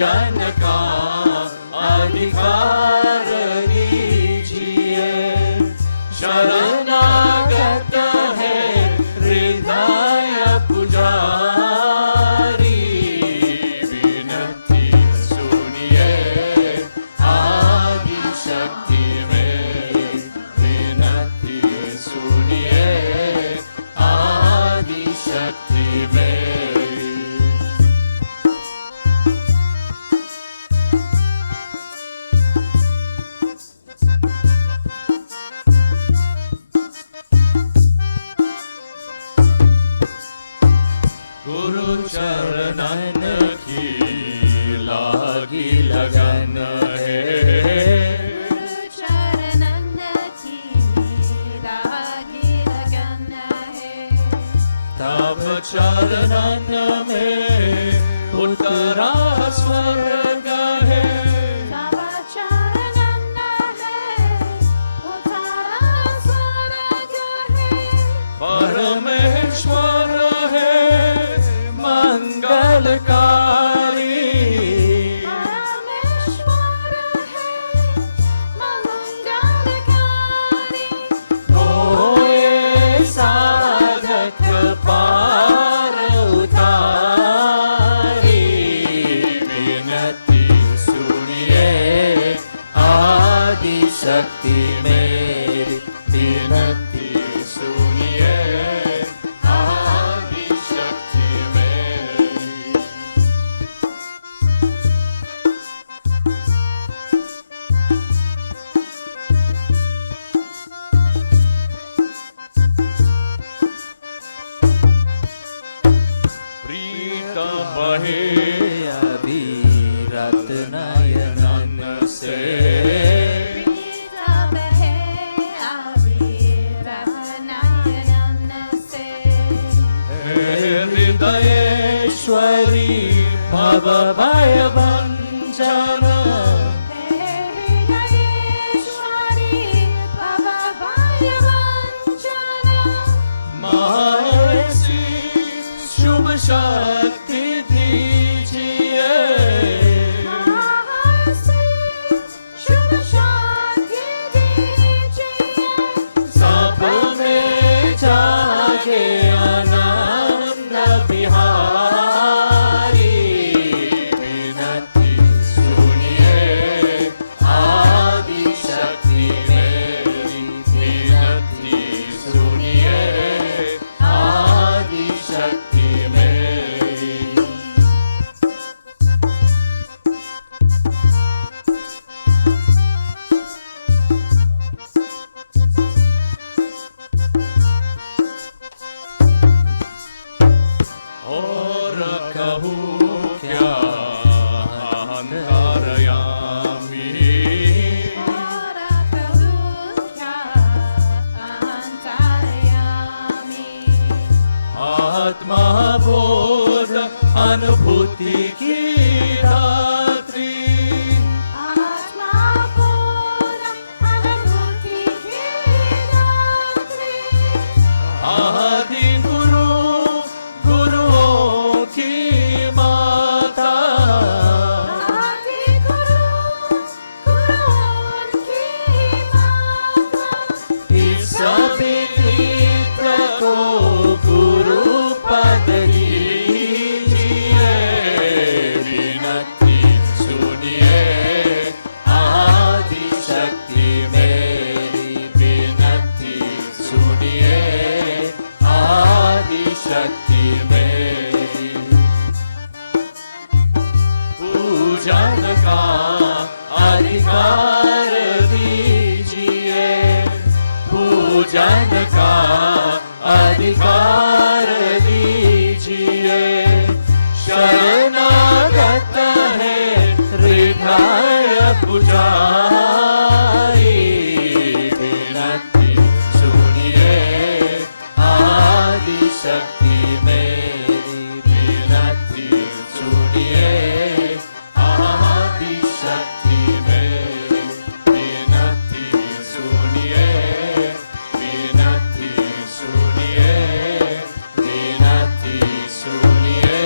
पूजन का अधिकार दीजिए। शरणागत है हृदय पुजारी, विनती सुनिए आदि शक्ति मेरी, विनती सुनिए आदि शक्ति मेरी। गुरु चरणन की लागी लगन है, गुरु चरणन की लागी लगन है। तब चरणन में उतरा स्वर्ग है, तब चरणन है उतारा स्वर्ग है। परमेश्वर है मंगलकारी, परमेश्वर है मंगलकारी। होए साधक पार उतारी, विनती सुनिए आदि शक्ति मेरी, विनती सुनिए आदि शक्ति मेरी। प्रीत बहे अभिरत नयनन से, प्रीत बहे अविरत नयनन से। हे हृदयेश्वरी भव भय भंजन, हे हृदयेश्वरी भव भय भंजन। महर्षि शुभ शक्ति दीजिए, महर्षि शुभ शक्ति दीजिए। सब में जागे आनंद बिहारी, विनती सुनिए आदि शक्ति मेरी, विनती सुनिए आदि शक्ति मेरी। और कहूँ क्या अंतरयामी, और कहूँ क्या अंतर्यामी। आत्मा बोध अनुभूति की दात्री, आत्मा पूर्ण अनुभूति की दात्री। आदि गुरु गुरुओं की माता, आदि गुरु गुरुओं की माता। इस सभी तीर्थ को गुरु पद दीजिए, विनती सुनिए आदि शक्ति मेरी, विनती सुनिए आदि शक्ति मेरी। पूजन का अधिकार दीजिए, पूजन का अधिकार दीजिए। शरणागत है हृदय पुजारी, विनती सुनिए आदि शक्ति मेरी, विनती सुनिए आदि शक्ति मेरी, विनती सुनिए, विनती सुनिए, विनती सुनिए।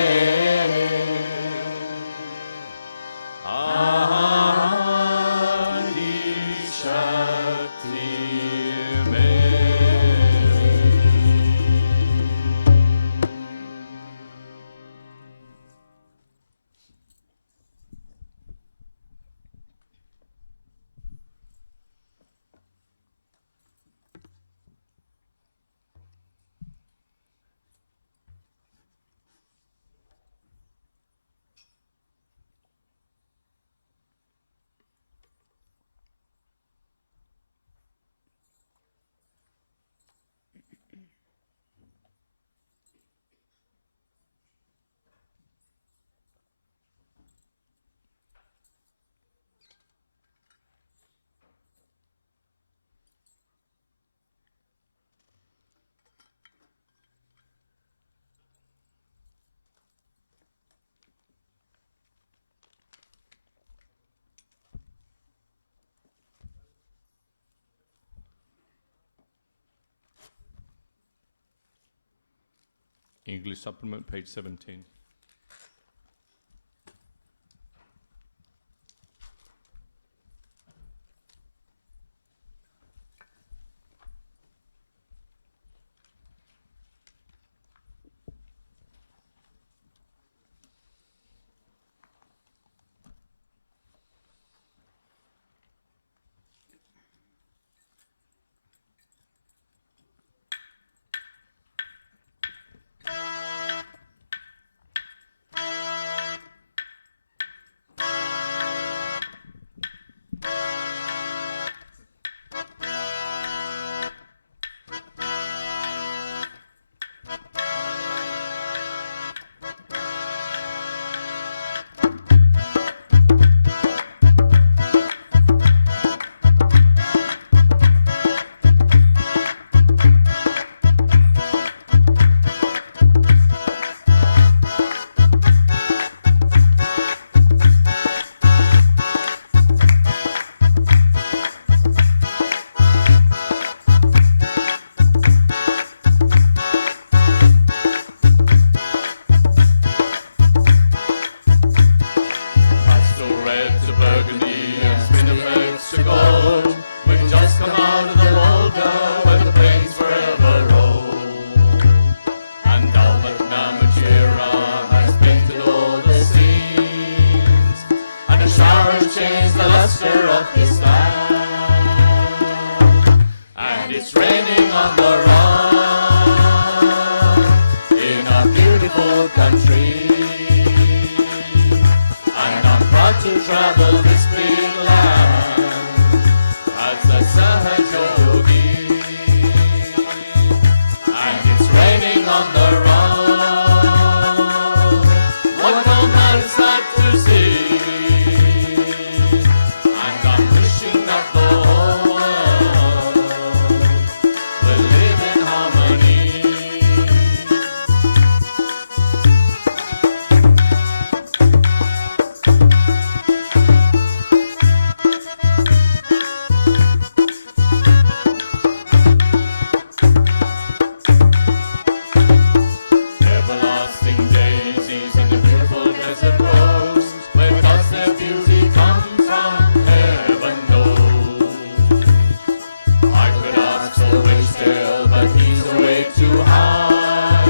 English supplement, page 17. travel this big land as a Sahaja Yogi, and it's raining on the road. What no man is like to see, and I'm wishing that the whole world will live in harmony. Everlasting daisies and the beautiful desert rose, where God's their beauty comes from heaven knows. I could ask for Waystail, but he's way too high.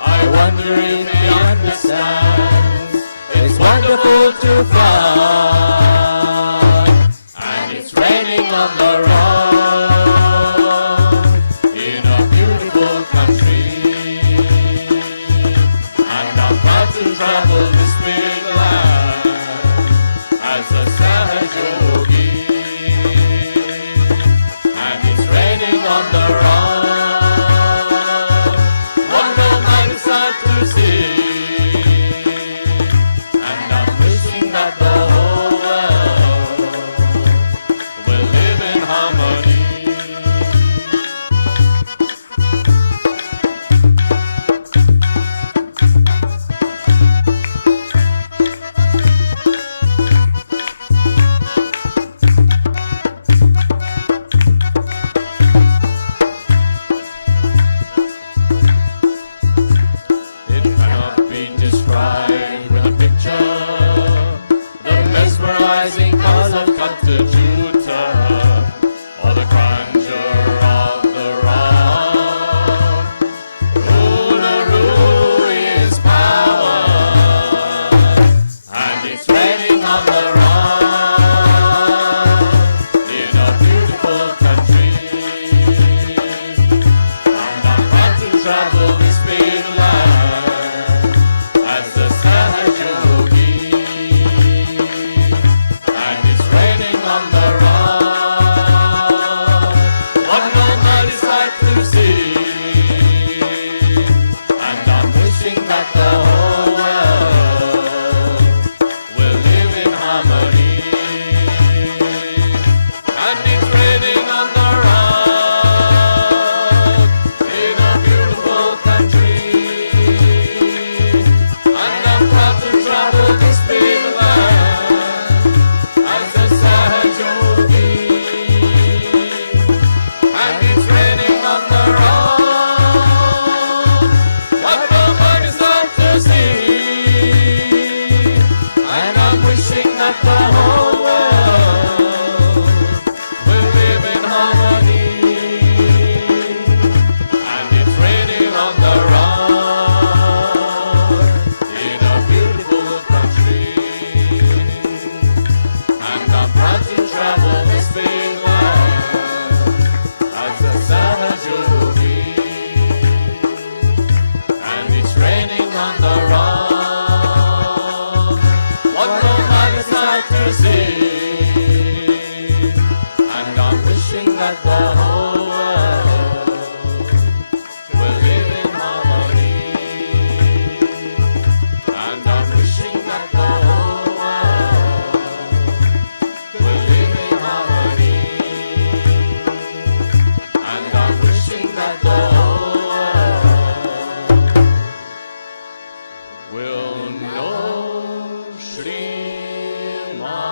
I wonder if he understands it's wonderful to fly, and it's raining on the road in a beautiful country. And I'm proud to travel this big land as a Sahaja Yogi. And it's raining on the road, what no man is sad to see. And I'm wishing that the whole world will live in harmony. It cannot be described with a picture, the mesmerizing cause of Katajuta, or the grandeur of the rock. Uluru is power, and it's raining on the rock in a beautiful country. And I'm proud to travel this big land as the Sahaja Yogi. And it's raining on the rock, what no man is like to see. And I'm wishing that the whole world will live in harmony. And it's raining on the rock in a beautiful country. And I'm proud to travel this big land as a Sahaja Yogi. And it's raining on the rock, what remaining on the run. What will I decide to see? And I'm wishing that the whole world will live in harmony. And I'm wishing that the whole world will live in harmony. And I'm wishing that the whole world will know Shri Mataji.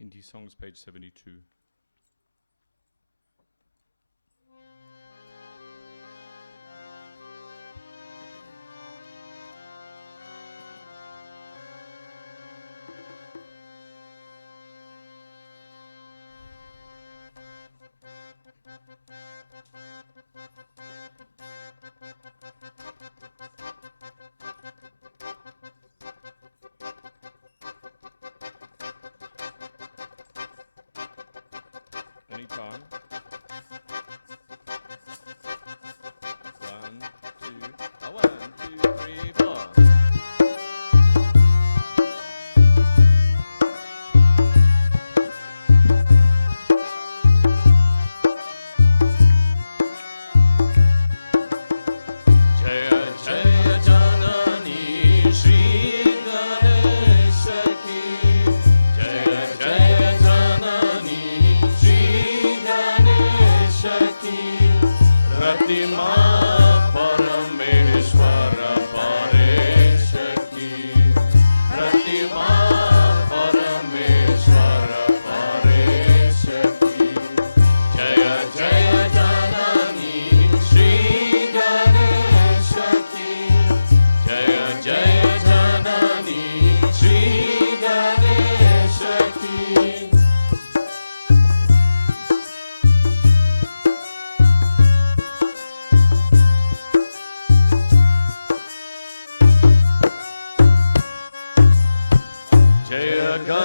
Hindi songs, page 72.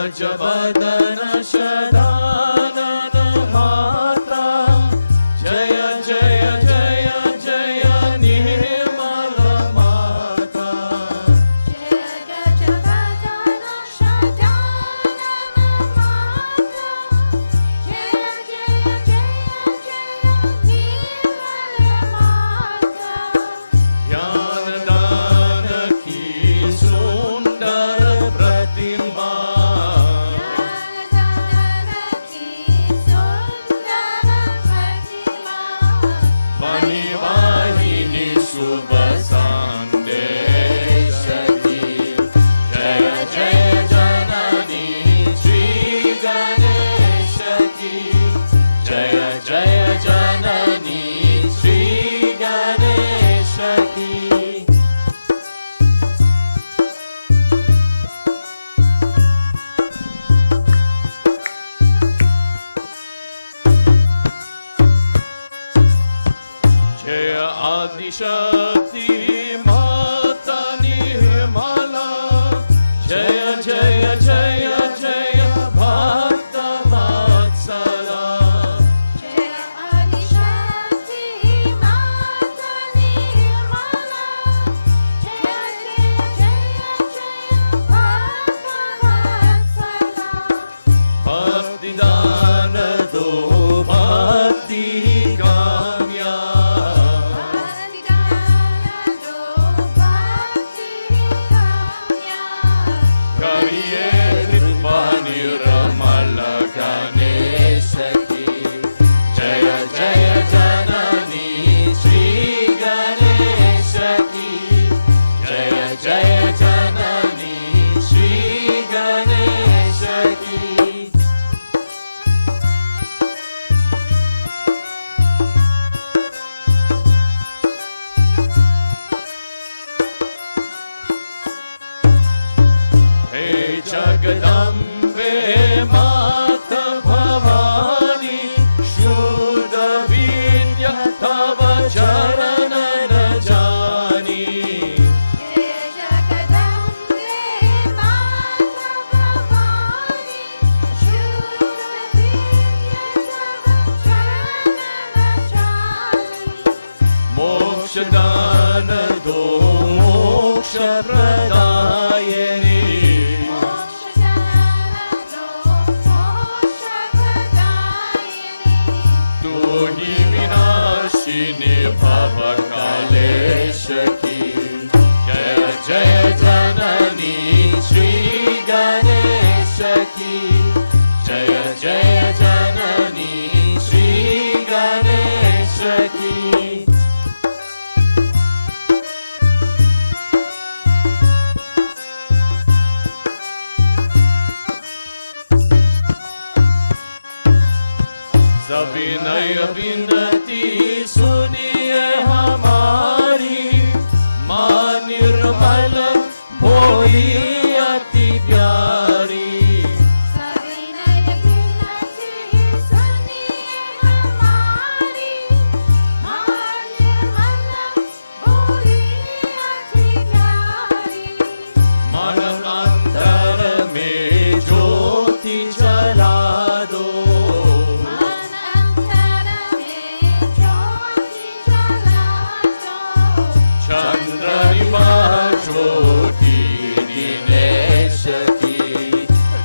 Rajavadana Shadanana Mata Jaya Jaya Jaya Jaya Nirmala Mata Jaya Rajavadana Shadanana Mata Jaya Jaya Jaya Jaya Nirmala Mata Jnanadana ki sundar pratima Vanivahini Subhasande Shaki Jaya Jaya Janani Shri Ganeshaki Jaya Jaya Janani Shri Ganeshaki Jaya Adi Shakti Mata Nirmala Jaya Jaya Jaya Jaya Bhakta Vatsala Jaya Adi Shakti Mata Nirmala Jaya Jaya Jaya Jaya Bhakta Vatsala Bhakti Dana Do Bhakti Kamya Kariye Nirvani Ramala Ganeshaki Jaya Jaya Janani Shri Ganeshaki Jaya Jaya Janani Shri Ganeshaki Hey Jagadambe Mata Bhavani Shuddha Vidya Tava Charana Rajani Moksha Dana Do Moksha Pradayani Tuhi Vinashini Bhava Kaleshaki Jaya Jaya Janani Shri Ganeshaki Jaya Jaya Janani Shri Ganeshaki सविनय विनती सुनिए हमारी माँ निर्मल भोई अति प्यारी मन अंतर में ज्योति जला दो चंद्रमा ज्योति दिनेशकी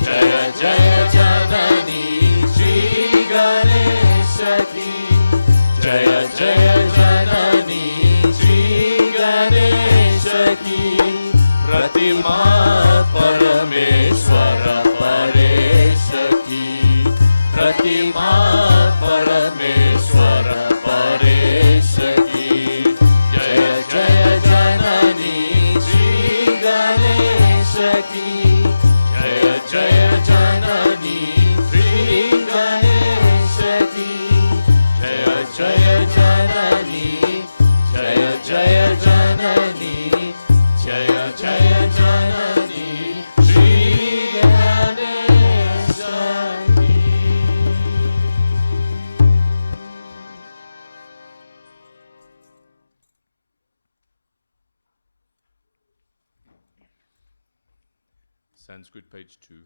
जय जय जननी श्री गणेशकी जय जय जननी श्री गणेशकी प्रतिमा परमेश्वर परेशकी प्रतिमा परमेश्वर परेशकी जय जय जननी श्री गणेशकी जय जय जननी श्री गणेशकी जय जय जननी जय जय जननी जय जय जननी श्री गणेशकी Sanskrit, page 2.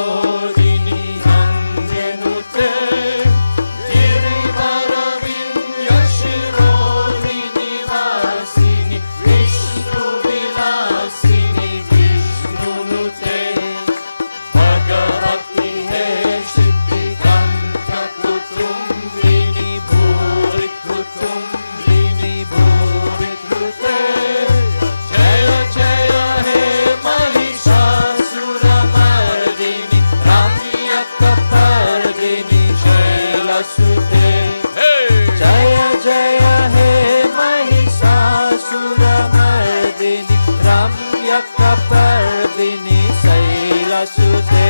विनोदिनी नंदनुते गिरिवरविंध्य शिरोमणि वासिनी विष्णु विलासिनी विष्णुनुते भगवती हे सिद्धि कंठ कुटुंबिनी भूरि कुटुंबिनी भूरि कृते जय जय हे महिषासुरमर्दिनी रम्यकपर्दिनी शैलसुते जय जय हे महिषासुरमर्दिनी रम्यकपर्दिनी शैलसुते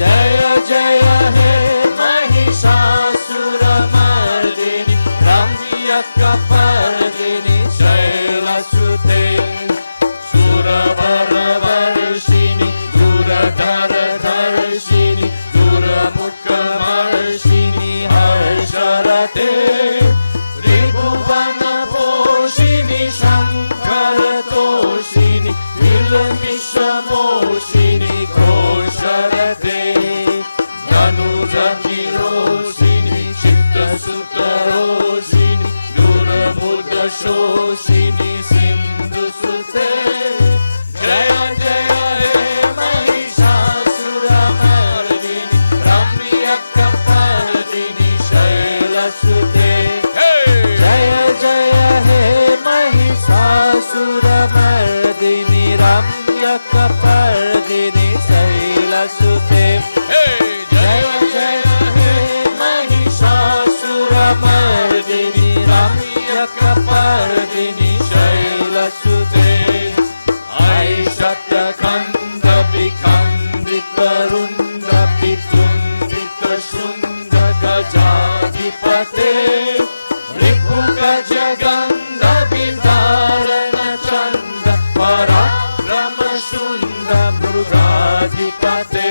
जय जय हे महिषासुरमर्दिनी रम्यकपर्दिनी शैलसुते सुरवरवर्षिणि दुरधरधर्षिणि दुरमुखमर्षिणि हर्षरते त्रिभुवनपोषिणि शङ्करतोषिणि विलमिषमोषिणि घोषरते धनुजतिरोषिणि चित्तसुतरोषिणि दुर्मुदशोषिणि सिन्धुसुते जय जय हे महिषासुरमर्दिनि रम्यकपर्दिनि शैलसुते जय जय हे महिषासुरमर्दिनि रम्यकपर्दिनि शैलसुते जय जय हे महिषासुरमर्दिनि रम्यकपर्दिनि शैलसुते ऐशतखण्ड विखण्डितरुण्ड वितुण्डित शृण्ड गजाधिपते रिपुगजगन्ध विदारण चण्ड पराक्रम शून्द मृगाधिपते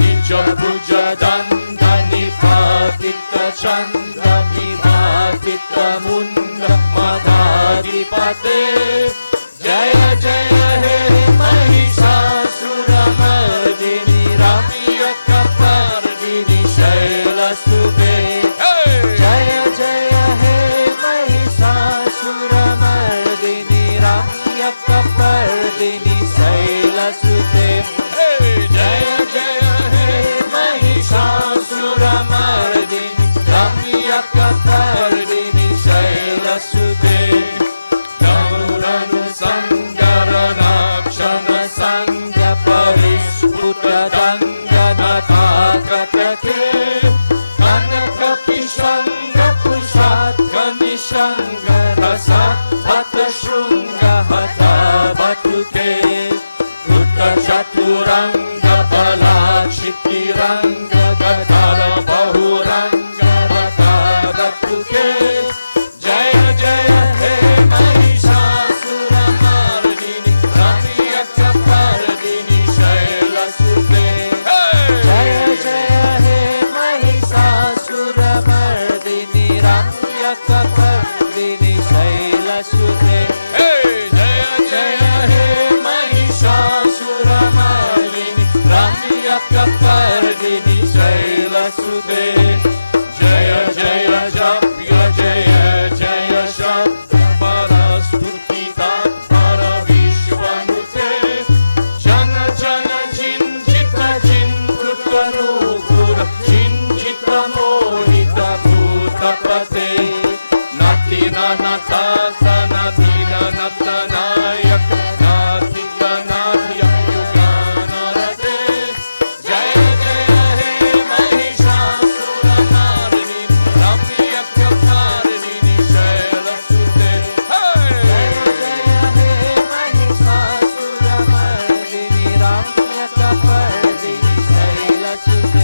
निज भुज दण्ड निपातित चण्ड निभातित मुण्ड मदाधिपते जय जय हे महिषासुरमर्दिनि रम्यकपर्दिनि शैलसुते जय जय हे महिषासुरमर्दिनि रम्यकपर्दिनि शैलसुते जय जय हे महिषासुरमर्दिनि रम्यकपर्दिनि शैलसुते धनुरनुसङ्गरनाक्षण सङ्ग परिस्फुटदङ्गनथाकटके कनकपिशङ्ग कुशात्कनिशङ्ग रसात्पतशृङ्ग हतावटुके उत्कचतुरङ्ग बलाक्षितिरङ्ग गधर बहुरङ्ग रथावटुके जय जय हे महिषासुरमर्दिनि रम्यकपर्दिनि शैलसुते जय जय हे महिषासुरमर्दिनि रम्यकपर्दिनि शैलसुते जय जय हे महिषासुरमर्दिनि रम्यकपर्दिनि शैलसुते जय जय जप्य जय जय शब्द परस्तुतितात्पर विश्वनुते जन जन जिञ्जित जिन्मृतरूपुर जिञ्जित मोहित भूतपते नतिन नतातन दीन नतनायक नातितनायक युगानरते जय जय हे महिषासुरमर्दिनि रम्यकपर्दिनि शैलसुते जय जय हे महिषासुरमर्दिनि रम्यकपर्दिनि शैलसुते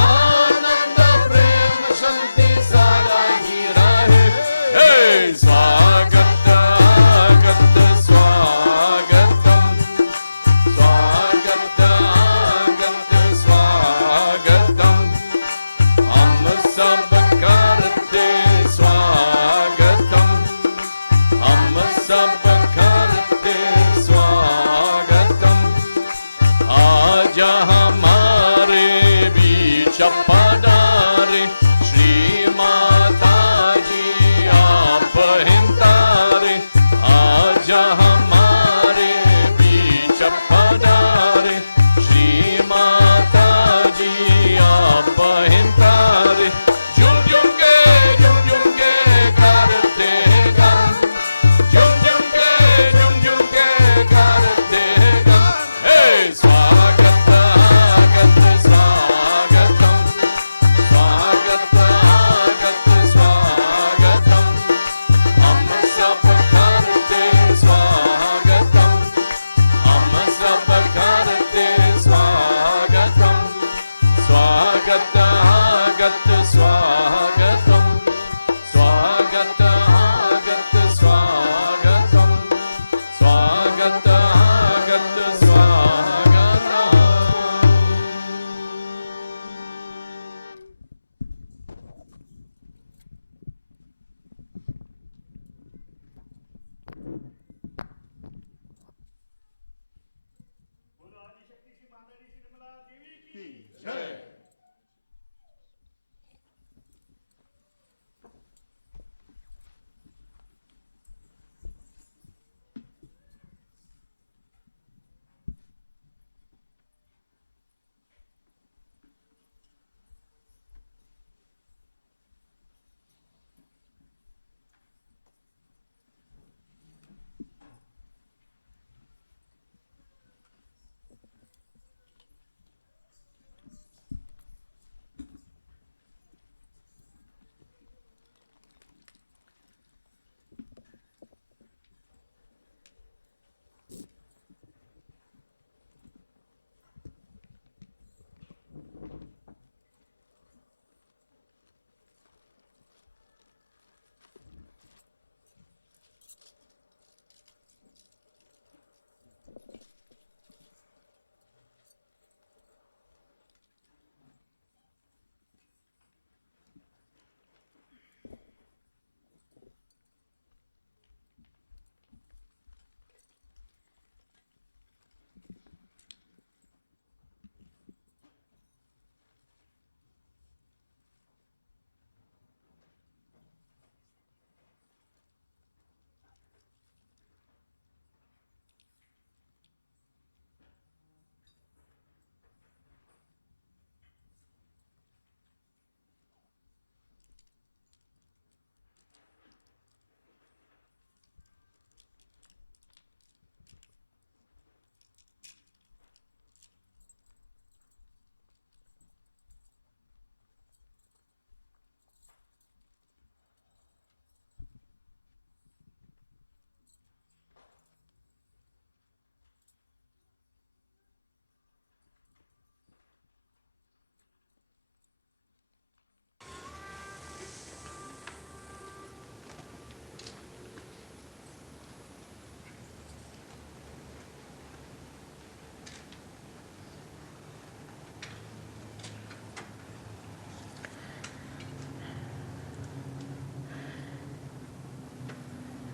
आनंद प्रेम शांति सारा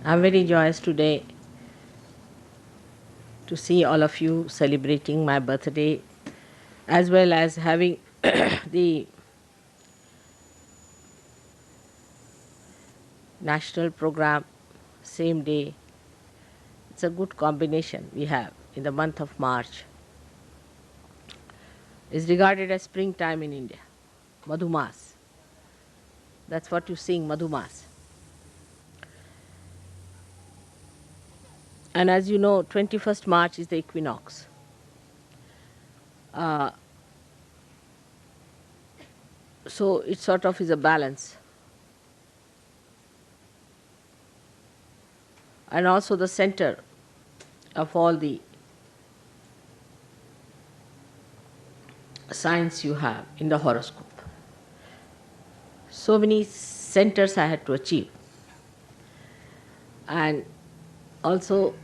I'm very joyous today to see all of you celebrating my birthday, as well as having the national program same day. It's a good combination we have in the month of March. It's regarded as springtime in India, Madhumas. That's what you sing, Madhumas. And as you know, 21st March is the equinox. So it sort of is a balance. And also the center of all the signs you have in the horoscope. So many centers I had to achieve. And also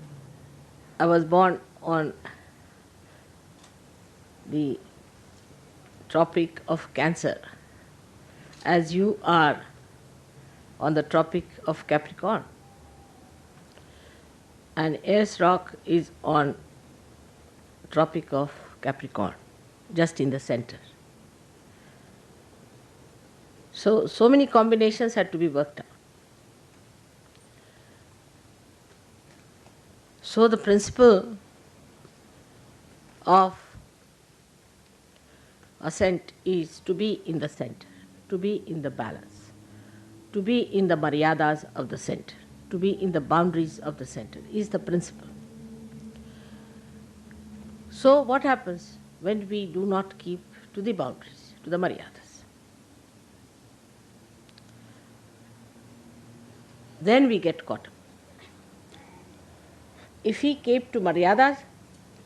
I was born on the Tropic of Cancer, as you are on the Tropic of Capricorn. And Ayers Rock is on Tropic of Capricorn, just in the center. So many combinations had to be worked out. So the principle of ascent is to be in the center, to be in the balance, to be in the maryadas of the center, to be in the boundaries of the center is the principle. So what happens when we do not keep to the boundaries, to the maryadas? Then we get caught up. If we keep to maryadas,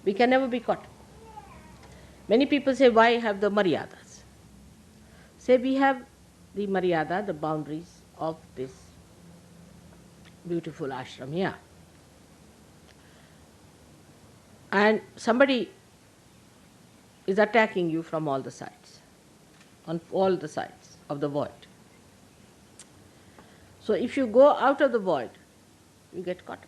we can never be caught up. Many people say, why have the maryadas? Say, we have the maryada, the boundaries of this beautiful ashram here. And somebody is attacking you from all the sides, on all the sides of the void. So if you go out of the void, you get caught up.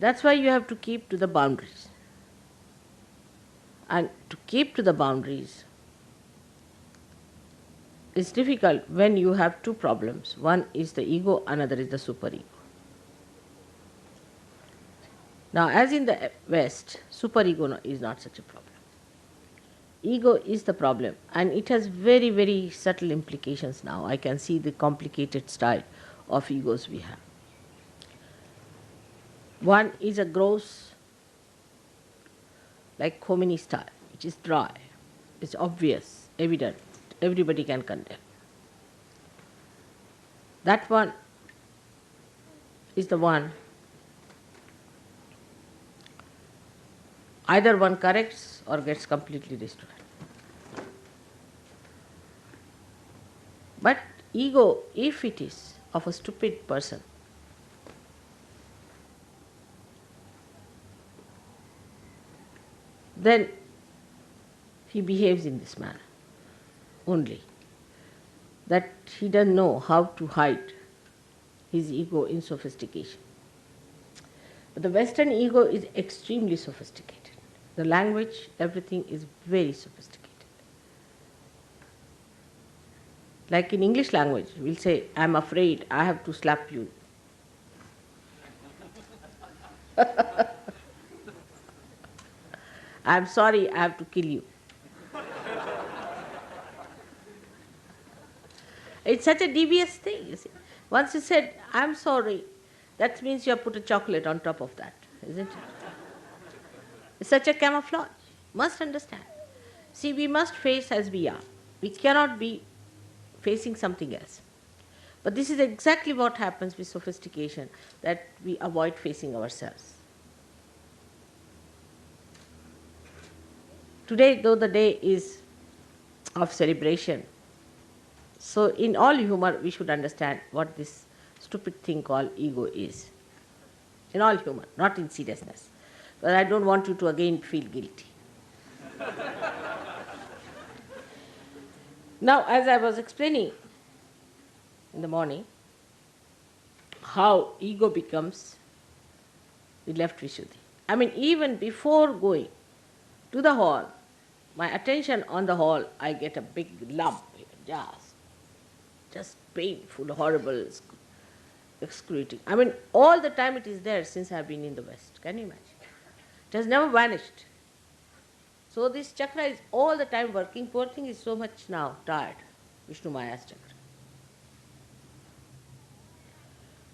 That's why you have to keep to the boundaries. And to keep to the boundaries is difficult when you have two problems. One is the ego, another is the superego. Now, as in the West, superego is not such a problem. Ego is the problem, and it has very, very subtle implications now. I can see the complicated style of egos we have. One is a gross, like Khomeini style, which is dry, it's obvious, evident, everybody can condemn. That one is the one, either one corrects or gets completely destroyed. But ego, if it is of a stupid person, then he behaves in this manner only, that he doesn't know how to hide his ego in sophistication. But the Western ego is extremely sophisticated. The language, everything is very sophisticated. Like in English language, we'll say, I'm afraid I have to slap you. I'm sorry, I have to kill you. It's such a devious thing, you see. Once you said, I'm sorry, that means you have put a chocolate on top of that, isn't it? It's such a camouflage. Must understand. See, we must face as we are. We cannot be facing something else. But this is exactly what happens with sophistication, that we avoid facing ourselves. Today, though the day is of celebration, so in all humor we should understand what this stupid thing called ego is. In all humor, not in seriousness. But I don't want you to again feel guilty. Now, as I was explaining, in the morning, how ego becomes the left Vishuddhi. I mean, even before going to the hall, my attention on the hall, I get a big lump, just painful, horrible, excruciating. I mean, all the time it is there since I have been in the West. Can you imagine? It has never vanished. So this chakra is all the time working. Poor thing is so much now tired. Vishnu Maya's chakra.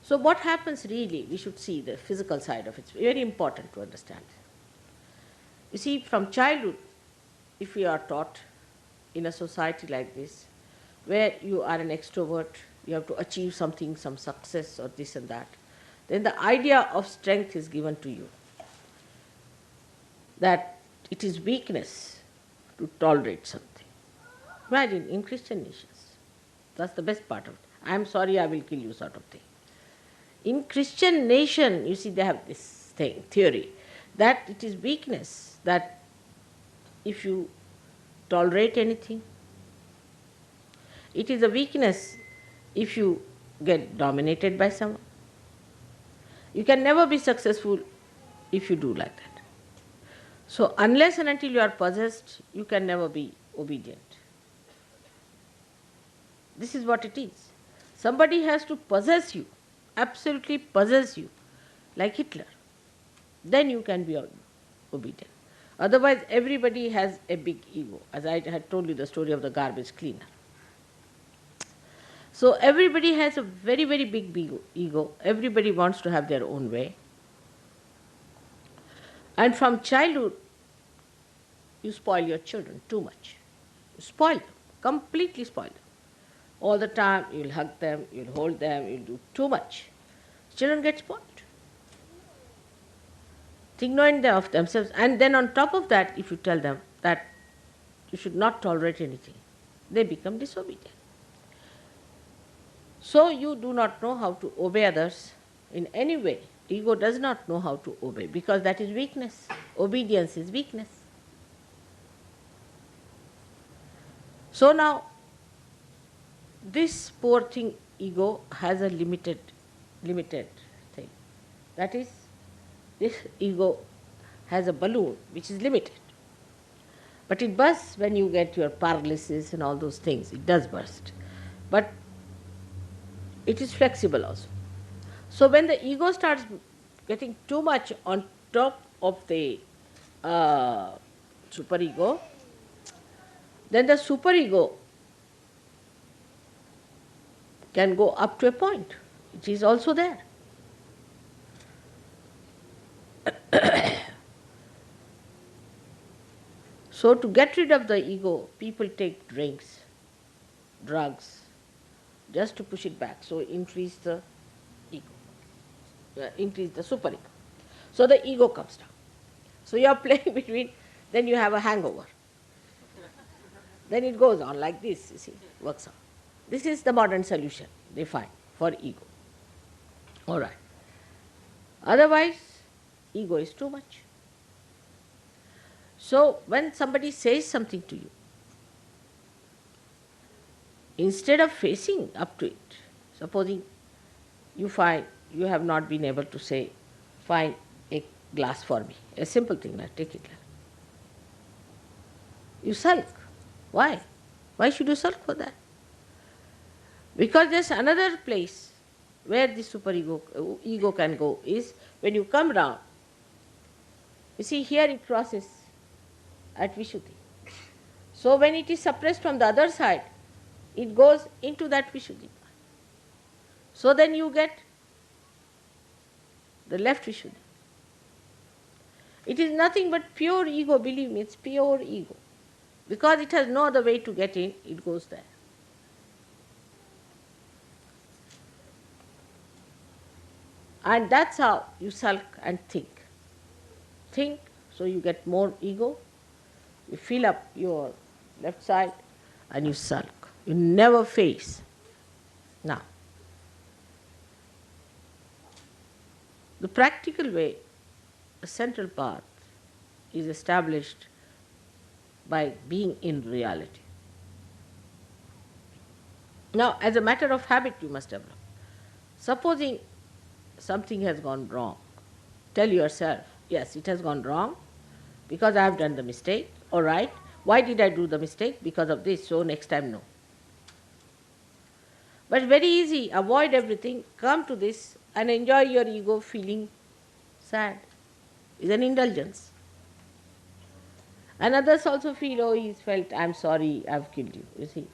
So what happens really, we should see the physical side of it. It's very important to understand. You see, from childhood, if we are taught in a society like this, where you are an extrovert, you have to achieve something, some success or this and that, then the idea of strength is given to you. That it is weakness to tolerate something. Imagine in Christian nations, that's the best part of it. I am sorry, I will kill you sort of thing. In Christian nation, you see, they have this theory, that it is weakness, that if you tolerate anything, it is a weakness if you get dominated by someone. You can never be successful if you do like that. So unless and until you are possessed, you can never be obedient. This is what it is. Somebody has to possess you, absolutely possess you, like Hitler. Then you can be obedient. Otherwise, everybody has a big ego, as I had told you the story of the garbage cleaner. So everybody has a very, very big ego. Everybody wants to have their own way. And from childhood, you spoil your children too much. You spoil them, completely spoil them. All the time, you'll hug them, you'll hold them, you'll do too much. Children get spoiled. Think no end of themselves. And then on top of that, if you tell them that you should not tolerate anything, they become disobedient. So you do not know how to obey others in any way. Ego does not know how to obey because that is weakness. Obedience is weakness. So now, this poor thing, ego, has a limited thing. That is, this ego has a balloon which is limited. But it bursts when you get your paralysis and all those things. It does burst. But it is flexible also. So when the ego starts getting too much on top of the superego, then the superego can go up to a point. It is also there. So to get rid of the ego, people take drinks, drugs, just to push it back. So increase the ego, increase the superego. So the ego comes down. So you are playing between, then you have a hangover. Then it goes on like this, you see, works on. This is the modern solution they find for ego. All right. Otherwise, ego is too much. So when somebody says something to you, instead of facing up to it, supposing you find you have not been able to say, find a glass for me, a simple thing, like take it. You sulk. Why? Why should you sulk for that? Because there's another place where the ego can go is when you come down. You see, here it crosses at Vishuddhi. So when it is suppressed from the other side, it goes into that Vishuddhi. So then you get the left Vishuddhi. It is nothing but pure ego, believe me, it's pure ego. Because it has no other way to get in, it goes there. And that's how you sulk and think. Think, so you get more ego, you fill up your left side and you sulk. You never face. Now, the practical way, a central path is established by being in reality. Now, as a matter of habit, you must develop. Supposing something has gone wrong, tell yourself, yes, it has gone wrong because I have done the mistake. All right. Why did I do the mistake? Because of this. So next time, no. But very easy. Avoid everything. Come to this and enjoy your ego feeling sad. It's an indulgence. And others also feel, oh, he's felt, I'm sorry, I've killed you. You see.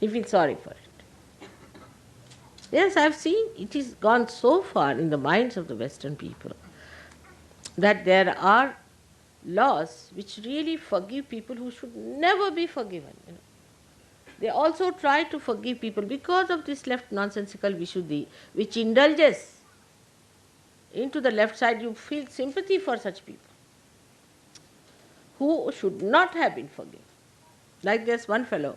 He feels sorry for it. Yes, I've seen it is gone so far in the minds of the Western people that there are laws which really forgive people who should never be forgiven. They also try to forgive people because of this left nonsensical Vishuddhi, which indulges into the left side. You feel sympathy for such people who should not have been forgiven. Like there's one fellow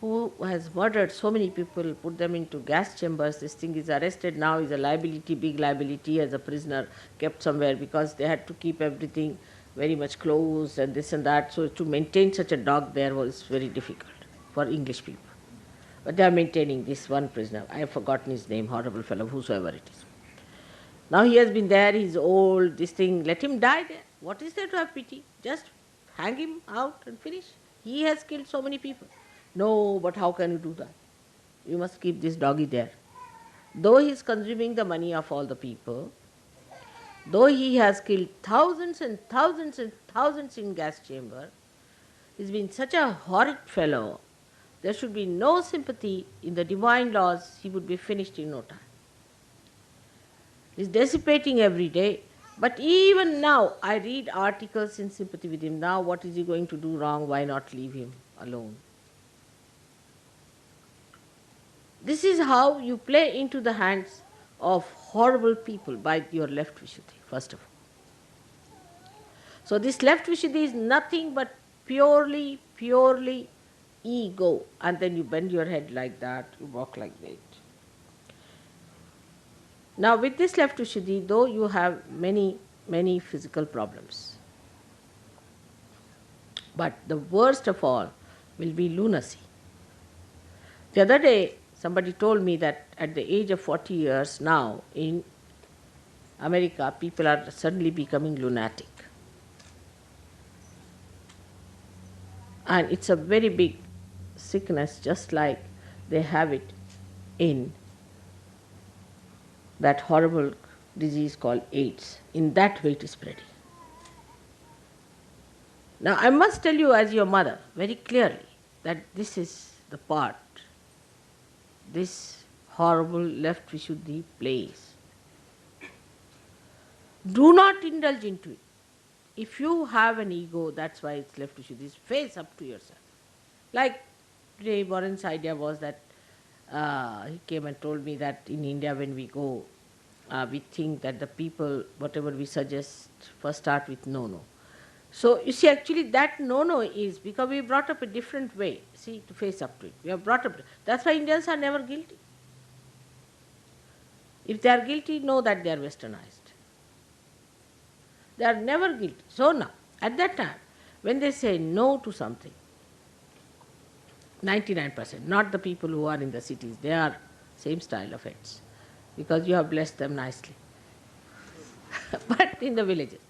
who has murdered so many people, put them into gas chambers. This thing is arrested now, is a liability, big liability as a prisoner kept somewhere because they had to keep everything very much closed and this and that. So to maintain such a dog there was very difficult for English people. But they are maintaining this one prisoner. I have forgotten his name, horrible fellow, whosoever it is. Now he has been there, he's old, this thing, let him die there. What is there to have pity? Just hang him out and finish. He has killed so many people. No, but how can you do that? You must keep this doggy there. Though he is consuming the money of all the people, though he has killed thousands and thousands and thousands in gas chamber, he's been such a horrid fellow, there should be no sympathy in the divine laws, he would be finished in no time. He's dissipating every day, but even now I read articles in sympathy with him. Now what is he going to do wrong? Why not leave him alone? This is how you play into the hands of horrible people by your left Vishuddhi, first of all. So this left Vishuddhi is nothing but purely ego. And then you bend your head like that, you walk like that. Now with this left Vishuddhi, though you have many physical problems, but the worst of all will be lunacy. The other day, somebody told me that at the age of 40 years now in America, people are suddenly becoming lunatic. And it's a very big sickness, just like they have it in that horrible disease called AIDS. In that way it is spreading. Now I must tell you as your mother very clearly that this is the part this horrible left Vishuddhi plays. Do not indulge into it. If you have an ego, that's why it's left Vishuddhi, face up to yourself. Like today Warren's idea was that he came and told me that in India when we go, we think that the people, whatever we suggest, first start with no. So you see, actually that no is because we brought up a different way, see, to face up to it. We are brought up. That's why Indians are never guilty. If they are guilty, know that they are westernized. They are never guilty. So now, at that time, when they say no to something, 99%, not the people who are in the cities, they are same style of heads, because you have blessed them nicely. But in the villages,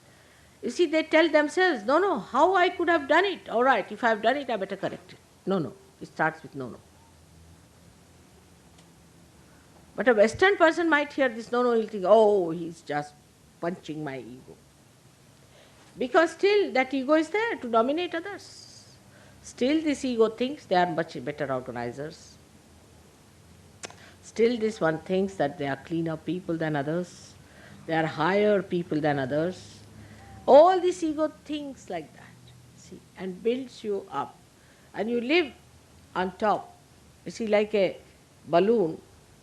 you see, they tell themselves, no, how I could have done it? All right, if I have done it, I better correct it. No, it starts with no. But a Western person might hear this no, he'll think, oh, he's just punching my ego. Because still that ego is there to dominate others. Still this ego thinks they are much better organizers. Still this one thinks that they are cleaner people than others. They are higher people than others. All this ego thinks like that, see, and builds you up. And you live on top, you see, like a balloon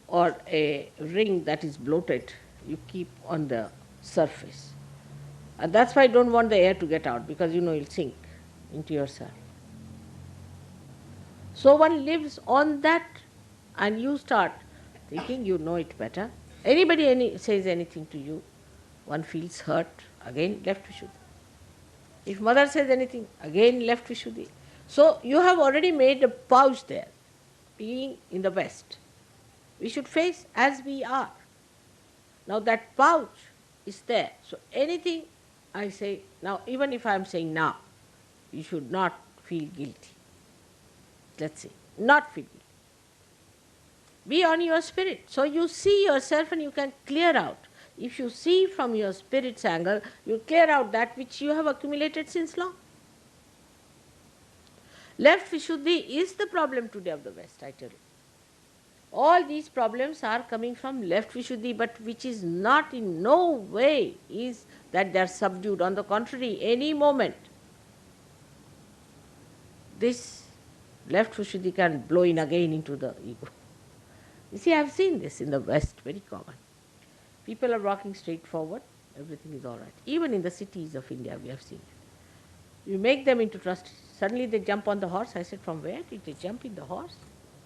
or a ring that is bloated, you keep on the surface. And that's why I don't want the air to get out, because you'll sink into yourself. So one lives on that, and you start thinking you know it better. Anybody says anything to you, one feels hurt, again left Vishuddhi. If mother says anything, again left Vishuddhi. So you have already made a pouch there, being in the West. We should face as we are. Now that pouch is there. So anything I say now, even if I am saying now, you should not feel guilty. Let's say, not feel guilty. Be on your spirit. So you see yourself and you can clear out. If you see from your spirit's angle, you clear out that which you have accumulated since long. Left Vishuddhi is the problem today of the West, I tell you. All these problems are coming from left Vishuddhi, but which is not in no way is that they are subdued. On the contrary, any moment, this left Vishuddhi can blow in again into the ego. You see, I have seen this in the West, very common. People are walking straight forward, everything is all right. Even in the cities of India, we have seen it. You make them into trustees, suddenly they jump on the horse. I said, from where did they jump in the horse?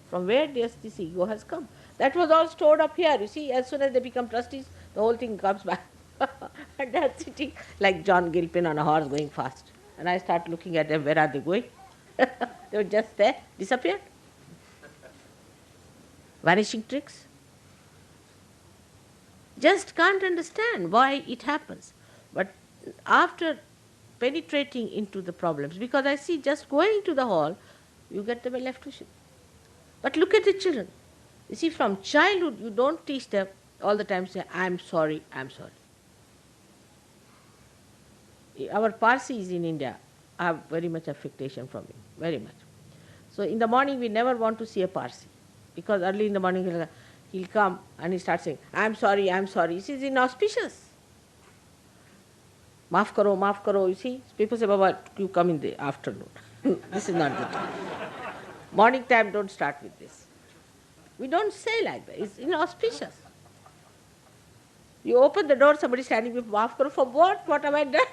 From where this ego has come? That was all stored up here. You see, as soon as they become trustees, the whole thing comes back. And they are sitting like John Gilpin on a horse going fast. And I start looking at them, where are they going? They were just there, disappeared. Vanishing tricks. Just can't understand why it happens. But after penetrating into the problems, because I see just going to the hall, you get them a left Vishuddhi. But look at the children. You see, from childhood, you don't teach them all the time say, I'm sorry, I'm sorry. Our Parsis in India have very much affectation from him, very much. So in the morning, we never want to see a Parsi, because early in the morning, he'll come and he starts saying, I'm sorry, I'm sorry. You see, it's inauspicious. Maaf karo, you see. People say, Baba, you come in the afternoon. This is not the time. Morning time, don't start with this. We don't say like that. It's inauspicious. You open the door, somebody standing with maaf karo, for what? What have I done?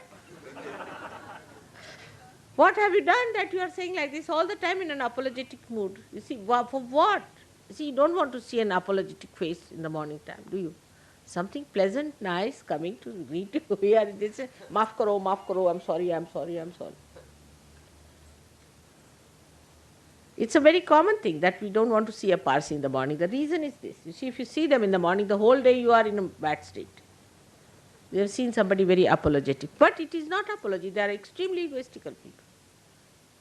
What have you done that you are saying like this all the time in an apologetic mood? You see, for what? You see, you don't want to see an apologetic face in the morning time, do you? Something pleasant, nice, coming to greet you here. They say, maaf karo, I'm sorry, I'm sorry, I'm sorry. It's a very common thing that we don't want to see a Parsi in the morning. The reason is this. You see, if you see them in the morning, the whole day you are in a bad state. We have seen somebody very apologetic. But it is not apology. They are extremely egoistical people.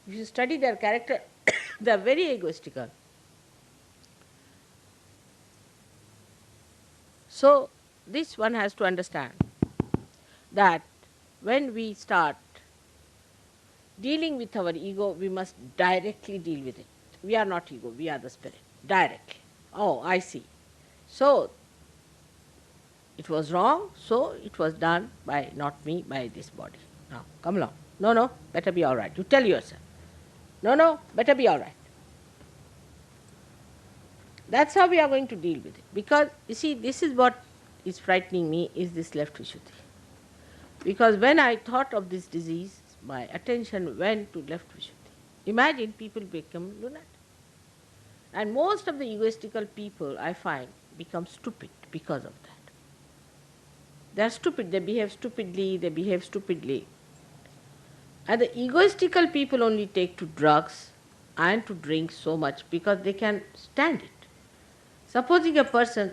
If you study their character, they are very egoistical. So, this one has to understand that when we start dealing with our ego, we must directly deal with it. We are not ego, we are the spirit. Directly. Oh, I see. So, it was wrong, so it was done by not me, by this body. Now, come along. No, better be all right. You tell yourself. No, better be all right. That's how we are going to deal with it. Because, you see, this is what is frightening me, is this left Vishuddhi. Because when I thought of this disease, my attention went to left Vishuddhi. Imagine people become lunatic. And most of the egoistical people, I find, become stupid because of that. They are stupid, they behave stupidly. And the egoistical people only take to drugs and to drink so much because they can stand it. Supposing a person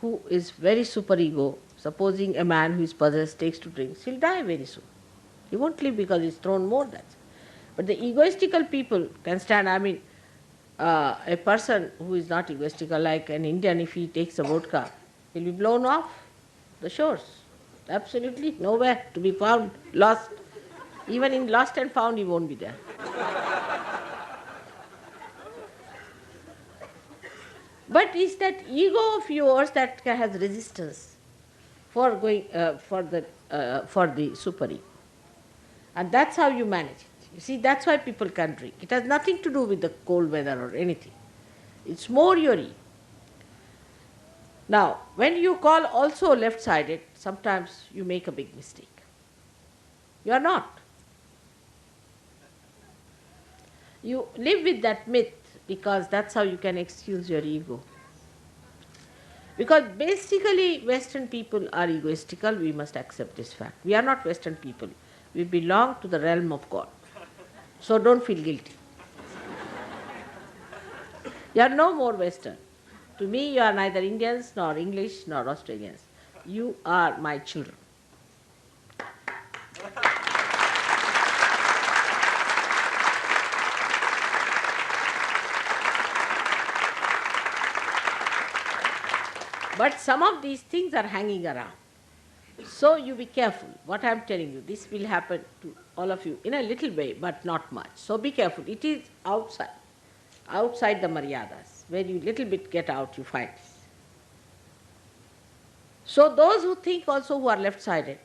who is very superego, supposing a man who is possessed takes to drinks, he'll die very soon. He won't live because he's thrown more than that. But the egoistical people can stand. A person who is not egoistical, like an Indian, if he takes a vodka, he'll be blown off the shores. Absolutely nowhere to be found, lost. Even in lost and found, he won't be there. But it's that ego of yours that has resistance for going for the superego. And that's how you manage it. You see, that's why people can drink. It has nothing to do with the cold weather or anything. It's more your ego. Now, when you call also left-sided, sometimes you make a big mistake. You are not. You live with that myth because that's how you can excuse your ego. Because basically Western people are egoistical, we must accept this fact. We are not Western people. We belong to the realm of God. So don't feel guilty. You are no more Western. To me, you are neither Indians, nor English, nor Australians. You are my children. But some of these things are hanging around. So you be careful. What I am telling you, this will happen to all of you in a little way, but not much. So be careful. It is outside the maryadas. Where you little bit get out, you find this. So those who think also who are left-sided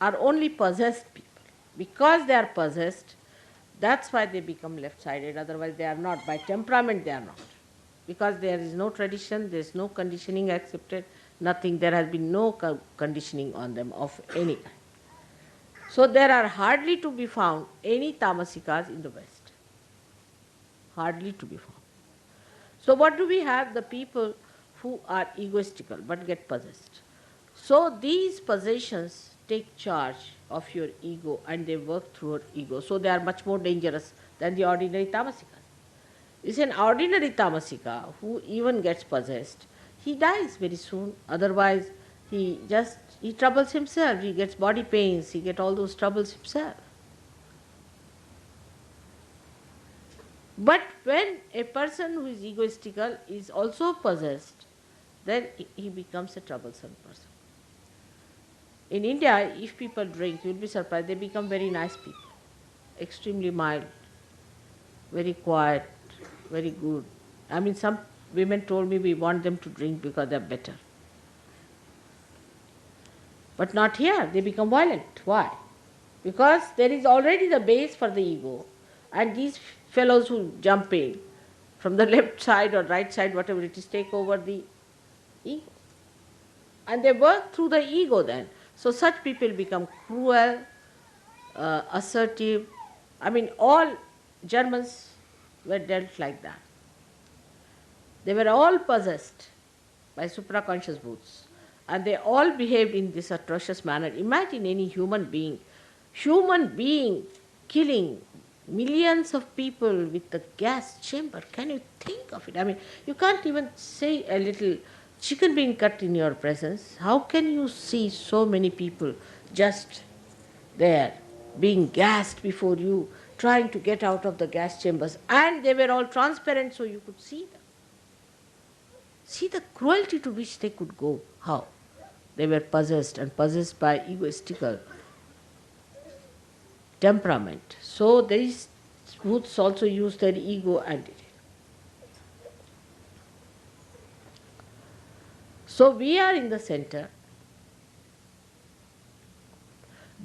are only possessed people. Because they are possessed, that's why they become left-sided. Otherwise they are not. By temperament they are not. Because there is no tradition, there is no conditioning accepted, nothing. There has been no conditioning on them of any kind. So there are hardly to be found any tamasikas in the West. Hardly to be found. So what do we have? The people who are egoistical but get possessed. So these possessions take charge of your ego and they work through your ego. So they are much more dangerous than the ordinary tamasikas. It's an ordinary tamasika who even gets possessed. He dies very soon. Otherwise he troubles himself. He gets body pains. He gets all those troubles himself. But when a person who is egoistical is also possessed, then he becomes a troublesome person. In India, if people drink, you will be surprised, they become very nice people, extremely mild, very quiet, very good. I mean, some women told me we want them to drink because they are better. But not here, they become violent. Why? Because there is already the base for the ego, and these fellows who jump in from the left side or right side, whatever it is, take over the ego. And they work through the ego then. So such people become cruel, assertive. I mean, all Germans were dealt like that. They were all possessed by supraconscious brutes. And they all behaved in this atrocious manner. Imagine any human being killing millions of people with the gas chamber. Can you think of it? I mean, you can't even say a little chicken being cut in your presence. How can you see so many people just there being gassed before you, trying to get out of the gas chambers? And they were all transparent so you could see them. See the cruelty to which they could go. How? They were possessed, and possessed by egoistical temperament. So these Bhuts also use their ego and did it. So we are in the center.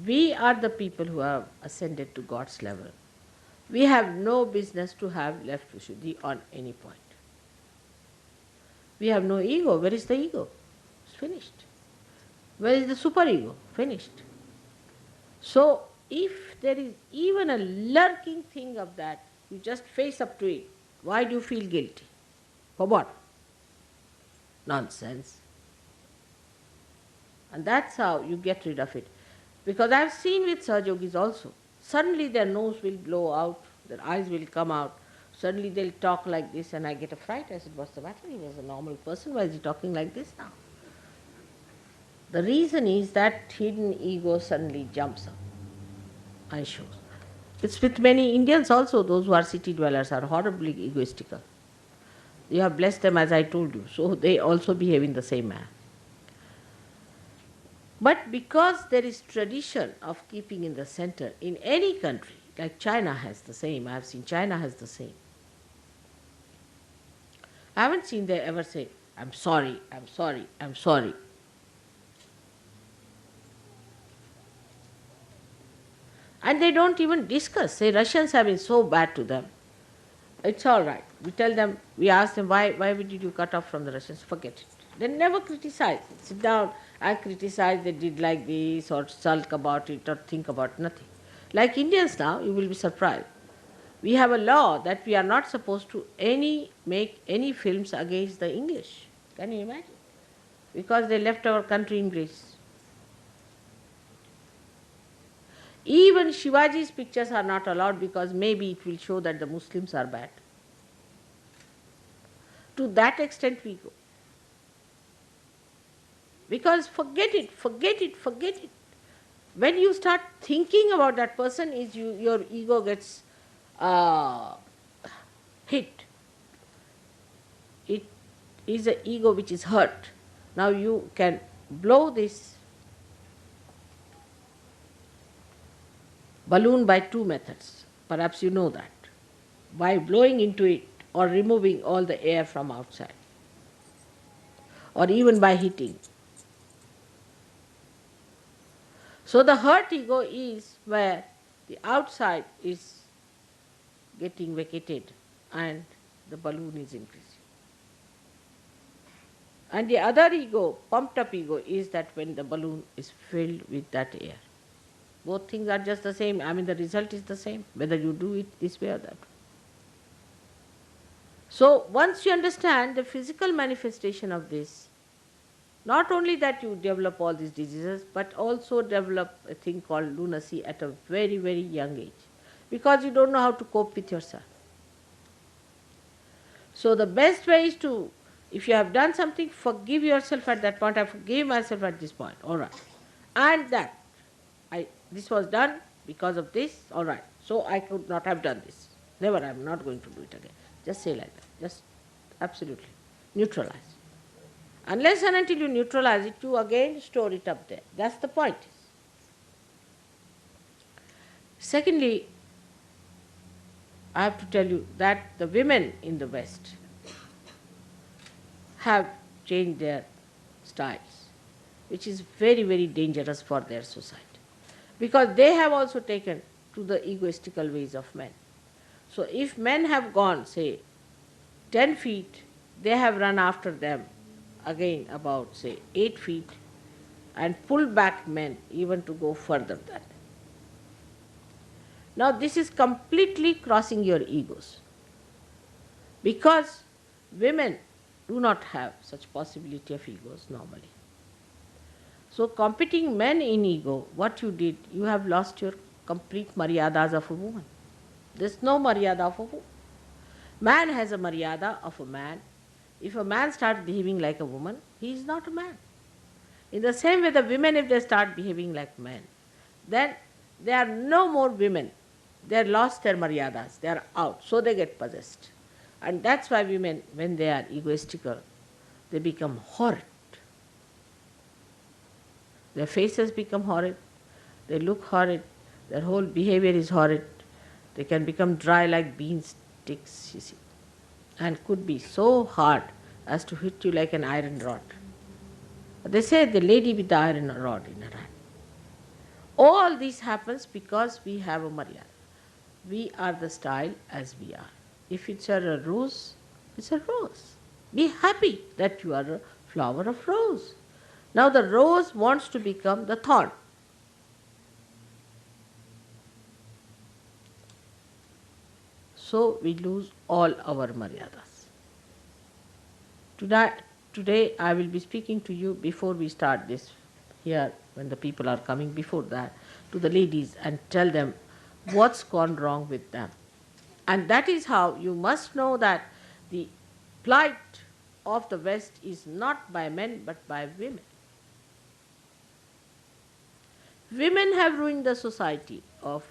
We are the people who have ascended to God's level. We have no business to have left Vishuddhi on any point. We have no ego. Where is the ego? It's finished. Where is the superego? Finished. So if there is even a lurking thing of that, you just face up to it. Why do you feel guilty? For what? Nonsense. And that's how you get rid of it. Because I have seen with Sahaja Yogis also, suddenly their nose will blow out, their eyes will come out, suddenly they'll talk like this, and I get a fright. I said, what's the matter? He was a normal person, why is he talking like this now? The reason is that hidden ego suddenly jumps up and shows. It's with many Indians also. Those who are city dwellers are horribly egoistical. You have blessed them, as I told you, so they also behave in the same manner. But because there is tradition of keeping in the center in any country, like China has the same, I have seen China has the same. I haven't seen they ever say, I'm sorry, I'm sorry, I'm sorry. And they don't even discuss. Say Russians have been so bad to them. It's all right. We tell them, we ask them, why did you cut off from the Russians? Forget it. They never criticize. Sit down and criticize they did like this, or sulk about it, or think about nothing. Like Indians now, you will be surprised. We have a law that we are not supposed to make any films against the English. Can you imagine? Because they left our country in Greece. Even Shivaji's pictures are not allowed because maybe it will show that the Muslims are bad. To that extent we go. Because forget it, forget it, forget it. When you start thinking about that person, your ego gets hit. It is an ego which is hurt. Now you can blow this balloon by two methods. Perhaps you know that. By blowing into it or removing all the air from outside. Or even by hitting. So the hurt ego is where the outside is getting vacated and the balloon is increasing. And the other ego, pumped up ego, is that when the balloon is filled with that air. Both things are just the same. I mean, the result is the same, whether you do it this way or that way. So once you understand the physical manifestation of this, not only that you develop all these diseases, but also develop a thing called lunacy at a very, very young age, because you don't know how to cope with yourself. So the best way is to, if you have done something, forgive yourself at that point. I forgave myself at this point, all right. And that, this was done because of this, all right. So I could not have done this. Never, I am not going to do it again. Just say like that, just absolutely neutralize. Unless and until you neutralize it, you again store it up there. That's the point. Secondly, I have to tell you that the women in the West have changed their styles, which is very, very dangerous for their society. Because they have also taken to the egoistical ways of men. So if men have gone, say, 10 feet, they have run after them again about, say, 8 feet and pulled back men even to go further than. Now this is completely crossing your egos, because women do not have such possibility of egos normally. So competing men in ego, what you did, you have lost your complete maryadas of a woman. There's no maryada of a woman. Man has a maryada of a man. If a man starts behaving like a woman, he is not a man. In the same way, the women, if they start behaving like men, then they are no more women. They have lost their maryadas, they are out, so they get possessed. And that's why women, when they are egoistical, they become horrid. Their faces become horrid, they look horrid, their whole behavior is horrid. They can become dry like bean sticks, you see, and could be so hard as to hit you like an iron rod. They say the lady with the iron rod in her hand. All this happens because we have a maryada. We are the style as we are. If it's a rose, it's a rose. Be happy that you are a flower of rose. Now the rose wants to become the thorn. So we lose all our maryadas. Today I will be speaking to you before we start this here, when the people are coming, before that, to the ladies and tell them what's gone wrong with them. And that is how you must know that the plight of the West is not by men but by women. Women have ruined the society of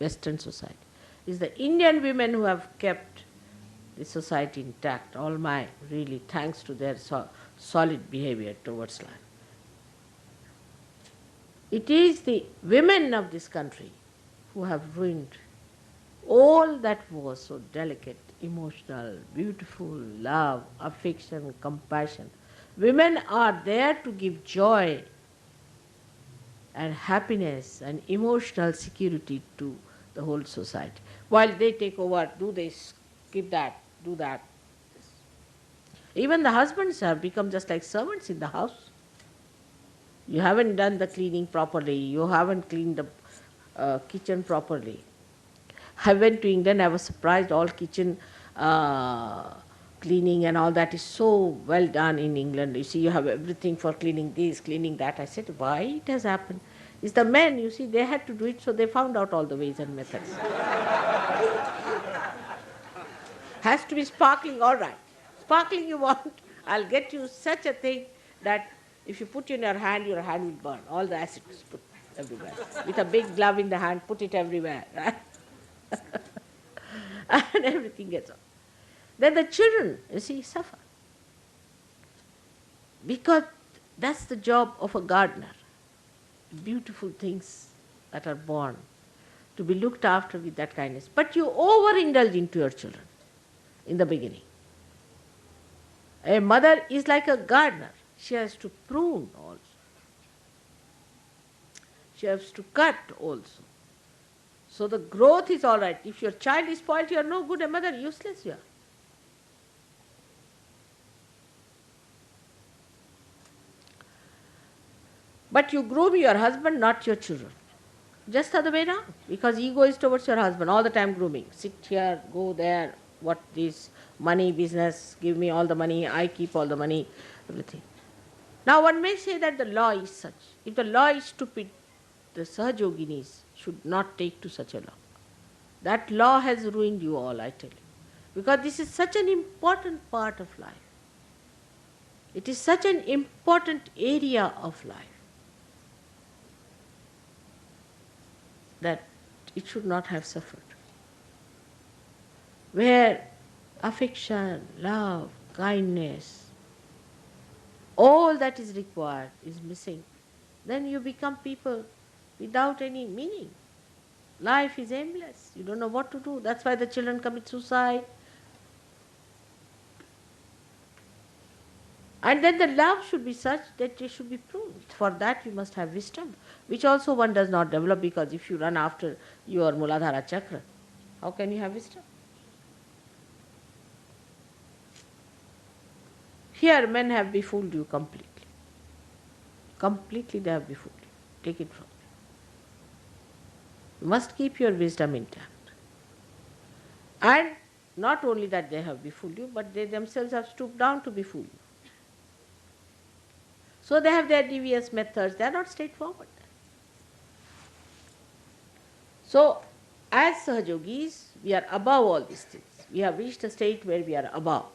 Western society. It's the Indian women who have kept the society intact. All my really thanks to their solid behavior towards life. It is the women of this country who have ruined all that was so delicate, emotional, beautiful, love, affection, compassion. Women are there to give joy and happiness and emotional security to the whole society. While they take over, do this, give that, do that. Even the husbands have become just like servants in the house. You haven't done the cleaning properly, you haven't cleaned the kitchen properly. I went to England, I was surprised, all kitchen cleaning and all that is so well done in England. You see, you have everything for cleaning this, cleaning that. I said, why it has happened? It's the men, you see, they had to do it, so they found out all the ways and methods. Has to be sparkling, all right. Sparkling you want, I'll get you such a thing that if you put in your hand will burn. All the acids put everywhere. With a big glove in the hand, put it everywhere, right? And everything gets on. Then the children, you see, suffer. Because that's the job of a gardener. Beautiful things that are born to be looked after with that kindness. But you overindulge into your children in the beginning. A mother is like a gardener. She has to prune also. She has to cut also. So the growth is all right. If your child is spoiled, you are no good a mother, useless you are. But you groom your husband, not your children. Just the other way around. Because ego is towards your husband, all the time grooming. Sit here, go there, what this, money, business, give me all the money, I keep all the money, everything. Now one may say that the law is such. If the law is stupid, the Sahaja Yoginis should not take to such a law. That law has ruined you all, I tell you. Because this is such an important part of life. It is such an important area of life that it should not have suffered. Where affection, love, kindness, all that is required is missing, then you become people without any meaning. Life is aimless. You don't know what to do. That's why the children commit suicide. And then the love should be such that it should be pruned. For that you must have wisdom, which also one does not develop, because if you run after your Muladhara chakra, how can you have wisdom? Here men have befooled you completely. Completely they have befooled you. Take it from me. You must keep your wisdom intact. And not only that they have befooled you, but they themselves have stooped down to befool you. So they have their devious methods, they are not straightforward. So, as Sahaja Yogis, we are above all these things. We have reached a state where we are above.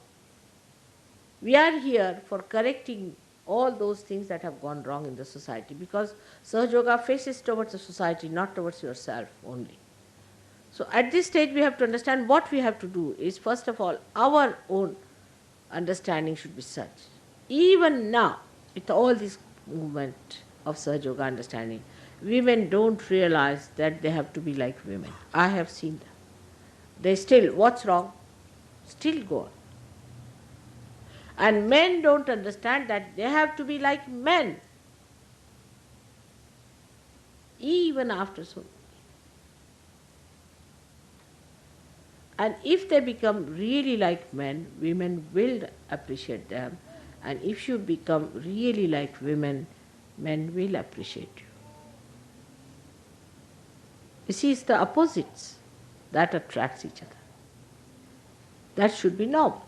We are here for correcting all those things that have gone wrong in the society, because Sahaja Yoga faces towards the society, not towards yourself only. So at this stage we have to understand what we have to do is, first of all, our own understanding should be such. Even now, with all this movement of Sahaja Yoga understanding, women don't realize that they have to be like women. I have seen them. They still, what's wrong? Still go on. And men don't understand that they have to be like men, even after so long. And if they become really like men, women will appreciate them. And if you become really like women, men will appreciate you. You see, it's the opposites that attracts each other. That should be normal.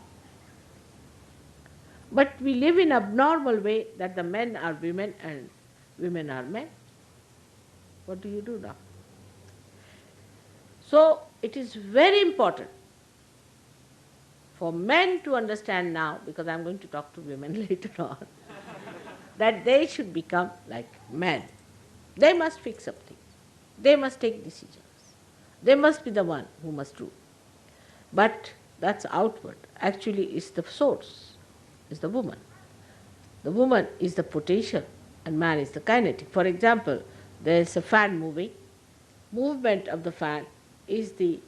But we live in abnormal way that the men are women and women are men. What do you do now? So it is very important for men to understand now, because I am going to talk to women later on, that they should become like men. They must fix up things. They must take decisions. They must be the one who must do. But that's outward. Actually, it's the source, is the woman. The woman is the potential and man is the kinetic. For example, there is a fan moving. Movement of the fan is the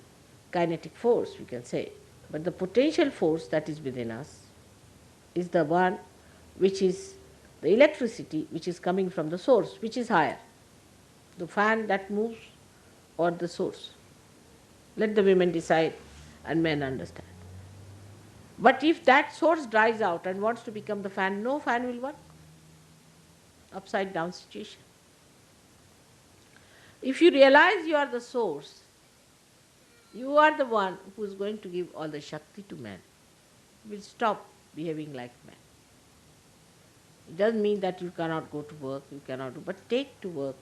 kinetic force, we can say. But the potential force that is within us is the one which is the electricity which is coming from the source, which is higher. The fan that moves or the source. Let the women decide and men understand. But if that source dries out and wants to become the fan, no fan will work. Upside down situation. If you realize you are the source, you are the one who is going to give all the Shakti to men. You will stop behaving like men. It doesn't mean that you cannot go to work, you cannot do, but take to work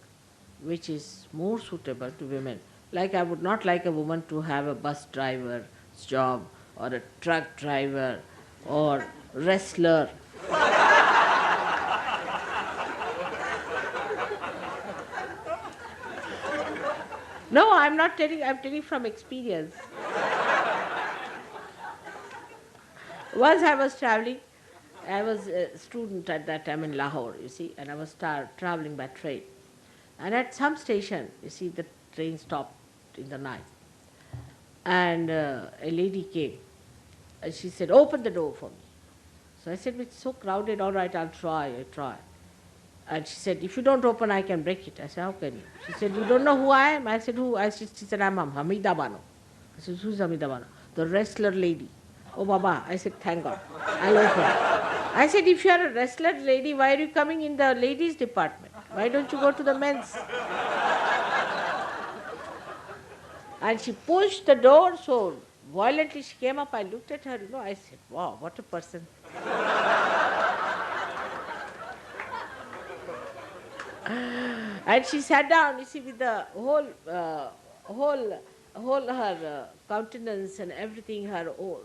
which is more suitable to women. Like I would not like a woman to have a bus driver's job or a truck driver or wrestler. No, I'm not telling, I'm telling from experience. Once I was traveling, I was a student at that time in Lahore, you see, and I was traveling by train. And at some station, you see, the train stopped in the night. And a lady came, and she said, open the door for me. So I said, it's so crowded, all right, I'll try. And she said, if you don't open, I can break it. I said, how can you? She said, you don't know who I am? I said, who? She said, I'm Hamida Bano. I said, who's Hamida Bano? The wrestler lady. Oh, Baba. I said, thank God. I'll open. I said, if you are a wrestler lady, why are you coming in the ladies' department? Why don't you go to the men's? And she pushed the door so violently. She came up. I looked at her. I said, wow, what a person. And she sat down, you see, with the whole her countenance and everything, her whole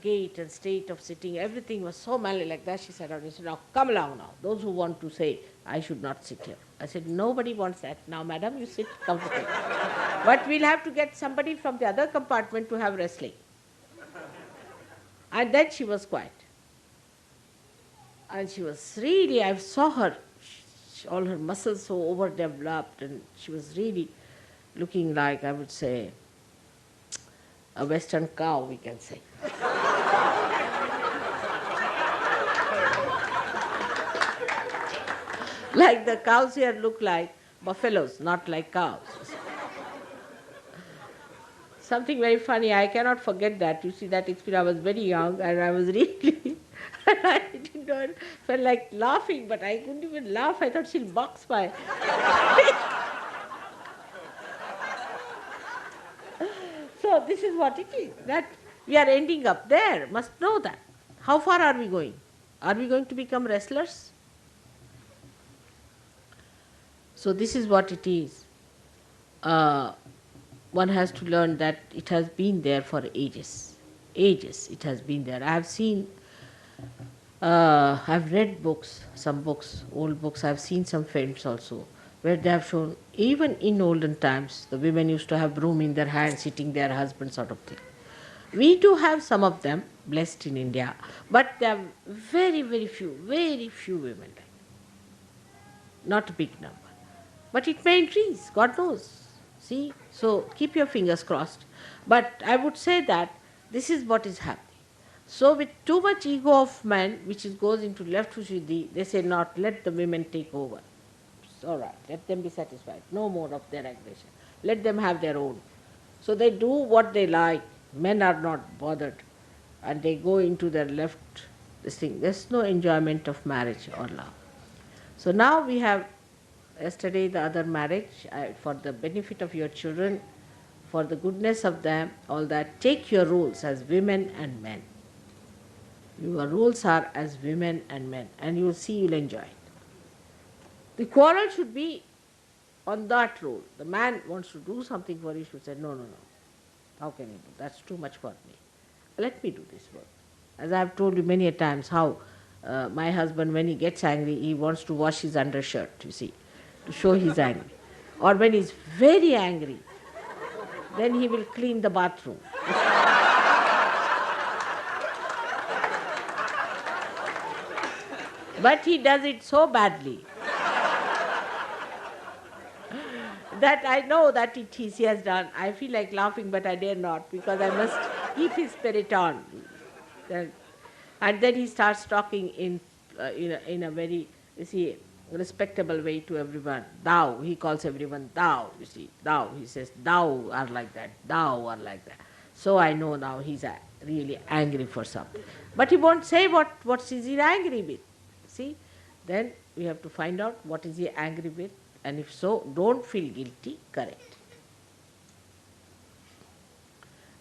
gait and state of sitting, everything was so manly like that. She sat down and said, now come along now. Those who want to say, I should not sit here. I said, nobody wants that. Now, madam, you sit comfortably. But we'll have to get somebody from the other compartment to have wrestling. And then she was quiet. And she was really, I saw her, all her muscles so overdeveloped, and she was really looking like, I would say, a western cow, we can say. Like the cows here look like buffaloes, not like cows. Something very funny, I cannot forget that. You see, that experience, I was very young and I was really, I didn't know, felt like laughing, but I couldn't even laugh. I thought she'll box my. So this is what it is, that we are ending up there, must know that. How far are we going? Are we going to become wrestlers? So this is what it is. One has to learn that it has been there for ages. Ages it has been there. I have seen, I've read books, some books, old books, I've seen some films also, where they have shown, even in olden times, the women used to have broom in their hand, sitting their husband sort of thing. We do have some of them, blessed in India, but there are very, very few women like that. Not a big number. But it may increase, God knows. See? So keep your fingers crossed. But I would say that this is what is happening. So with too much ego of man, which goes into left Vishuddhi, they say not, let the women take over. It's all right, let them be satisfied. No more of their aggression. Let them have their own. So they do what they like. Men are not bothered. And they go into their left, this thing. There's no enjoyment of marriage or love. So now we have yesterday the other marriage, for the benefit of your children, for the goodness of them, all that, take your roles as women and men. Your roles are as women and men, and you will see you'll enjoy it. The quarrel should be on that role. The man wants to do something for you, should say, no, how can you do? That's too much for me. Let me do this work. As I have told you many a times how my husband, when he gets angry, he wants to wash his undershirt, you see, to show he's angry. Or when he's very angry, then he will clean the bathroom. But he does it so badly that I know that he has done. I feel like laughing, but I dare not, because I must keep his spirit on. And then he starts talking in a very, you see, respectable way to everyone. Thou, he calls everyone thou, you see, thou. He says, thou are like that, thou are like that. So I know now he's really angry for something. But he won't say what is he angry with. See, then we have to find out what is he angry with, and if so, don't feel guilty, correct.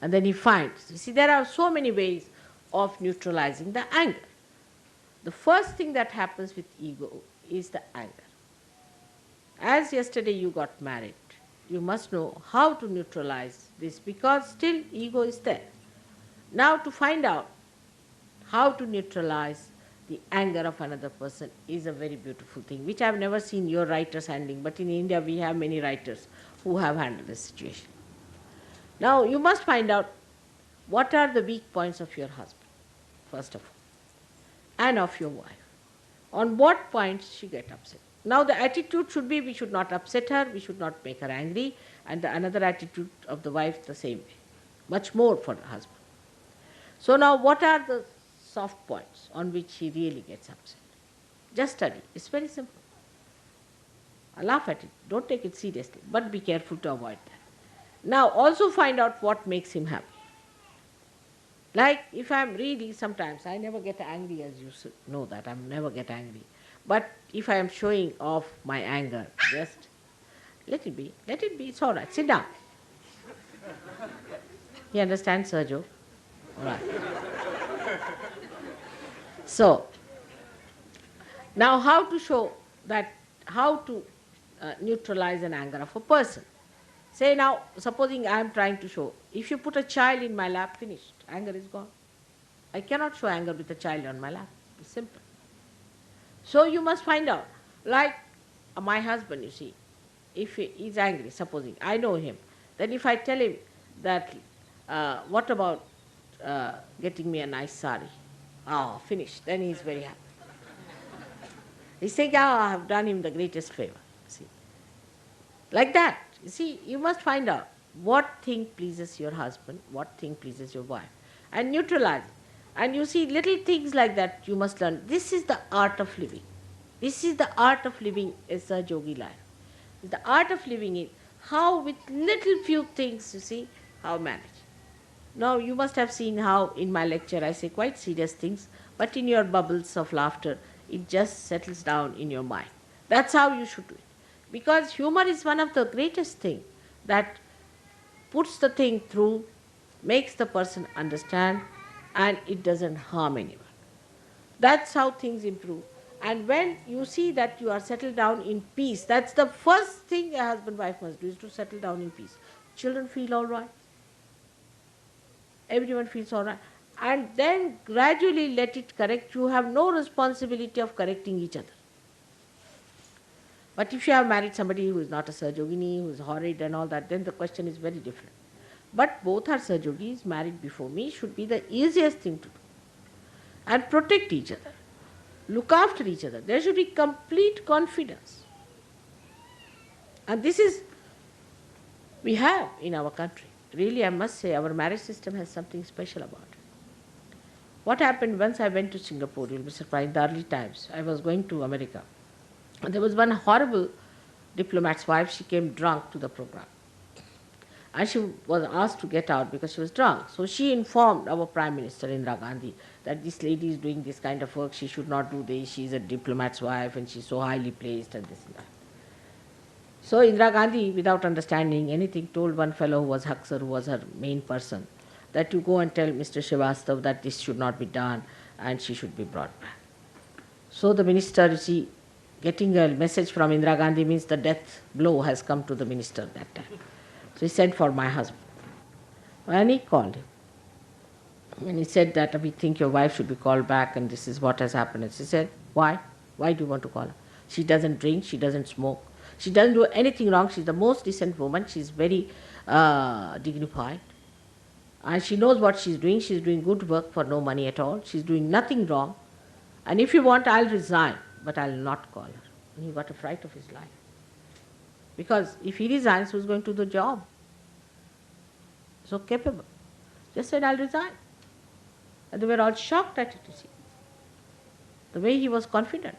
And then he finds, you see, there are so many ways of neutralizing the anger. The first thing that happens with ego is the anger. as yesterday you got married, you must know how to neutralize this, because still ego is there. Now to find out how to neutralize the anger of another person is a very beautiful thing, which I have never seen your writers handling, but in India we have many writers who have handled this situation. Now you must find out what are the weak points of your husband, first of all, and of your wife. On what points she get upset. Now the attitude should be, we should not upset her, we should not make her angry, and the another attitude of the wife the same way, much more for the husband. So now what are the soft points on which he really gets upset? Just study, it's very simple. I laugh at it, don't take it seriously, but be careful to avoid that. Now also find out what makes him happy. Like if I am really, sometimes I never get angry, as you know that, I never get angry. But if I am showing off my anger, just let it be, it's all right, sit down. You understand, Sergio? All right. So, now how to show that, how to neutralize an anger of a person. Say now, supposing I am trying to show, if you put a child in my lap, finished, anger is gone. I cannot show anger with a child on my lap, it's simple. So you must find out, like my husband, you see, if he is angry, supposing, I know him, then if I tell him that, what about getting me a nice sari? Oh, finished, then he is very happy. He's saying, I have done him the greatest favor, see. Like that, you see, you must find out what thing pleases your husband, what thing pleases your wife, and neutralize it. And you see, little things like that you must learn. This is the art of living. This is the art of living a Sahaja Yogi life. The art of living is how with little few things, you see, how manage. Now you must have seen how in my lecture I say quite serious things, but in your bubbles of laughter, it just settles down in your mind. That's how you should do it. Because humor is one of the greatest things that puts the thing through, makes the person understand, and it doesn't harm anyone. That's how things improve. And when you see that you are settled down in peace, that's the first thing a husband and wife must do, is to settle down in peace. Children feel all right. Everyone feels all right. And then gradually let it correct. You have no responsibility of correcting each other. But if you have married somebody who is not a Sahaja Yogini, who is horrid and all that, then the question is very different. But both are Sahaja Yogis, married before me, should be the easiest thing to do. And protect each other. Look after each other. There should be complete confidence. And this is, we have in our country. Really, I must say, our marriage system has something special about it. What happened once I went to Singapore, you'll be surprised, in the early times, I was going to America. And there was one horrible diplomat's wife, she came drunk to the program. And she was asked to get out because she was drunk. So she informed our Prime Minister, Indira Gandhi, that this lady is doing this kind of work, she should not do this, she is a diplomat's wife and she is so highly placed and this and that. So Indira Gandhi, without understanding anything, told one fellow who was Haksar, who was her main person, that you go and tell Mr. Srivastav that this should not be done and she should be brought back. So the minister, you see, getting a message from Indira Gandhi means the death blow has come to the minister that time. So he sent for my husband. And he called him. And he said that we think your wife should be called back and this is what has happened. And she said, why? Why do you want to call her? She doesn't drink, she doesn't smoke. She doesn't do anything wrong. She's the most decent woman. She's very dignified. And she knows what she's doing. She's doing good work for no money at all. She's doing nothing wrong. And if you want, I'll resign, but I'll not call her. And he got a fright of his life. Because if he resigns, who's going to do the job? So capable. Just said, I'll resign. And they were all shocked at it, you see. The way he was confident.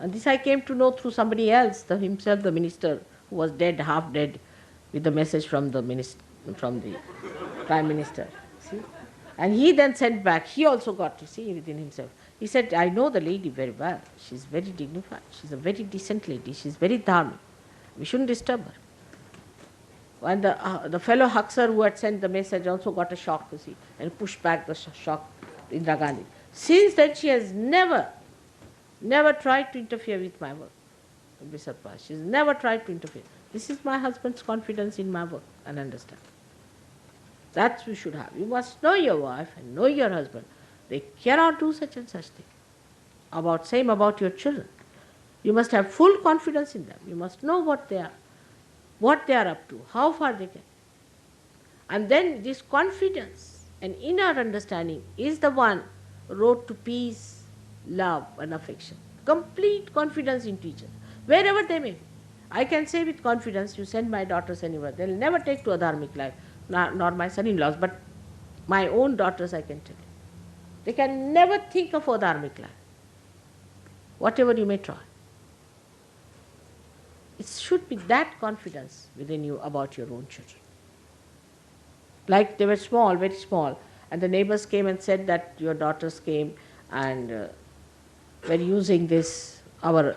And this I came to know through somebody else, himself the minister, who was dead, half dead, with the message from the Prime Minister. See? And he then sent back, he also got to see within himself. He said, I know the lady very well. She's very dignified. She's a very decent lady. She's very dharmic. We shouldn't disturb her. And the fellow Haksar who had sent the message also got a shock, you see, and pushed back the shock, Indira Gandhi. Since then she has never never tried to interfere with my work. You'll be surprised. She's never tried to interfere. This is my husband's confidence in my work and understand. That's we should have. You must know your wife and know your husband. They cannot do such and such thing. Same about your children. You must have full confidence in them. You must know what they are up to, how far they can. And then this confidence and inner understanding is the one road to peace, love and affection. Complete confidence into each other, wherever they may be. I can say with confidence, you send my daughters anywhere, they'll never take to a dharmic life, nor my son-in-laws, but my own daughters I can tell you. They can never think of a dharmic life, whatever you may try. It should be that confidence within you about your own children. Like they were small, very small, and the neighbors came and said that your daughters came and were using this, our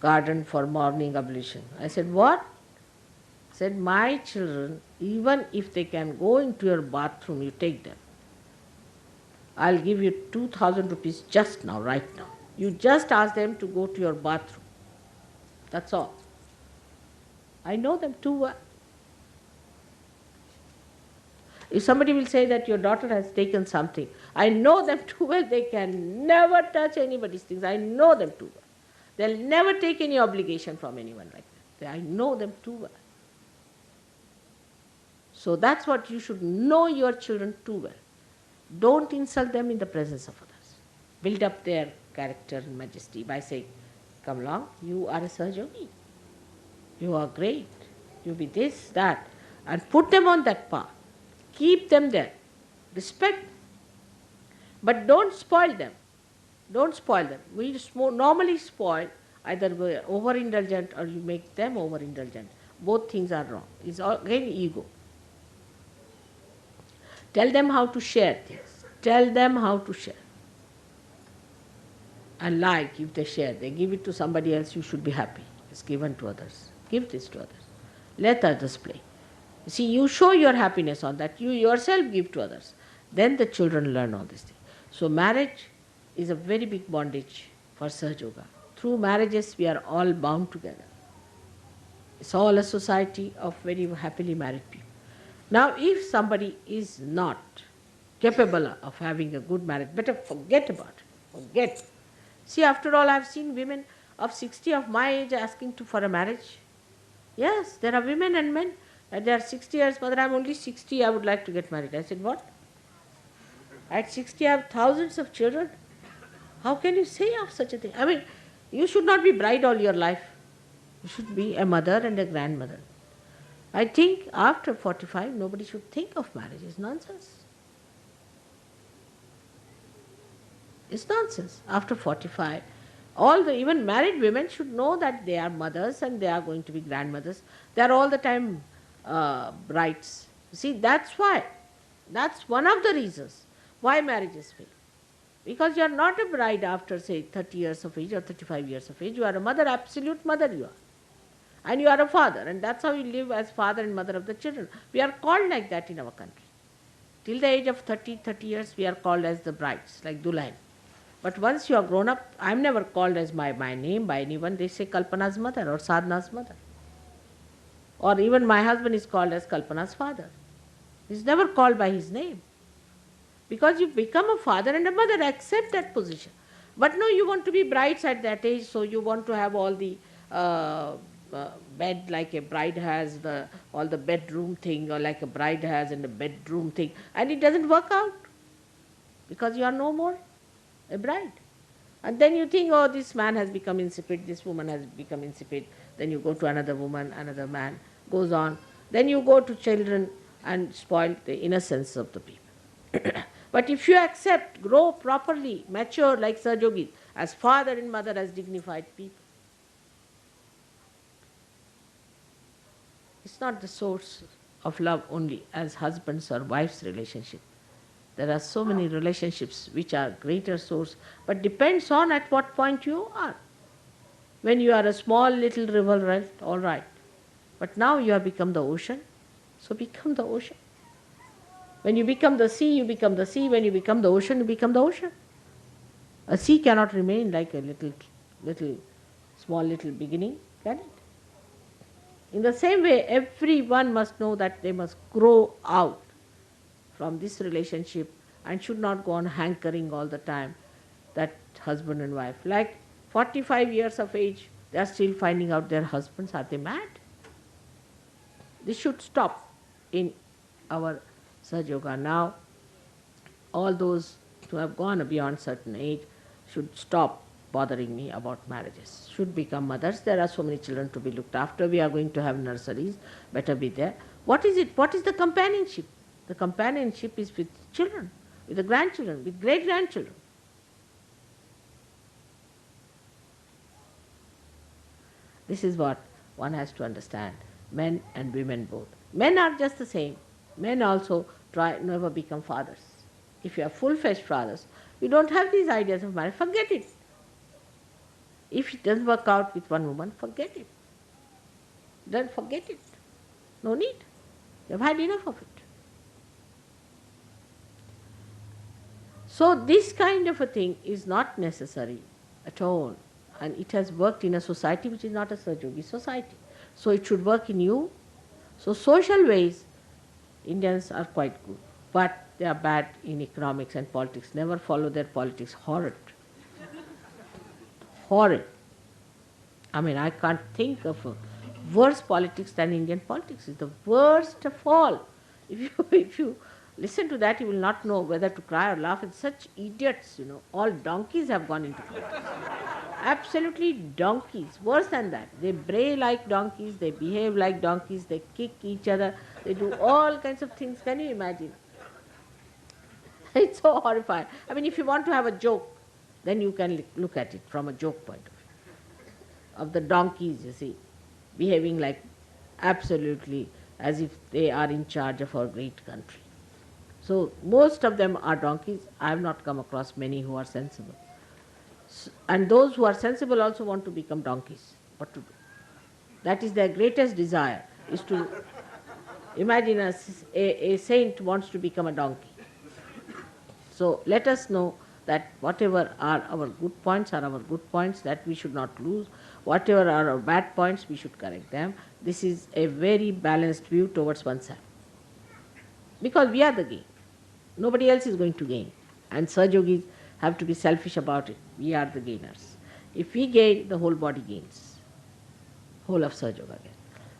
garden for morning ablution. I said, what? I said, my children, even if they can go into your bathroom, you take them. I'll give you 2,000 rupees just now, right now. You just ask them to go to your bathroom. That's all. I know them too well. If somebody will say that your daughter has taken something, I know them too well. They can never touch anybody's things. I know them too well. They'll never take any obligation from anyone like that. I know them too well. So that's what you should know your children too well. Don't insult them in the presence of others. Build up their character and majesty by saying, come along, you are a Sahaja Yogi. You are great. You be this, that. And put them on that path. Keep them there. Respect them. But don't spoil them. Don't spoil them. We normally spoil, either we're overindulgent or you make them overindulgent. Both things are wrong. It's again ego. Tell them how to share things. Tell them how to share. And like if they share, they give it to somebody else, you should be happy. It's given to others. Give this to others. Let others play. See, you show your happiness on that. You yourself give to others. Then the children learn all these things. So marriage is a very big bondage for Sahaja Yoga. Through marriages, we are all bound together. It's all a society of very happily married people. Now, if somebody is not capable of having a good marriage, better forget about it. Forget. See, after all, I've seen women of 60 of my age asking for a marriage. Yes, there are women and men. And they are 60 years, mother, I'm only 60, I would like to get married. I said, what? At 60, I have thousands of children. How can you say of such a thing? I mean, you should not be bride all your life. You should be a mother and a grandmother. I think after 45, nobody should think of marriage. It's nonsense. It's nonsense. After 45, even married women should know that they are mothers and they are going to be grandmothers. They are all the time brides. See, that's why. That's one of the reasons why marriages fail. Because you are not a bride after, say, 30 years of age or 35 years of age. You are a mother, absolute mother you are. And you are a father. And that's how you live as father and mother of the children. We are called like that in our country. Till the age of 30 years, we are called as the brides, like Dulhan. But once you are grown up, I am never called as my name by anyone. They say Kalpana's mother or Sadhana's mother. Or even my husband is called as Kalpana's father. He's never called by his name. Because you become a father and a mother, accept that position. But no, you want to be brides at that age, so you want to have all the bed like a bride has, all the bedroom thing, or like a bride has in the bedroom thing. And it doesn't work out. Because you are no more a bride. And then you think, oh, this man has become insipid, this woman has become insipid. Then you go to another woman, another man, goes on. Then you go to children and spoil the innocence of the people. But if you accept, grow properly, mature like Sahaja Yogis, as father and mother, as dignified people, it's not the source of love only as husbands or wives' relationship. There are so many relationships which are greater source, but depends on at what point you are. When you are a small little river, right, all right. But now you have become the ocean, so become the ocean. When you become the sea, you become the sea. When you become the ocean, you become the ocean. A sea cannot remain like a small little beginning, can it? In the same way, everyone must know that they must grow out from this relationship and should not go on hankering all the time, that husband and wife. Like 45 years of age, they are still finding out their husbands. Are they mad? This should stop in our Sahaja Yoga. Now, all those who have gone beyond certain age should stop bothering me about marriages, should become mothers. There are so many children to be looked after. We are going to have nurseries, better be there. What is it? What is the companionship? The companionship is with children, with the grandchildren, with great-grandchildren. This is what one has to understand, men and women both. Men are just the same. Men also try never become fathers. If you are full-fledged fathers, you don't have these ideas of marriage, forget it. If it doesn't work out with one woman, forget it. Then forget it. No need. You have had enough of it. So this kind of a thing is not necessary at all. And it has worked in a society which is not a Sahaja Yogi society. So it should work in you. So social ways, Indians are quite good. But they are bad in economics and politics. Never follow their politics. Horrid. Horrid. I mean, I can't think of a worse politics than Indian politics. It's the worst of all. If you listen to that, you will not know whether to cry or laugh. It's such idiots, All donkeys have gone into politics. Absolutely donkeys. Worse than that. They bray like donkeys, they behave like donkeys, they kick each other, they do all kinds of things. Can you imagine? It's so horrifying. I mean, if you want to have a joke, then you can look at it from a joke point of view. Of the donkeys, you see, behaving like absolutely as if they are in charge of our great country. So most of them are donkeys. I have not come across many who are sensible. And those who are sensible also want to become donkeys. What to do? That is their greatest desire, is to imagine a saint wants to become a donkey. So let us know that whatever are our good points are our good points, that we should not lose. Whatever are our bad points, we should correct them. This is a very balanced view towards oneself. Because we are the gain. Nobody else is going to gain. And Sahaja Yogis have to be selfish about it. We are the gainers. If we gain, the whole body gains. Whole of Sahaja Yoga gains.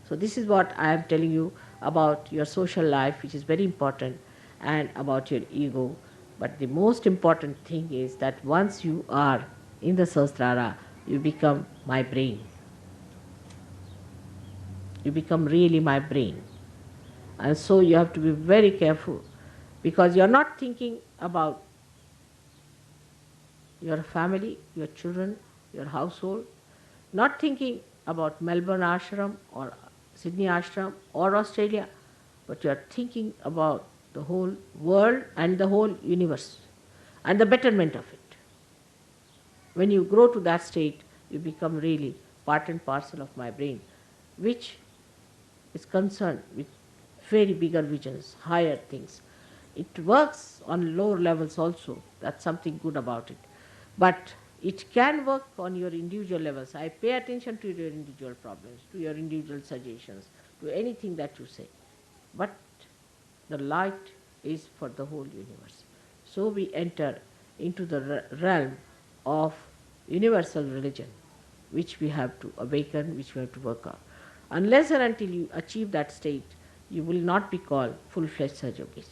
So this is what I am telling you about your social life, which is very important, and about your ego. But the most important thing is that once you are in the Sahasrara, you become my brain. You become really my brain. And so you have to be very careful, because you are not thinking about your family, your children, your household, not thinking about Melbourne Ashram or Sydney Ashram or Australia, but you are thinking about the whole world and the whole universe and the betterment of it. When you grow to that state, you become really part and parcel of my brain, which is concerned with very bigger visions, higher things. It works on lower levels also. That's something good about it. But it can work on your individual levels. I pay attention to your individual problems, to your individual suggestions, to anything that you say. But the light is for the whole universe. So we enter into the realm of universal religion, which we have to awaken, which we have to work on. Unless and until you achieve that state, you will not be called full-fledged Sahaja Yogis.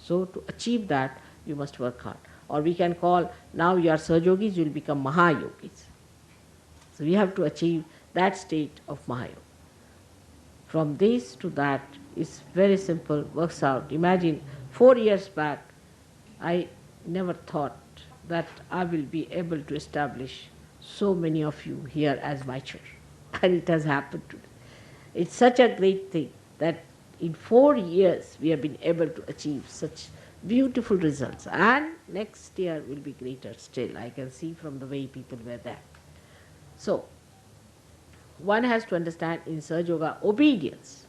So to achieve that, you must work hard. Or we can call, now you are Sahaja Yogis, you will become Mahayogis. So we have to achieve that state of Mahayoga. From this to that is very simple, works out. Imagine 4 years back, I never thought that I will be able to establish so many of you here as my children. And it has happened today. It's such a great thing that in 4 years we have been able to achieve such beautiful results. And next year will be greater still. I can see from the way people were there. So, one has to understand in Sahaja Yoga, obedience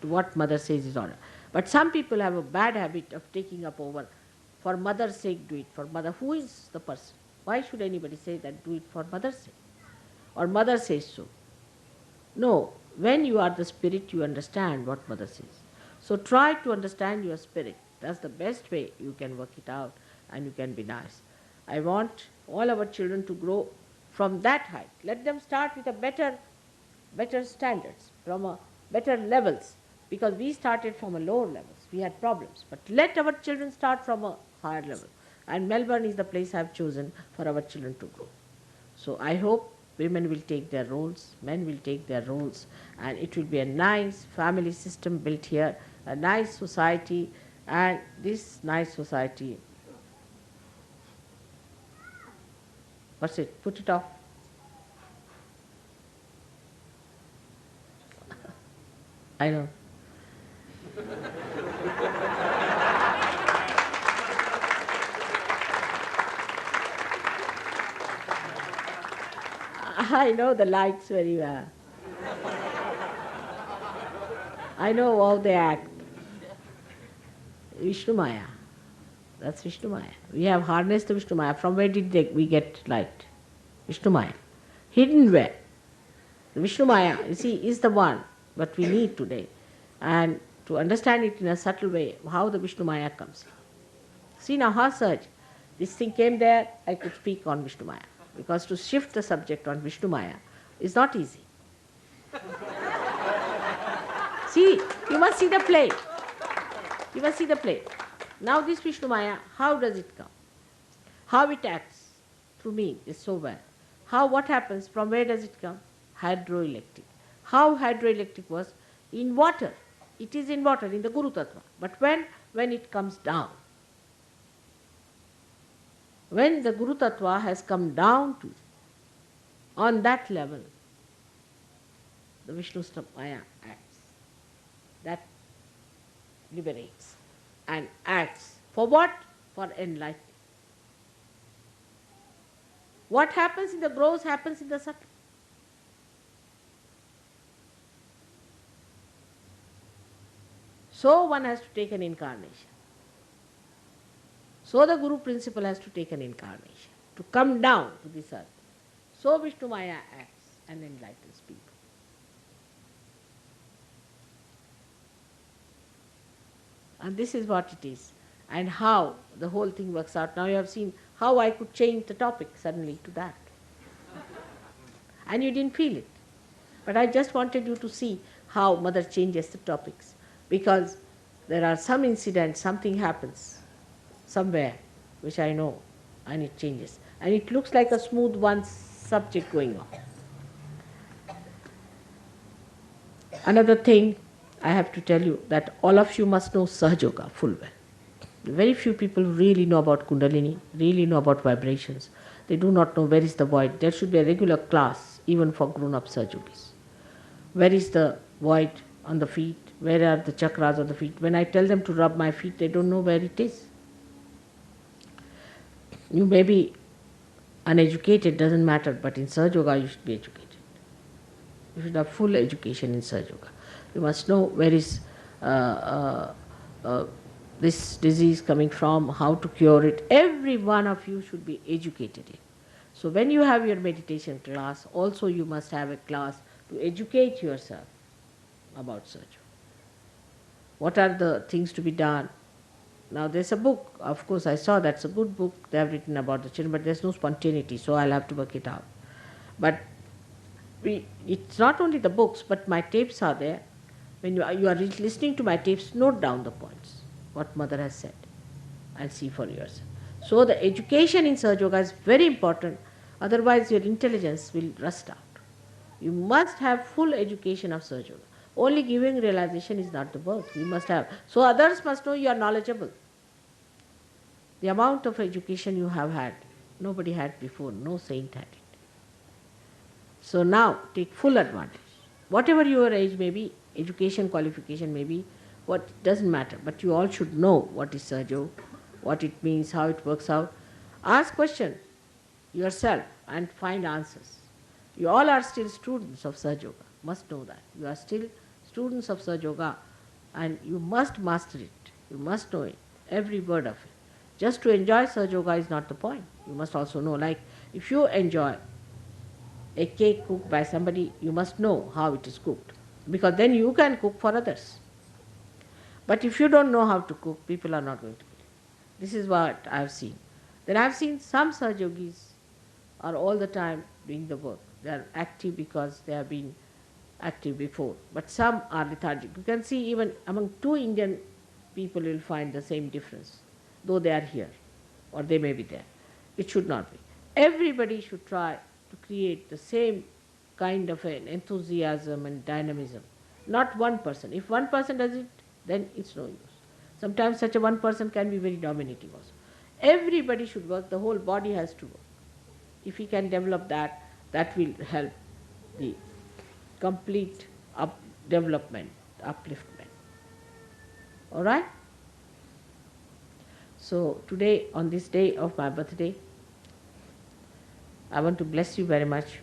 to what Mother says is order. But some people have a bad habit of taking up over For mother's sake do it. For mother, who is the person? Why should anybody say that do it for mother's sake? Or mother says so. No, when you are the spirit, you understand what mother says. So try to understand your spirit. That's the best way you can work it out and you can be nice. I want all our children to grow from that height. Let them start with a better standards, from a better levels, because we started from a lower levels. We had problems. But let our children start from a higher level. And Melbourne is the place I have chosen for our children to grow. So I hope women will take their roles, men will take their roles, and it will be a nice family system built here, a nice society, and this nice society. What's it? Put it off. I know. I know the lights very well. I know how they act. Vishnu Maya. That's Vishnu Maya. We have harnessed the Vishnu Maya. From where did we get light? Vishnu Maya. Hidden where? The Vishnu Maya, you see, is the one what we need today. And to understand it in a subtle way, how the Vishnu Maya comes. See now her search. This thing came there, I could speak on Vishnu Maya. Because to shift the subject on Vishnu Maya is not easy. See, you must see the play. You must see the play. Now this Vishnu Maya, how does it come? How it acts through me is so well. What happens, from where does it come? Hydroelectric. How hydroelectric was? In water. It is in water, in the Guru Tattva. But when it comes down, when the Guru Tattva has come down to, on that level, the Vishnu Maya acts. That liberates and acts. For what? For enlightenment. What happens in the gross happens in the subtle. So one has to take an incarnation. So the Guru principle has to take an incarnation, to come down to this earth. So Vishnu Maya acts and enlightens people. And this is what it is, and how the whole thing works out. Now you have seen how I could change the topic suddenly to that. And you didn't feel it. But I just wanted you to see how Mother changes the topics, because there are some incidents, something happens somewhere, which I know, and it changes. And it looks like a smooth one subject going on. Another thing I have to tell you, that all of you must know Sahaja Yoga full well. Very few people really know about Kundalini, really know about vibrations. They do not know where is the void. There should be a regular class, even for grown-up Sahaja Yogis. Where is the void on the feet? Where are the chakras on the feet? When I tell them to rub my feet, they don't know where it is. You may be uneducated, doesn't matter, but in Sahaja Yoga you should be educated. You should have full education in Sahaja Yoga. You must know where is this disease coming from, how to cure it. Every one of you should be educated in. So when you have your meditation class, also you must have a class to educate yourself about Sahaja Yoga. What are the things to be done? Now there's a book, of course I saw that's a good book, they have written about the children, but there's no spontaneity, so I'll have to work it out. But it's not only the books, but my tapes are there. When you are listening to my tapes, note down the points, what Mother has said, and see for yourself. So the education in Sahaja Yoga is very important, otherwise your intelligence will rust out. You must have full education of Sahaja Yoga. Only giving realization is not the work, you must have. So others must know you are knowledgeable. The amount of education you have had, nobody had before, no saint had it. So now take full advantage. Whatever your age may be, education, qualification may be, what doesn't matter, but you all should know what is Sahaja Yoga, what it means, how it works out. Ask questions yourself and find answers. You all are still students of Sahaja Yoga, must know that. You are still students of Sahaja Yoga and you must master it, you must know it, every word of it. Just to enjoy Sahaja Yoga is not the point. You must also know, like if you enjoy a cake cooked by somebody, you must know how it is cooked, because then you can cook for others. But if you don't know how to cook, people are not going to believe. This is what I have seen. Then I have seen some Sahaja Yogis are all the time doing the work. They are active because they have been active before. But some are lethargic. You can see even among two Indian people you will find the same difference, though they are here or they may be there. It should not be. Everybody should try to create the same kind of an enthusiasm and dynamism. Not one person. If one person does it, then it's no use. Sometimes such a one person can be very dominating also. Everybody should work, the whole body has to work. If he can develop that, that will help the complete development, upliftment. All right? So today, on this day of my birthday, I want to bless you very much.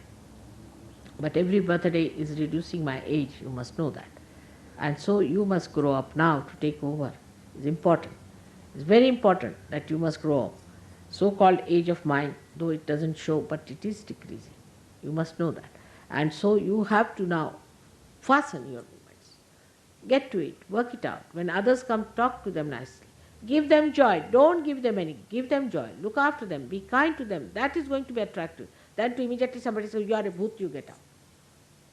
But every birthday is reducing my age, you must know that. And so you must grow up now to take over. It's important. It's very important that you must grow up. So-called age of mine, though it doesn't show, but it is decreasing. You must know that. And so you have to now fasten your movements. Get to it, work it out. When others come, talk to them nicely. Give them joy. Don't give them any. Give them joy. Look after them. Be kind to them. That is going to be attractive. Then to immediately somebody says, you are a bhoot, you get out.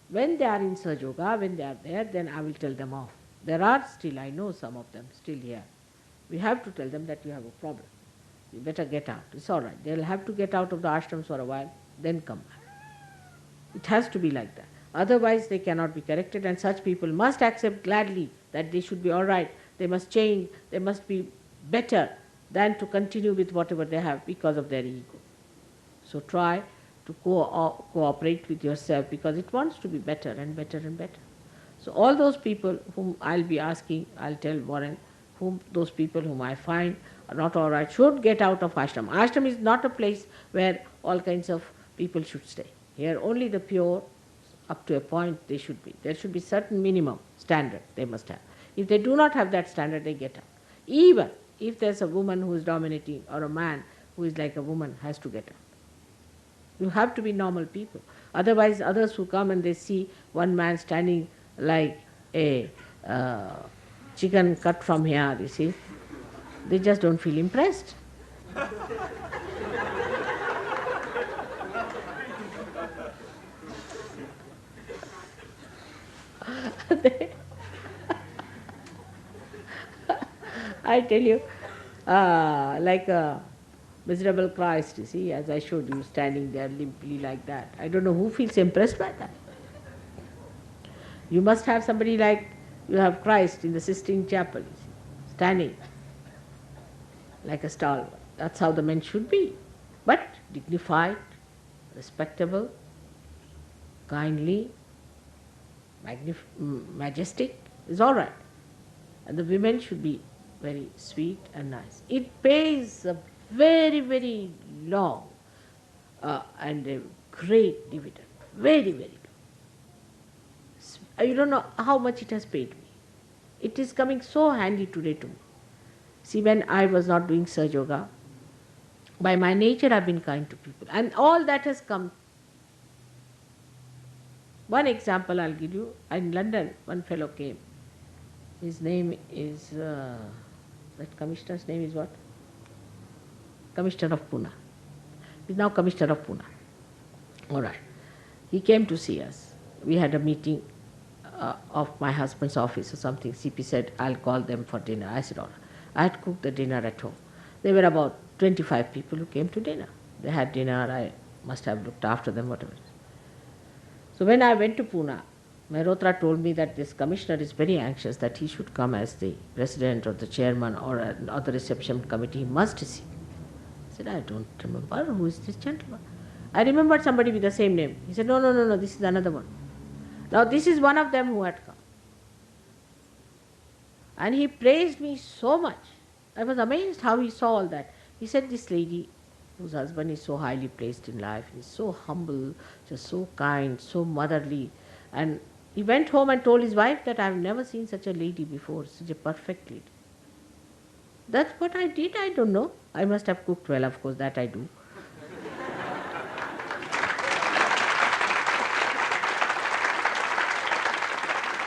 When they are in Sahaja Yoga, when they are there, then I will tell them off. There are still, I know some of them still here. We have to tell them that you have a problem. You better get out. It's all right. They'll have to get out of the ashrams for a while, then come back. It has to be like that. Otherwise they cannot be corrected, and such people must accept gladly that they should be all right. They must change. They must be better than to continue with whatever they have because of their ego. So try to cooperate with yourself, because it wants to be better and better and better. So all those people whom I'll be asking, I'll tell Warren, those people whom I find are not all right should get out of ashram. Ashram is not a place where all kinds of people should stay. Here only the pure, up to a point they should be. There should be certain minimum standard they must have. If they do not have that standard, they get out. Even if there's a woman who is dominating or a man who is like a woman, has to get out. You have to be normal people. Otherwise others who come and they see one man standing like a chicken cut from here, you see, they just don't feel impressed. I tell you, like a miserable Christ, you see, as I showed you, standing there limply like that. I don't know who feels impressed by that. You must have somebody like you have Christ in the Sistine Chapel, you see, standing like a stalwart. That's how the men should be. But dignified, respectable, kindly, majestic is all right. And the women should be very sweet and nice. It pays a very, very long and a great dividend. Very, very long. You don't know how much it has paid me. It is coming so handy today to me. See, when I was not doing Sahaja Yoga, by my nature I've been kind to people. And all that has come. One example I'll give you. In London, one fellow came. His name is, that commissioner's name is what? Commissioner of Pune. He's now Commissioner of Pune. All right. He came to see us. We had a meeting of my husband's office or something. CP said, I'll call them for dinner. I said, all right. I had cooked the dinner at home. There were about 25 people who came to dinner. They had dinner. I must have looked after them, whatever. So when I went to Pune, Mehrotra told me that this commissioner is very anxious that he should come as the president or the chairman or the reception committee. He must see. I said, I don't remember. Who is this gentleman? I remembered somebody with the same name. He said, no, this is another one. Now this is one of them who had come. And he praised me so much. I was amazed how he saw all that. He said, this lady whose husband is so highly placed in life, is so humble, just so kind, so motherly. And he went home and told his wife that I have never seen such a lady before, such a perfect lady. That's what I did, I don't know. I must have cooked well, of course, that I do.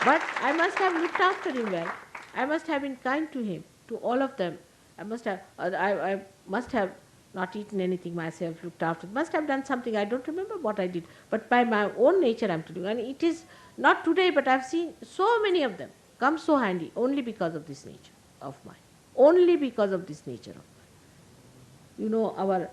But I must have looked after him well. I must have been kind to him, to all of them. I must have not eaten anything myself, looked after, must have done something. I don't remember what I did. But by my own nature I am telling you. And it is not today, but I have seen so many of them come so handy only because of this nature of mine. Only because of this nature of mine. You know our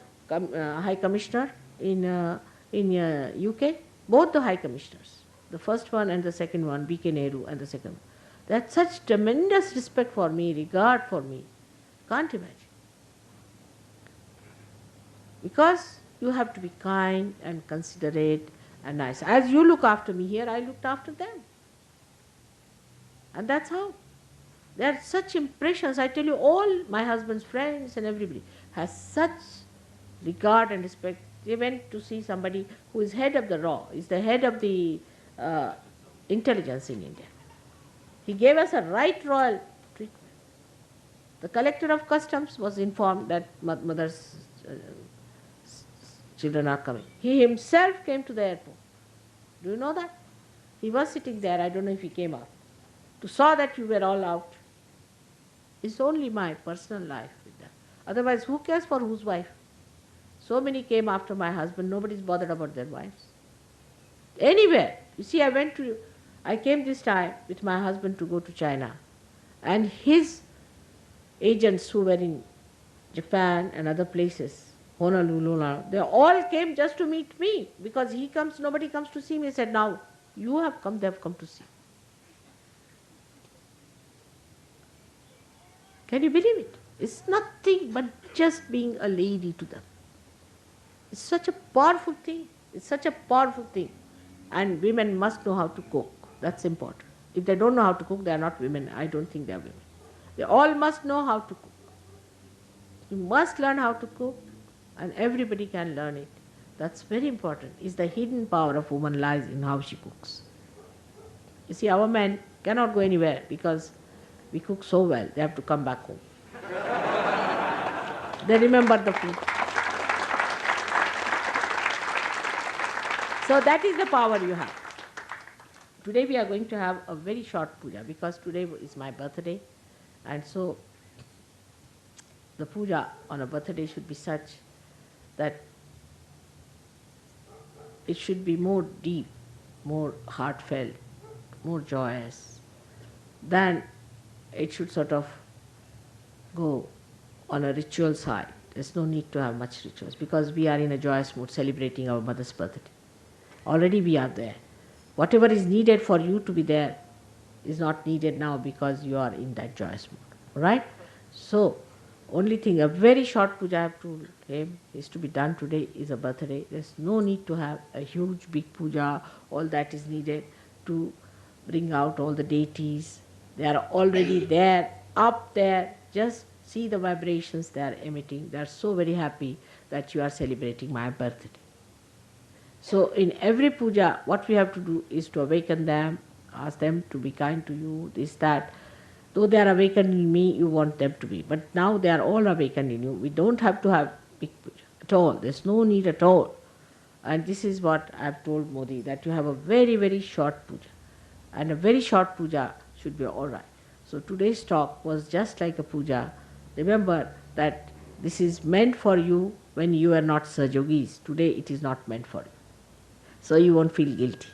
High Commissioner in UK, both the High Commissioners, the first one and the second one, B.K. Nehru and the second one, they had such tremendous respect for me, regard for me. Can't imagine. Because you have to be kind and considerate and nice. As you look after me here, I looked after them. And that's how. There are such impressions. I tell you, all my husband's friends and everybody has such regard and respect. They went to see somebody who is head of the RAW, is the head of the intelligence in India. He gave us a right royal treatment. The collector of customs was informed that mother's children are coming. He himself came to the airport. Do you know that? He was sitting there, I don't know if he came out, to saw that you were all out. It's only my personal life with them. Otherwise, who cares for whose wife? So many came after my husband, nobody's bothered about their wives. Anywhere. You see, I came this time with my husband to go to China, and his agents who were in Japan and other places, Honolulu, they all came just to meet me, because he comes, nobody comes to see me. He said, now you have come, they have come to see. Can you believe it? It's nothing but just being a lady to them. It's such a powerful thing. It's such a powerful thing. And women must know how to cook. That's important. If they don't know how to cook, they are not women. I don't think they are women. They all must know how to cook. You must learn how to cook, and everybody can learn it. That's very important. It's the hidden power of woman lies in how she cooks. You see, our men cannot go anywhere because we cook so well, they have to come back home. They remember the food. So that is the power you have. Today we are going to have a very short puja, because today is my birthday, and so the puja on a birthday should be such that it should be more deep, more heartfelt, more joyous, than it should sort of go on a ritual side. There's no need to have much rituals, because we are in a joyous mood celebrating our mother's birthday. Already we are there. Whatever is needed for you to be there is not needed now, because you are in that joyous mood. Right? So, only thing, a very short puja I have told him is to be done today, is a birthday. There's no need to have a huge big puja. All that is needed to bring out all the deities. They are already there, up there. Just see the vibrations they are emitting. They are so very happy that you are celebrating my birthday. So in every puja, what we have to do is to awaken them, ask them to be kind to you, this, that. Though they are awakened in me, you want them to be. But now they are all awakened in you. We don't have to have big puja at all. There's no need at all. And this is what I have told Modi, that you have a very, very short puja. And a very short puja should be all right. So today's talk was just like a puja. Remember that this is meant for you when you are not Sahaja Yogis. Today it is not meant for you. So you won't feel guilty.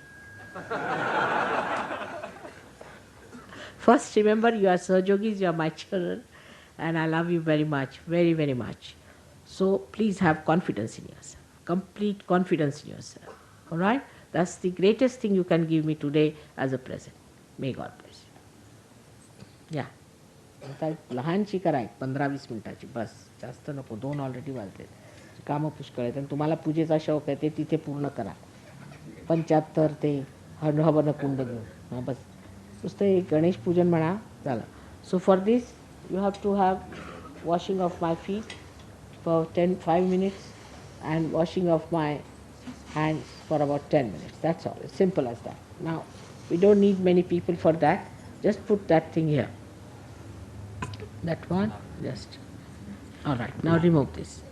First, remember, you are Sahaja Yogis, you are my children, and I love you very much, very, very much. So please have confidence in yourself, complete confidence in yourself. All right? That's the greatest thing you can give me today as a present. May God bless you. Yeah. आता लहानशी करा, 15-20 मिनिटाची बस, जास्त नको, 2 already वाजले. कामं पुष्कळ आहेत आणि तुम्हाला पूजेचा शौक आहे ते तिथे पूर्ण करा. 75 ते हवन कुंड घेऊन, हां बस. नुसतं एक गणेश पूजन म्हणा, झालं. So for this you have to have washing of my feet for 5 minutes and washing of my hands for about 10 minutes. That's all. It's simple as that. Now, we don't need many people for that. Just put that thing here. That one, just. Alright, now remove this.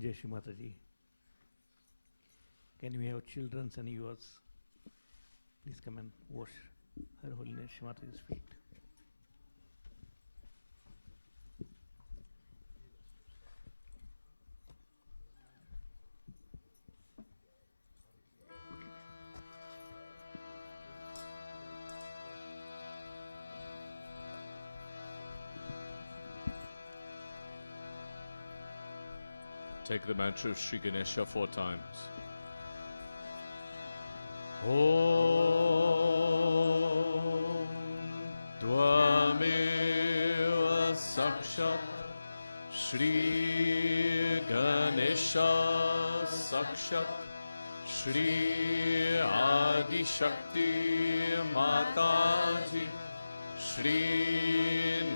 Jai Shri Mataji. Can we have children and yours? Please come and wash Her Holiness Shri Mataji's feet. Take the mantra of Sri Ganesha 4 times. Om Tvameva Sakshat Shri Ganesha Sakshat Shri Adi Shakti Mataji Shri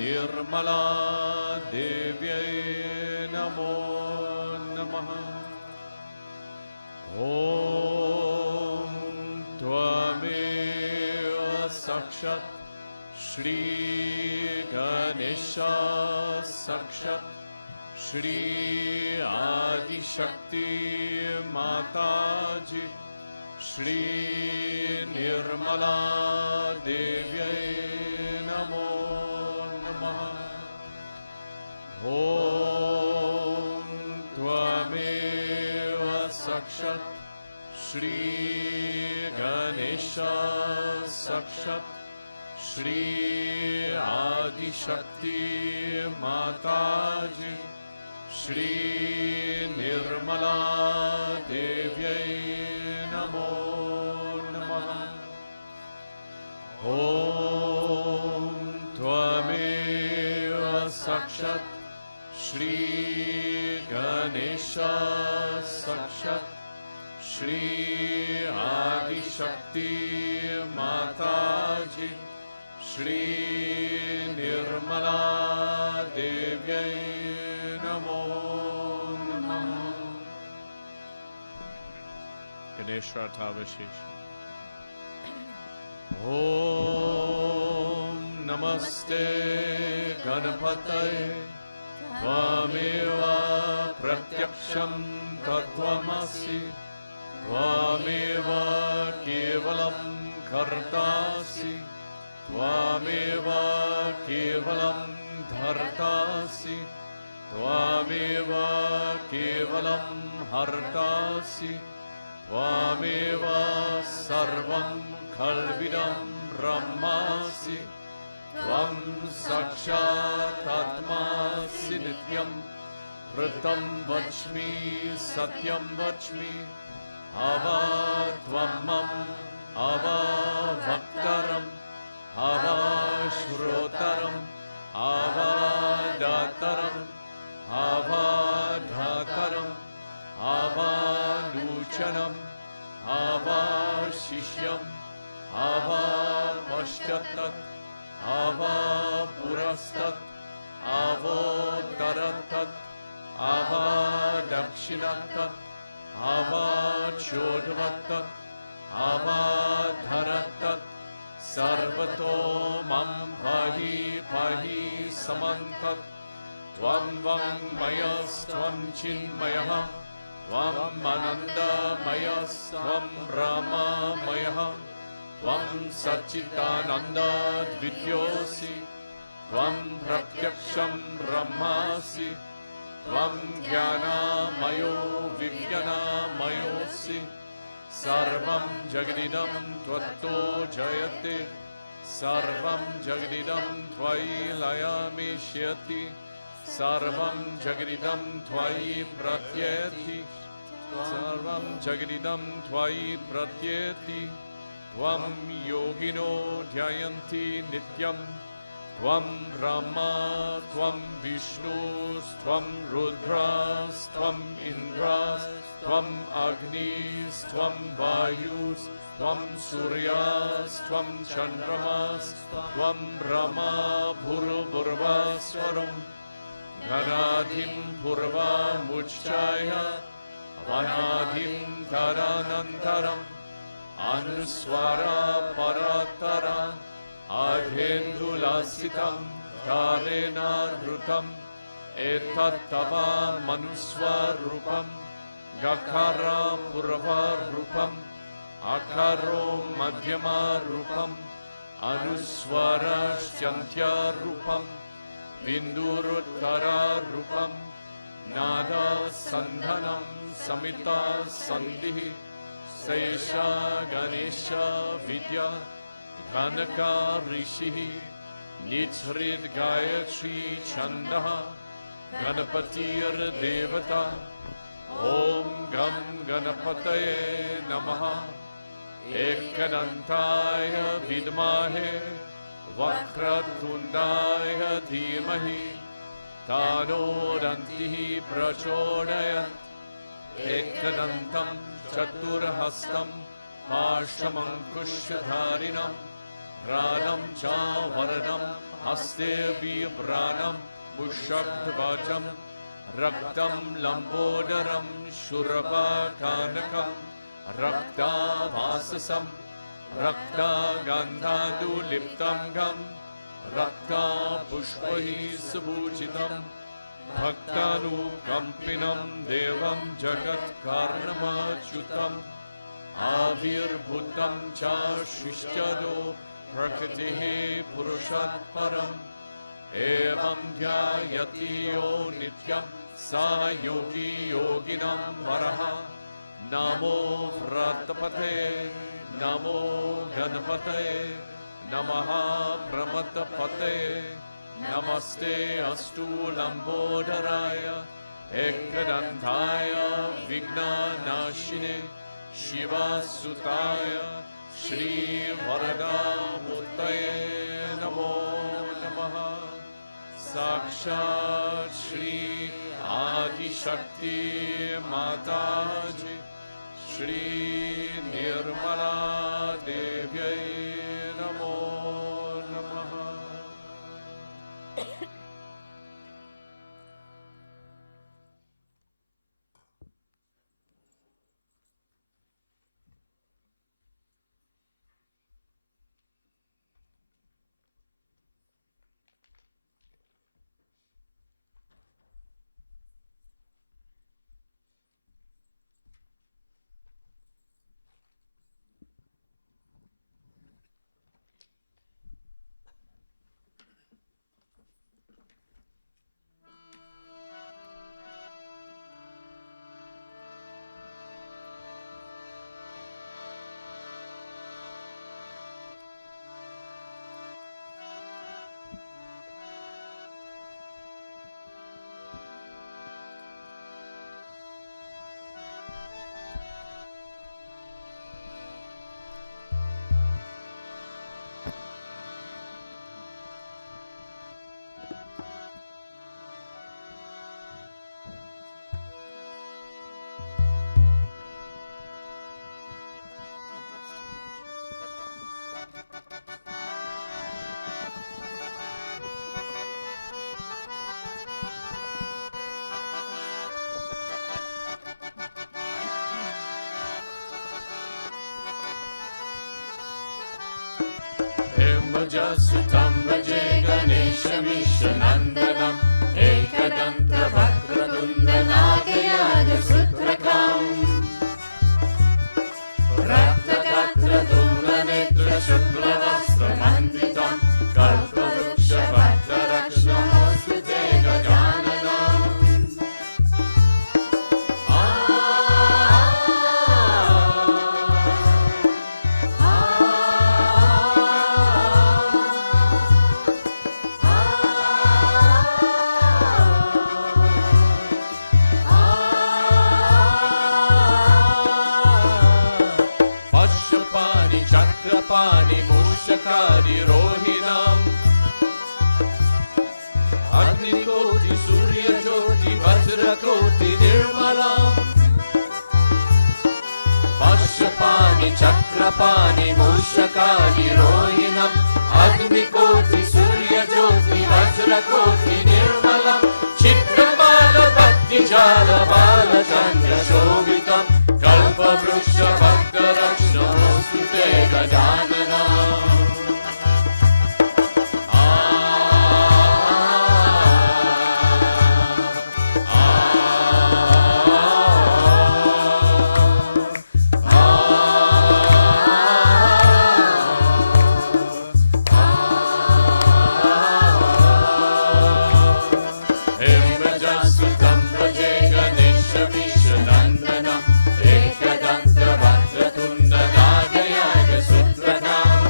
Nirmala Devyai Namo Om Tvameva Sakshat Shri Ganesha Sakshat Shri Adi Shakti Mataji Shri Nirmala Devyai Namo Namaha Om Tvameva Sakshat Shri Ganesha Sakshat Shri Adi Shakti Mataji Shri Nirmala Devyai Namo Namaha Om Tvameva Sakshat Shri Ganesha Sakshat Shri Adi Shakti Mataji Shri Nirmala Devyai Namo Namaha Ganesha Tavashish. Om Namaste Ganapataye Tvameva Pratyaksham Tatvamasi Tvameva Kevalam Kartasi Tvameva Kevalam Dhartasi Tvameva Kevalam Hartasi Tvameva Sarvam Khalvidam Brahmasi Tvam Sakshat Atmasi Nityam Vritam Vachmi Satyam Vachmi Ava Tvamam Ava Bhaktaram Ava Shrotaram Ava Dataram Ava Dhakaram Ava Luchanam Ava Shishyam Ava Pashchatak Ava Purastat Avo Taratat Ava Dakshinatat Avachotvatat Avadharatat Sarvato Mam Pahi Pahi Samantat Tvam Vam Mayas Tvam Chinmayaha Tvam Ananda Mayas Tvam Rama Mayaha Tvam Satchitananda Dvidyosi Tvam Pratyaksham Brahmasi Tvam Jnana Mayo Vijnana Mayosi Sarvam Jagadidam Tvatto Jayate Sarvam Jagadidam Tvai Layami Shyati Sarvam Jagadidam Tvai Pratyeti Sarvam Jagadidam Tvai Pratyeti Tvam Yogino Dhyayanti Nityam Tvam Brahma Tvam Vishnu Tvam Rudras Tvam Indras Tvam Agnis Tvam Vayus Tvam Suryas Tvam Chandramas Tvam Brahma Bhurvaswaram Ganadim Purva Muchaya Vanadim Taranantaram Anuswara Paratara Adhendulasitam Kalena Dhrutam Etattava Manuswarupam Gakara Purvarupam Akaro Madhyamarupam Anuswara Shantyarupam Vinduruttara-rupam Nada Sandhanam Samita Sandhi Sesha Ganesha Vidya Dhanaka Rishihi Nithrid Gayatri Chandaha Ganapatir Devata Om Gam Ganapataye Namaha Ekadantaya Vidmahe Vakratundaya Dhimahi Tano Dantihi Prachodayat Ekadantam Chaturhastam Pashamankushadharinam Radam Chavaranam Haste Vibranam Mushakvacham Raktam Lambodaram Shuravakanakam Rakta Vasasam Rakta Gandhadu Liptangam Rakta Pushpahi Subhujitam Bhaktanu Kampinam Devam Jagat Karnamachutam Avir Bhutam Cha Shishyado Prakritihi Purushat Param Evam Dhyayati Yo Nityam Sa Yogi Yoginam Varaha Namo Pratapate Namo Ganapate Namaha Pramatapate Namaste Astu Lambodharaya Ekadantaya Vignanashine Shiva Sutaya Shri Varadamurtaye Namo Namaha Sakshat Shri Adi Shakti Mataji Shri Nirmala Devyai Namo Namaha. Himajasutam Bhaje Ganeshamishanandanam Ekadantra Vakratunda Nagayaga Sutrakam Ratnagatra Dhumra Netra Shukla Vastra Manditam Kalparuksha Bhakta Rakshnamoskute Gajananam Chakrapani Mushakari Rohinam Agnikoti Surya Jyoti Vajrakoti Nirmalam Pashyapani Chakrapani Mushakari Rohinam Agnikoti Surya Jyoti Vajrakoti Nirmalam Chitrabala Bhakti Jala Bala Chandra Shobhitam Kalpa Vruksha Bhakta Rakshnamoskute Gajananam Himajasutam Bhaje Ganeshamishanandanam Ekadantra Vakratunda Nagayaga Sutrakam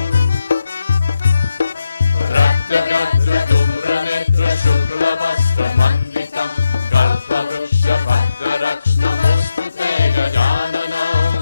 Raktagatra Dhumra Netra Shukla Vastra Manditam Kalpavrukša Bhakta Rakshnamoskute Gajananam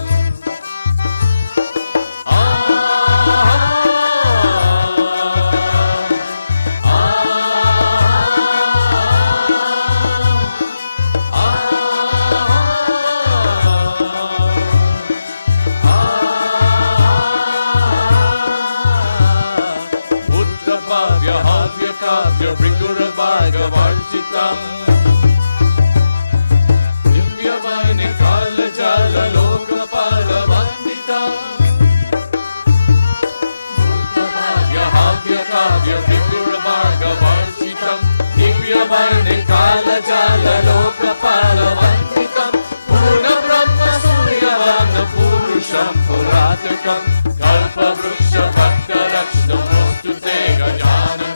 Uttapavya Havya Kavya Brigura Varga Varjitam Divya Vaini Kala Jala Lokapala Vanditam Uttapavya Havya Kavya Brigura Varga Varjitam Divya Vaini Kala Jala Lokapala Vanditam Purna Brahma Surya Vana Purusham Puratakam Kalpa Vruksha Bhakta Rakshnamoskute Gajananam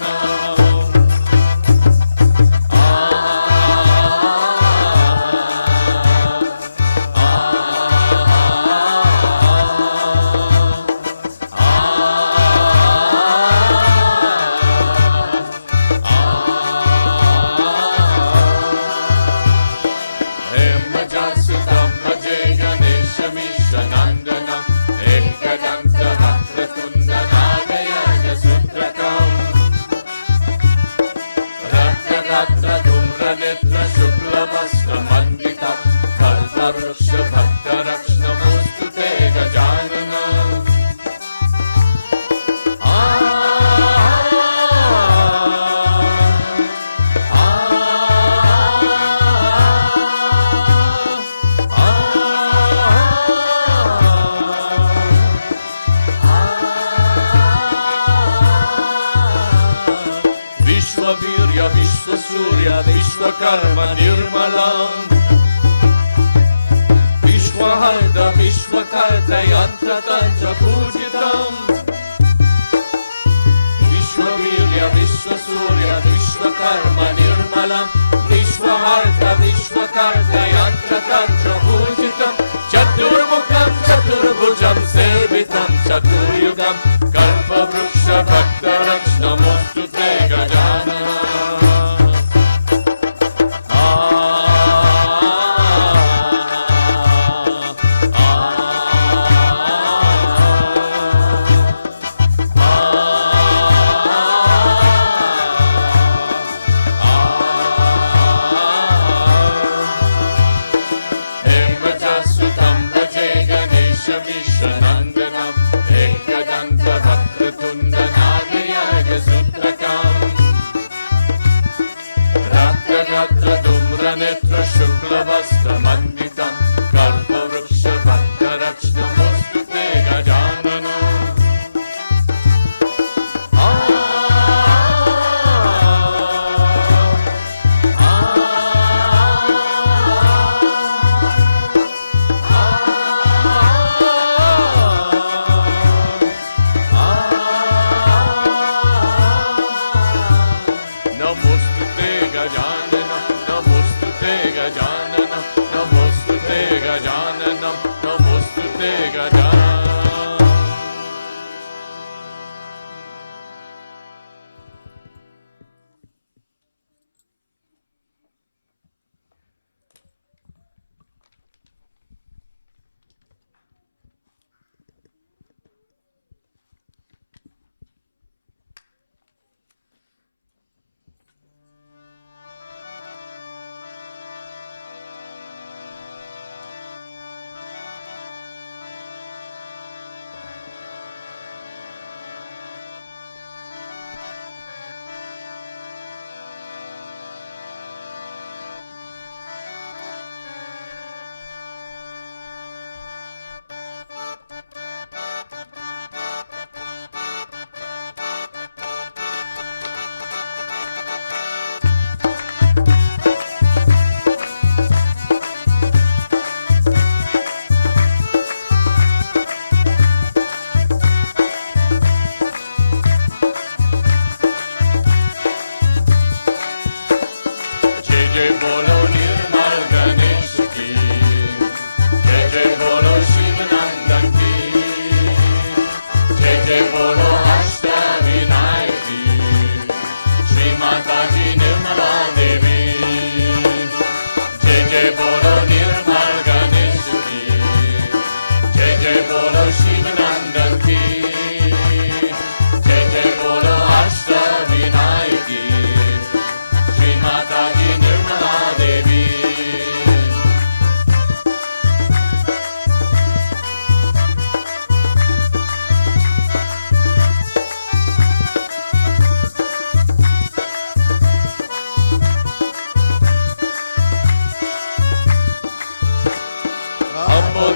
Himajasutam Bhaje Ganeshamishanandanam Ekadanta Vakratunda Nagayaga Sutrakam Raktagatra Dhumra Netra Shukla Vastra Manditam Kalpavrukša Bhakta Rakshnamoskute Gajananam Vishwavirya Vishwasurya Vishwakarma Nirmalam Vishwaharda Vishwakarta Yantra Tantra Pujitam Vishwavirya Vishwasurya Vishwakarma Nirmalam Vishwaharda Vishwakarta Yantra Tantra Pujitam Chaturmukham Chaturbhujam Sevitam Chaturyugam Kalpa Vruksha Bhakta Rakshnamoskute Gajananam Himajasutam Bhaje Ganesh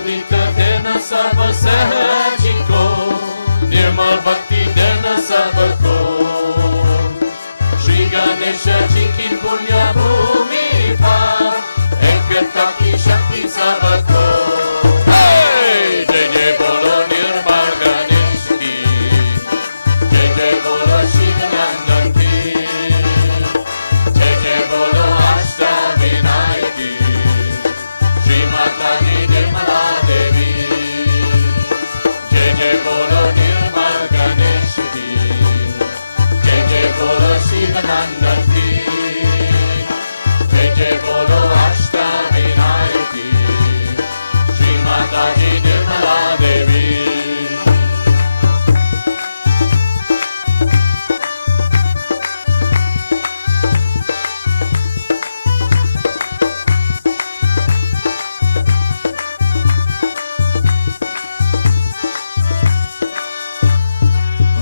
अमृत देना सब सहजी को, निर्मल भक्ति देना सबको। श्री गणेश जी की पुण्य भूमि पर एकता की शक्ति सबको। जय जय बोलो निर्मल गणेश की, जय जय बोलो शिव नंदन की, जय जय बोलो अष्टविनायक की, श्री माता जी निर्मला देवी। जय जय बोलो निर्मल गणेश की, जय जय बोलो शिव नंदन की, जय जय बोलो अष्टविनायक की, श्री माता जी निर्मला देवी।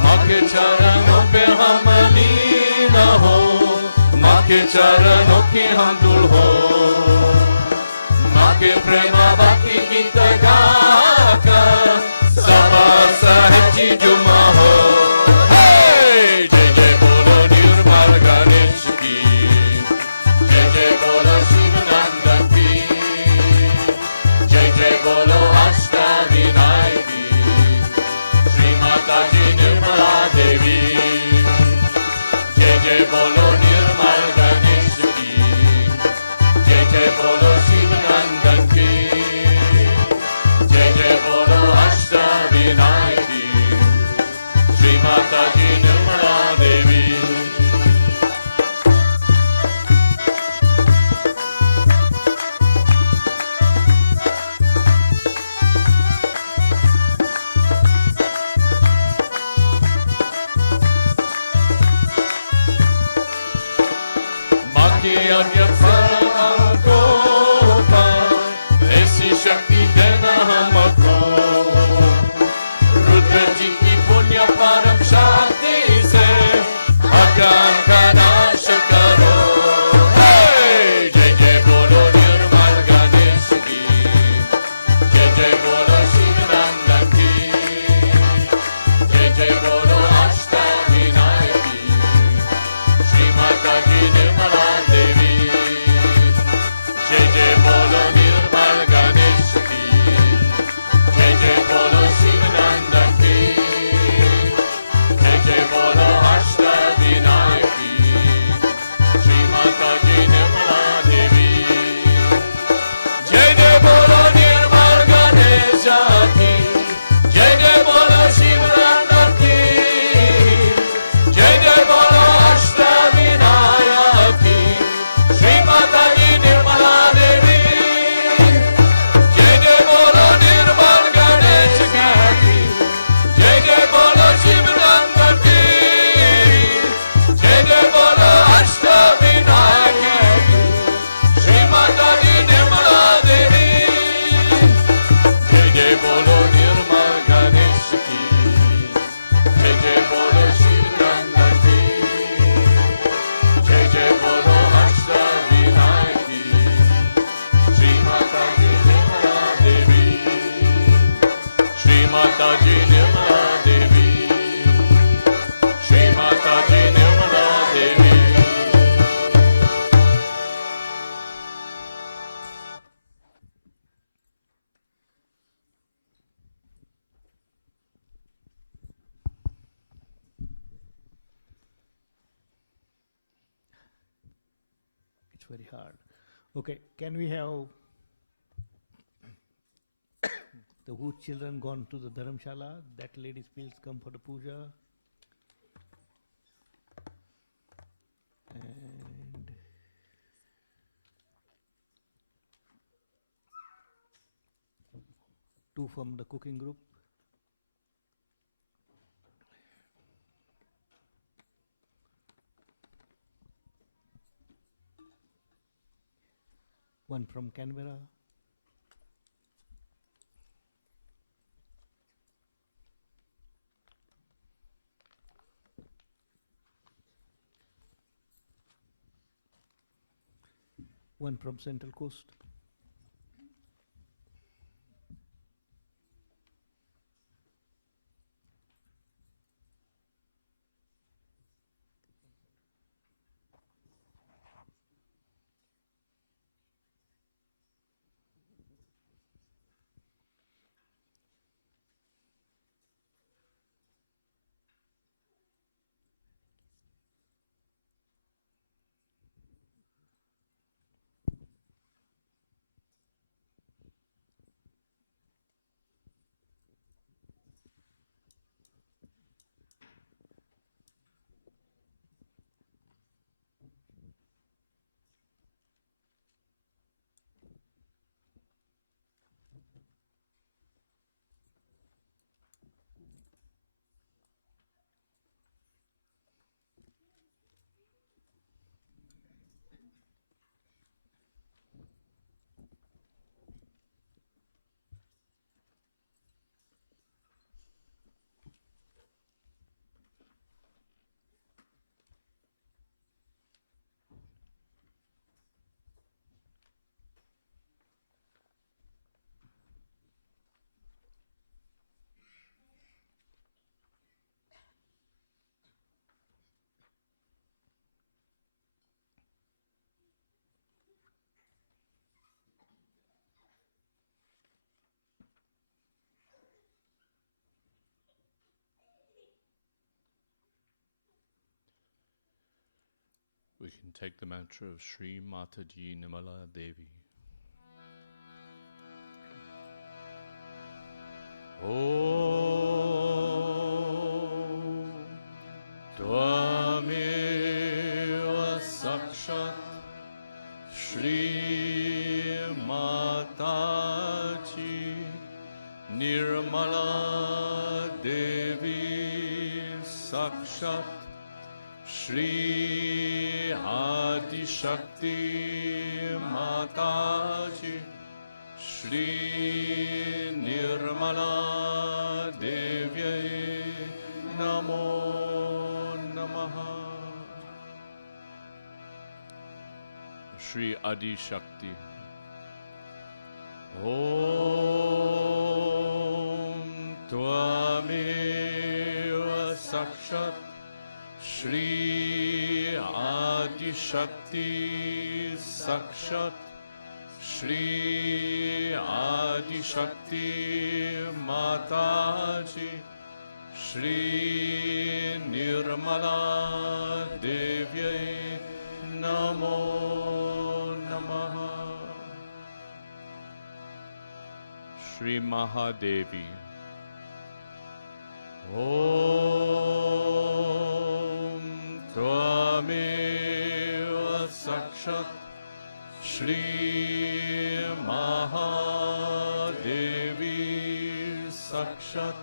माँ के चरणों पे हम लीन हो, माँ के चरणों के हम दूर हो, माँ के प्रेम भक्ति गीत गाकर सदा सहजी जुमा हो। जय जय बोलो निर्मल गणेश की, जय जय बोलो शिव नंदन की, जय जय बोलो अष्टविनायक की, श्री माता जी निर्मला देवी। जय जय बोलो निर्मल गणेश की, जय जय बोलो शिव नंदन की, जय जय बोलो अष्टविनायक की, श्री माता जी निर्मला देवी। माँ के यज्ञ फल हमको पाए, ऐसी शक्ति देना हमको। रुद्र जी की पुण्य परम शक्ति से अज्ञान का नाश करो। जय जय बोलो निर्मल गणेश की, जय जय बोलो शिव नंदन की, जय जय बोलो अष्टविनायक की, श्री माता जी निर्मला देवी। जय जय बोलो निर्मल गणेश की, जय जय बोलो शिव नंदन की, जय जय बोलो अष्टविनायक की, श्री माता जी निर्मला देवी। जय जय बोलो निर्मल गणेश की, जय जय बोलो शिव नंदन की, जय जय बोलो अष्टविनायक की, श्री माता जी निर्मला देवी। जय जय बोलो निर्मल गणेश की, जय जय बोलो शिव नंदन की, जय जय बोलो अष्टविनायक की, श्री माता जी निर्मला देवी। जय जय बोलो निर्मल गणेश की, जय जय बोलो शिव नंदन की, जय जय बोलो अष्टविनायक की, श्री माता जी निर्मला देवी। श्री माता जी निर्मला देवी, श्री माता जी Nirmala Devi. It's very hard. Okay, can we have the whose children gone to the Dharamshala? That ladies please come for the puja. And two from the cooking group. One from Canberra. One from Central Coast. we can take the mantra of Shri Mataji Nimala Devi. Om Tvameva Sakshat Shri Mataji Nirmala Devi Sakshat Shri Adi Shakti Mataji Shri Nirmala Devi Namo Namaha. Shri Adi Shakti. Om Tvameva Sakshat Shri Adi Shakti Sakshat Shri Adi Shakti Mataji Shri Nirmala Devi Namo Namaha. Shri Mahadevi. Om Tvameva Sakshat Shri Mahadevi Sakshat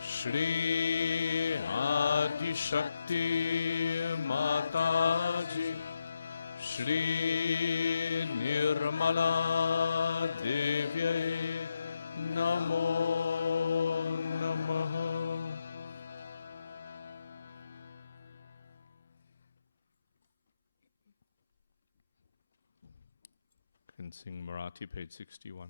Shri Adi Shakti Mataji Shri Nirmala Devi Namo Namaha. Can sing Marathi, page 61.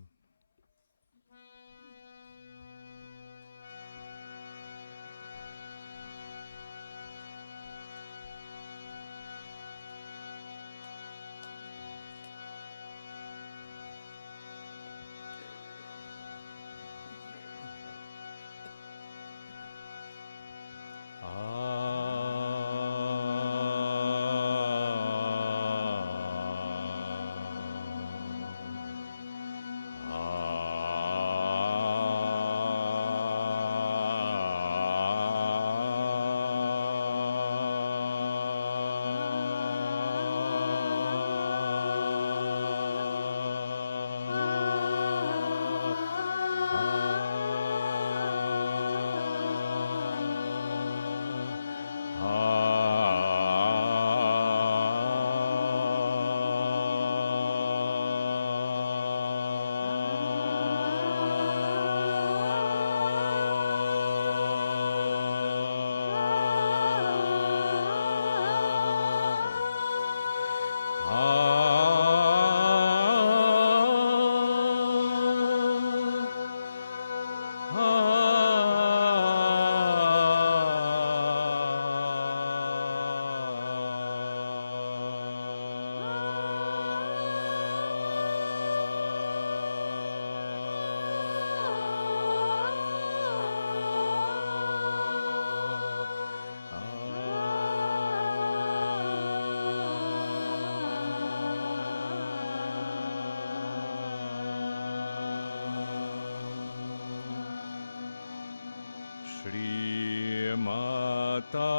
Shri Mataji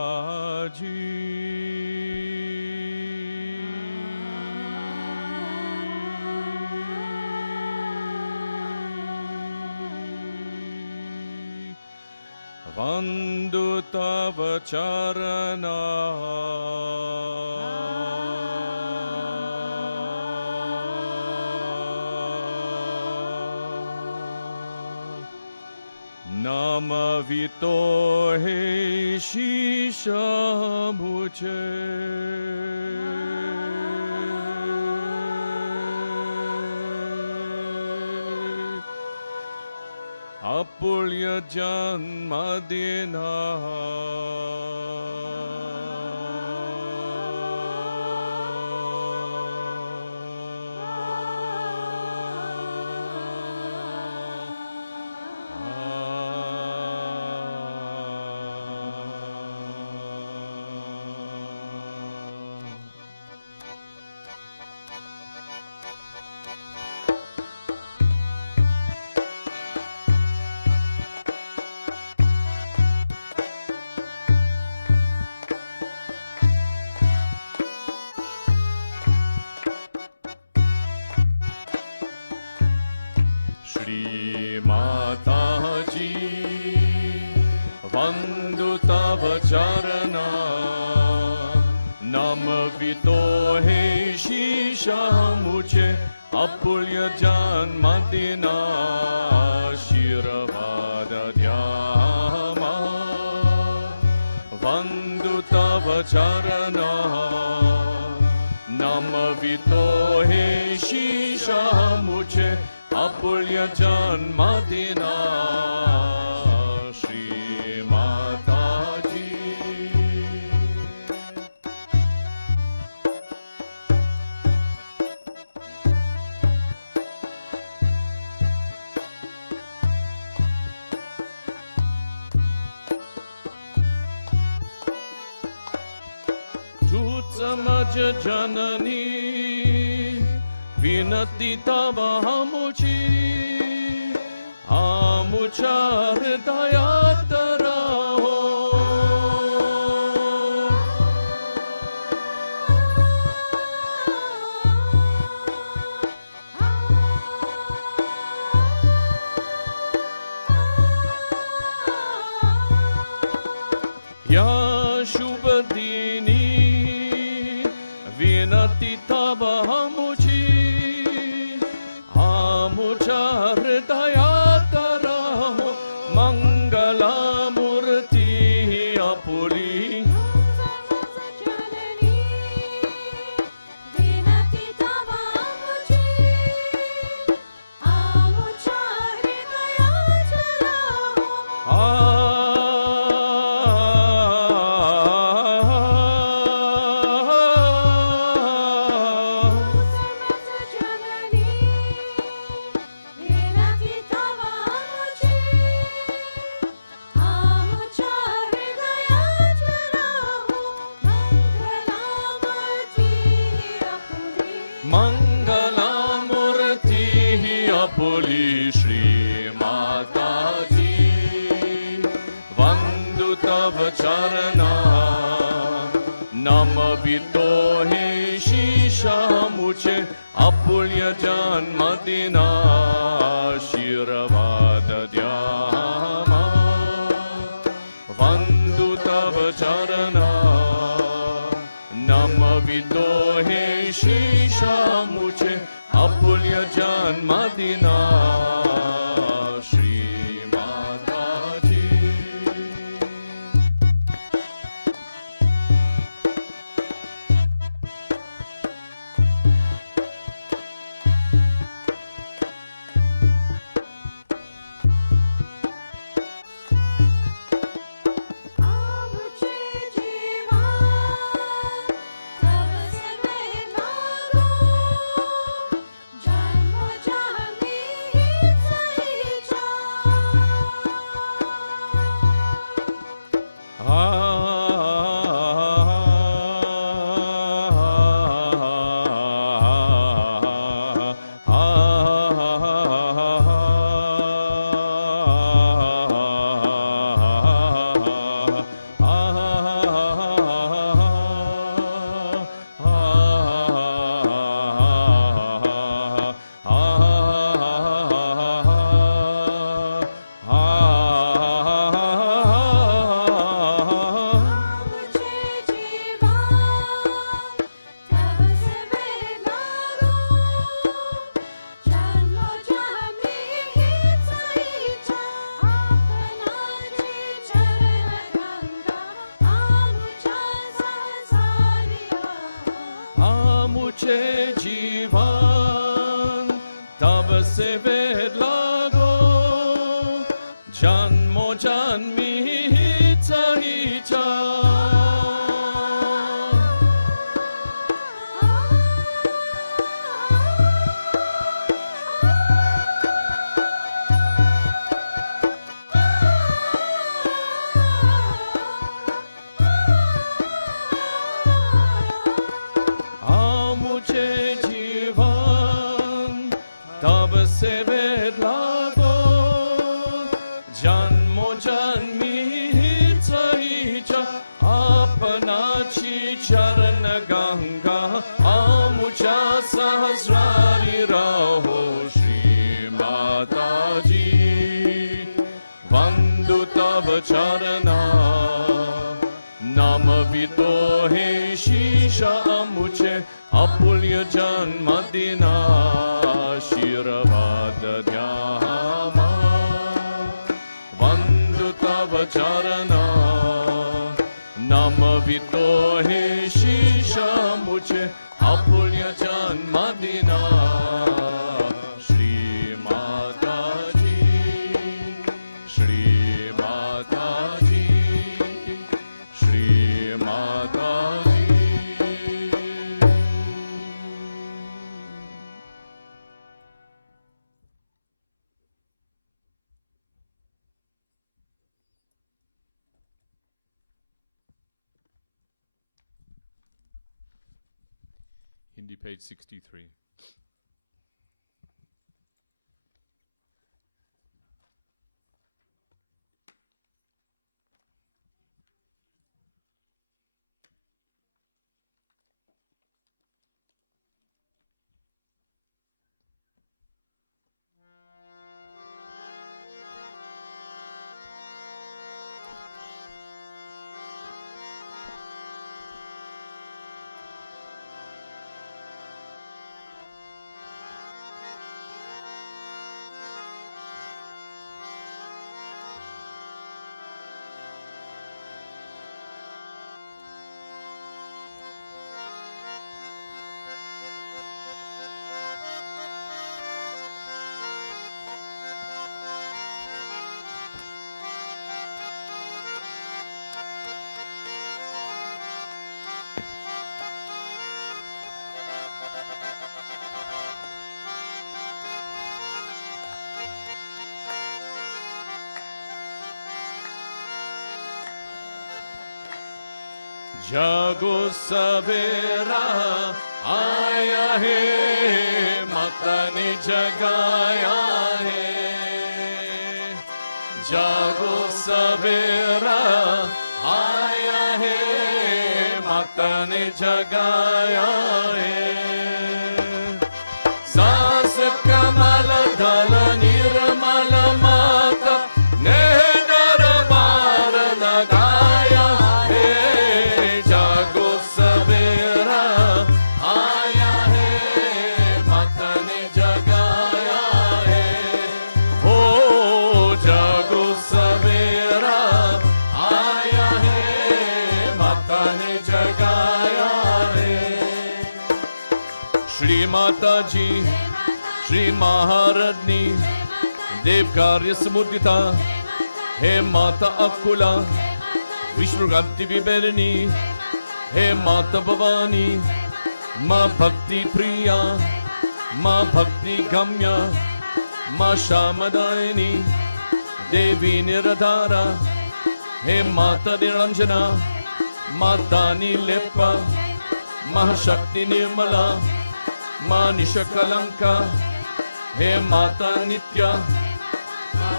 Vandu Tava Charana Namavito he Shisha Muche Apulya Janmadina Mataji, Vandu Tav Charana, Namavito He Shisha Muche, Apulya Jan Madina, Shiravada Dhyama, Vandu Tav Charana, Namavito He Shisha Muche, Apulya Jan Madina, Shri Mataji. Samaj Janani Vinati Tava Hamuchi Hamuchar Dayatara Ya Shubhadini Vinati Tava Hamuchi Hamuchar Dayatara Mangala Murti Apuri Vinati Tava Hamuchi Hamuchar Dayatara Mangalamurti Apuli Shri Mataji Vandu Tava Charana Namavito He Shisha Muche Apulya Jan Madina Shiravada Dhyama Vandu Tava Charana Namavito He Shisha Muche Apulya Jan Madina Shri Mataji. मुझे जीवन तब से वेद लागो जन्मो जन्मी हिचा हिचा मुझे जीवन तब से वेद लागो जन्म charana namavito he shisha amuche apulya janmadina shiravada dhyama vandu tava charana namavito he shisha amuche apulya janmadina Shri Mataji Shri Mataji Shri Mataji Hindi page 63. जागो सवेरा आया है माता ने जगाया है जागो सवेरा आया है माता ने जगाया है सांस कमल धल निर्मल माता ने दरबार लगाया है जागो सवेरा आया है माता ने जगाया है हो जागो सवेरा आया है माता ने जगाया है श्री माता जी श्री महारत्नी देव कार्य समुदिता हे माता अकुला विष्णु गति विबेरनी हे माता भवानी माँ भक्ति प्रिया माँ भक्ति गम्या माँ श्यामदायिनी देवी निरधारा हे माता निरंजना माता नीलेप्पा माँ शक्ति निर्मला माँ निष्कलंका हे माता नित्या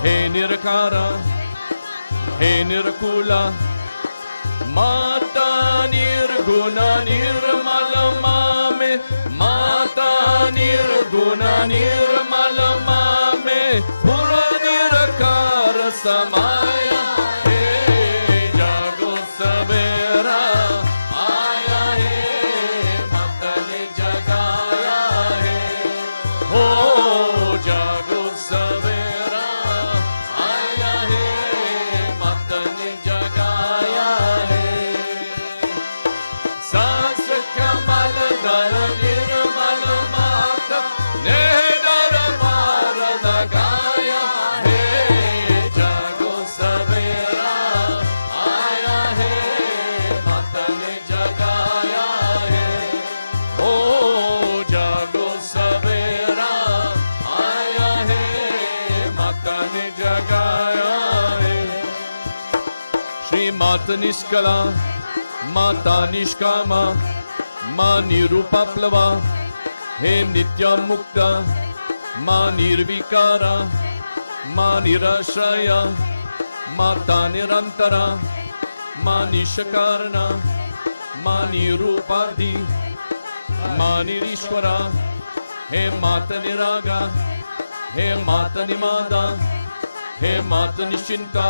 हे निरकारा हे निर्कुला माता निर्गुण निर्मल मामे माता निर्गुण निर्मल मामे पूर्ण निरकार समाया हे जागो सवेरा आया है माता ने जगाया है हो जागो सवेरा आया है माता ने जगाया है सांस कमल दर निर्मल माता ने दरबार लगाया है जागो सवेरा आया है माता ने जगाया है ओ जागो सवेरा आया है माता ने जगाया है श्री माता निष्कला माता निष्कामा माँ निरूपाप्लवा हे नित्या मुक्ता माँ निर्विकारा माँ निराश्रया माता निरंतरा माँ निष्कारणा माँ निरूपाधि माँ निरीश्वरा हे माता निरागा हे माता निमादा हे माता निश्चिंता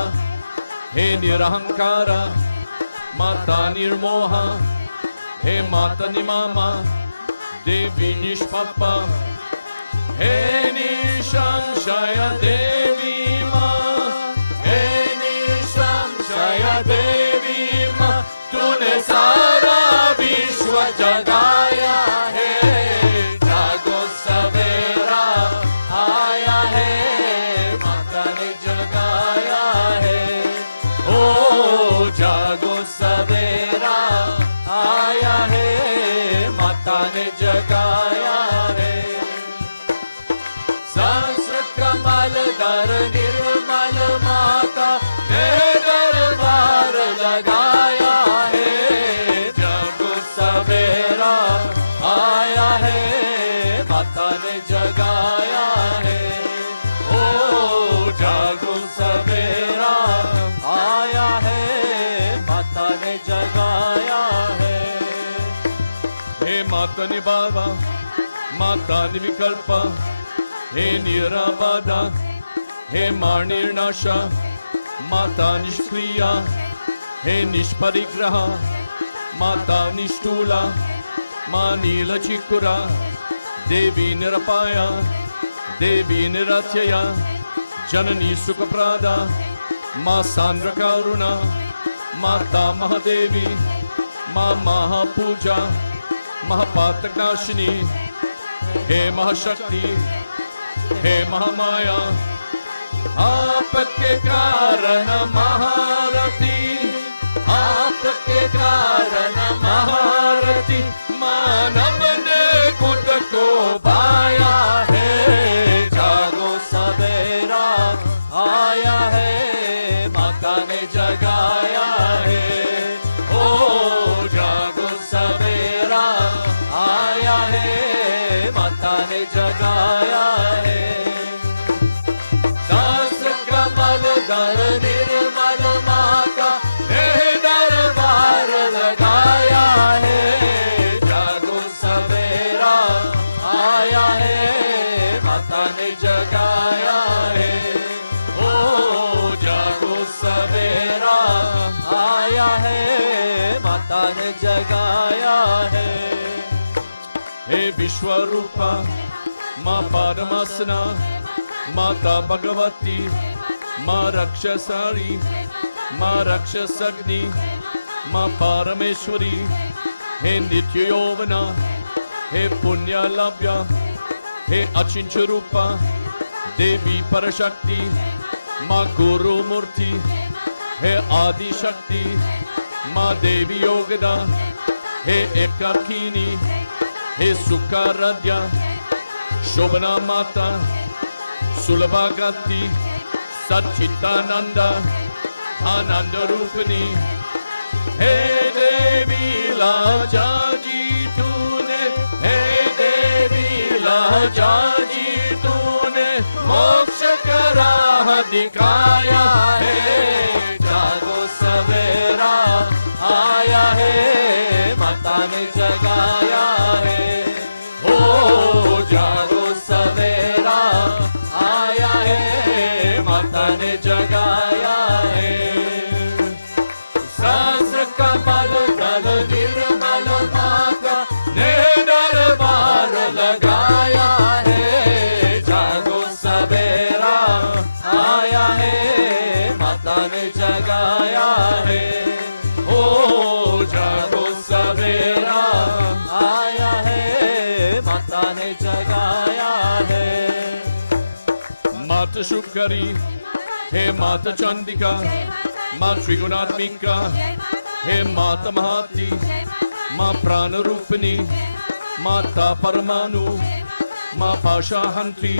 हे निरहंकारा माता निर्मोहा हे माता निमामा देवी निष्पापा हे निसंशय देवी माँ हे निसंशय देवी माँ तूने सारा विश्व जगाया है जागो सवेरा आया है माता ने जगाया है ओ जागो सवेरा आया है माता ने जगाया है संस्कृत कमल दर निर्मल माता ने दरबार लगाया है जागो सवेरा आया है माता ने जगाया है ओ जागो सवेरा आया है माता ने जगाया है हे माता निबाबा माता निविकल्पा हे निराबाधा हे मार्निर्नाशा माता निष्क्रिया हे निष्परिग्रहा माता निष्ठूला माँ नीलचिकुरा देवी निरपाया देवी निरत्यया जननी सुखप्रदा माँ सांद्रकारुणा माता महादेवी माँ महापूजा महापातकनाशिनी हे महाशक्ति हे महामाया आपके कारण महारथी आपके कारण महारथी मानव ने खुद को पाया है जागो सवेरा आया है माता ने जगाया है ओ जागो सवेरा आया है माता ने जगाया है सहस्र कमल दर निर्मल माता ने दरबार लगाया है जागो सवेरा आया है माता ने जगाया है ओ जागो सवेरा आया है माता ने जगाया है हे विश्वरूपा माँ पारमासना माता भगवती माँ रक्षसारी माँ रक्षसग्नि माँ पारमेश्वरी हे नित्य यौवना हे पुण्यलभ्या हे अचिंच रूपा देवी परशक्ति माँ गुरुमूर्ति हे आदि शक्ति माँ देवी योगदा हे एकाकिनी हे सुखाराध्या शोभना माता सुलभागति सच्चिदानंद आनंद रूपिणी हे देवी लाजाजी तूने हे देवी लाजाजी तूने मोक्ष का राह दिखाया है जागो सवेरा आया है माता ने जगाया है ओ जागो सवेरा आया है माता ने जगाया है सहस्र कमल दल निर्मल माता ने दरबार लगाया है जागो सवेरा आया है माता ने जगाया है ओ जागो सवेरा आया है माता ने जगाया है माता शुक्री हे माता चंडिका माँ त्रिगुणात्मिका हे माता महाती माँ प्राण रूपिणी माता परमाणु माँ पाशाहंत्री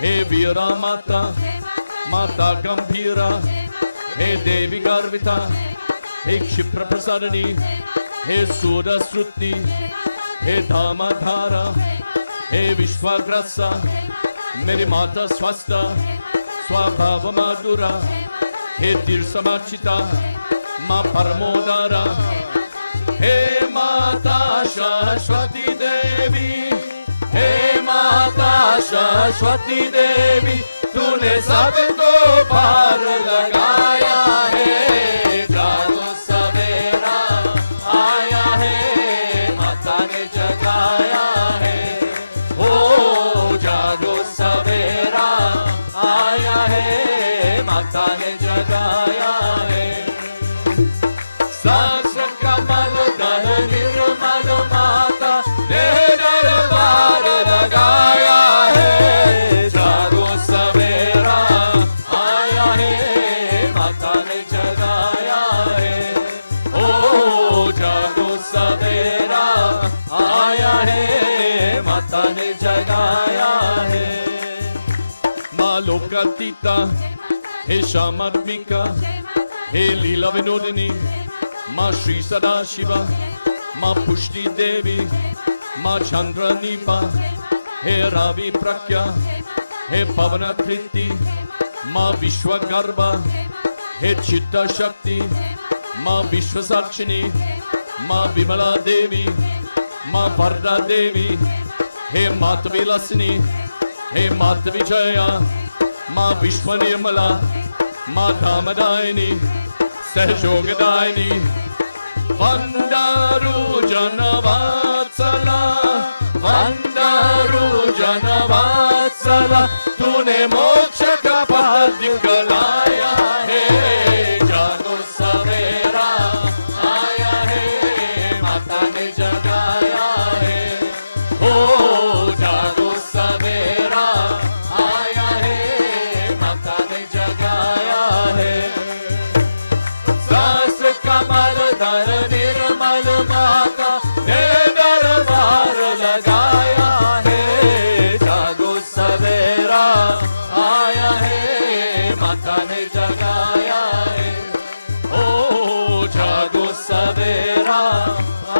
हे वीरा माता माता गंभीरा हे देवी गर्विता हे क्षिप्र प्रसारणी हे सूरश्रुति हे धामाधारा हे विश्वाग्रसा मेरी माता स्वस्थ स्वभाव माधुरा हे तीर्थसमाचिता माँ परमोदारा हे माता सरस्वती देवी हे माता सरस्वती देवी तूने सबको पार लगाया है माता ने जगाया है। साक्ष कमल दल निर्मल माता ने दरबार लगाया है। जागो सवेरा आया है, माता ने जगाया है। ओ जागो सवेरा आया है, माता ने जगाया है। माँ लोकातीता हे श्यामात्मिका हे लीला विनोदिनी, माँ श्री सदाशिवा, माँ पुष्टि देवी, माँ चंद्रनीपा, हे रावि प्रज्ञा, हे पवन धृति, माँ विश्वगर्भा, हे चित्त शक्ति, माँ विश्वसाक्षिणी, माँ विमला देवी, माँ वरदा देवी, हे मात विलासिनी, हे मात विजया, माँ विश्व निर्मला, माँ कामदायिनी, सहयोगदायिनी, वंदारु जनवात्सला, वंदारु जनवात्सला, तूने मोक्ष का पथ दिखलाया है। जागो सवेरा आया है, माता ने जगाया है। ओ जागो सवेरा आया है, माता ने जगाया है। सास कमल दर निर्मल माता ने दरबार लगाया है। जागो सवेरा आया है, माता ने जगाया है। ओ जागो सवेरा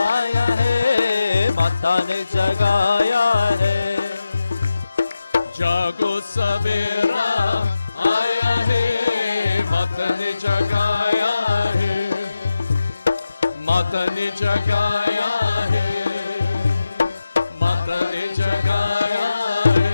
आया है, माता ने जगाया है। जागो सवेरा आया है, माता ने जगाया है। माता ने जगाया है, माता ने जगाया है।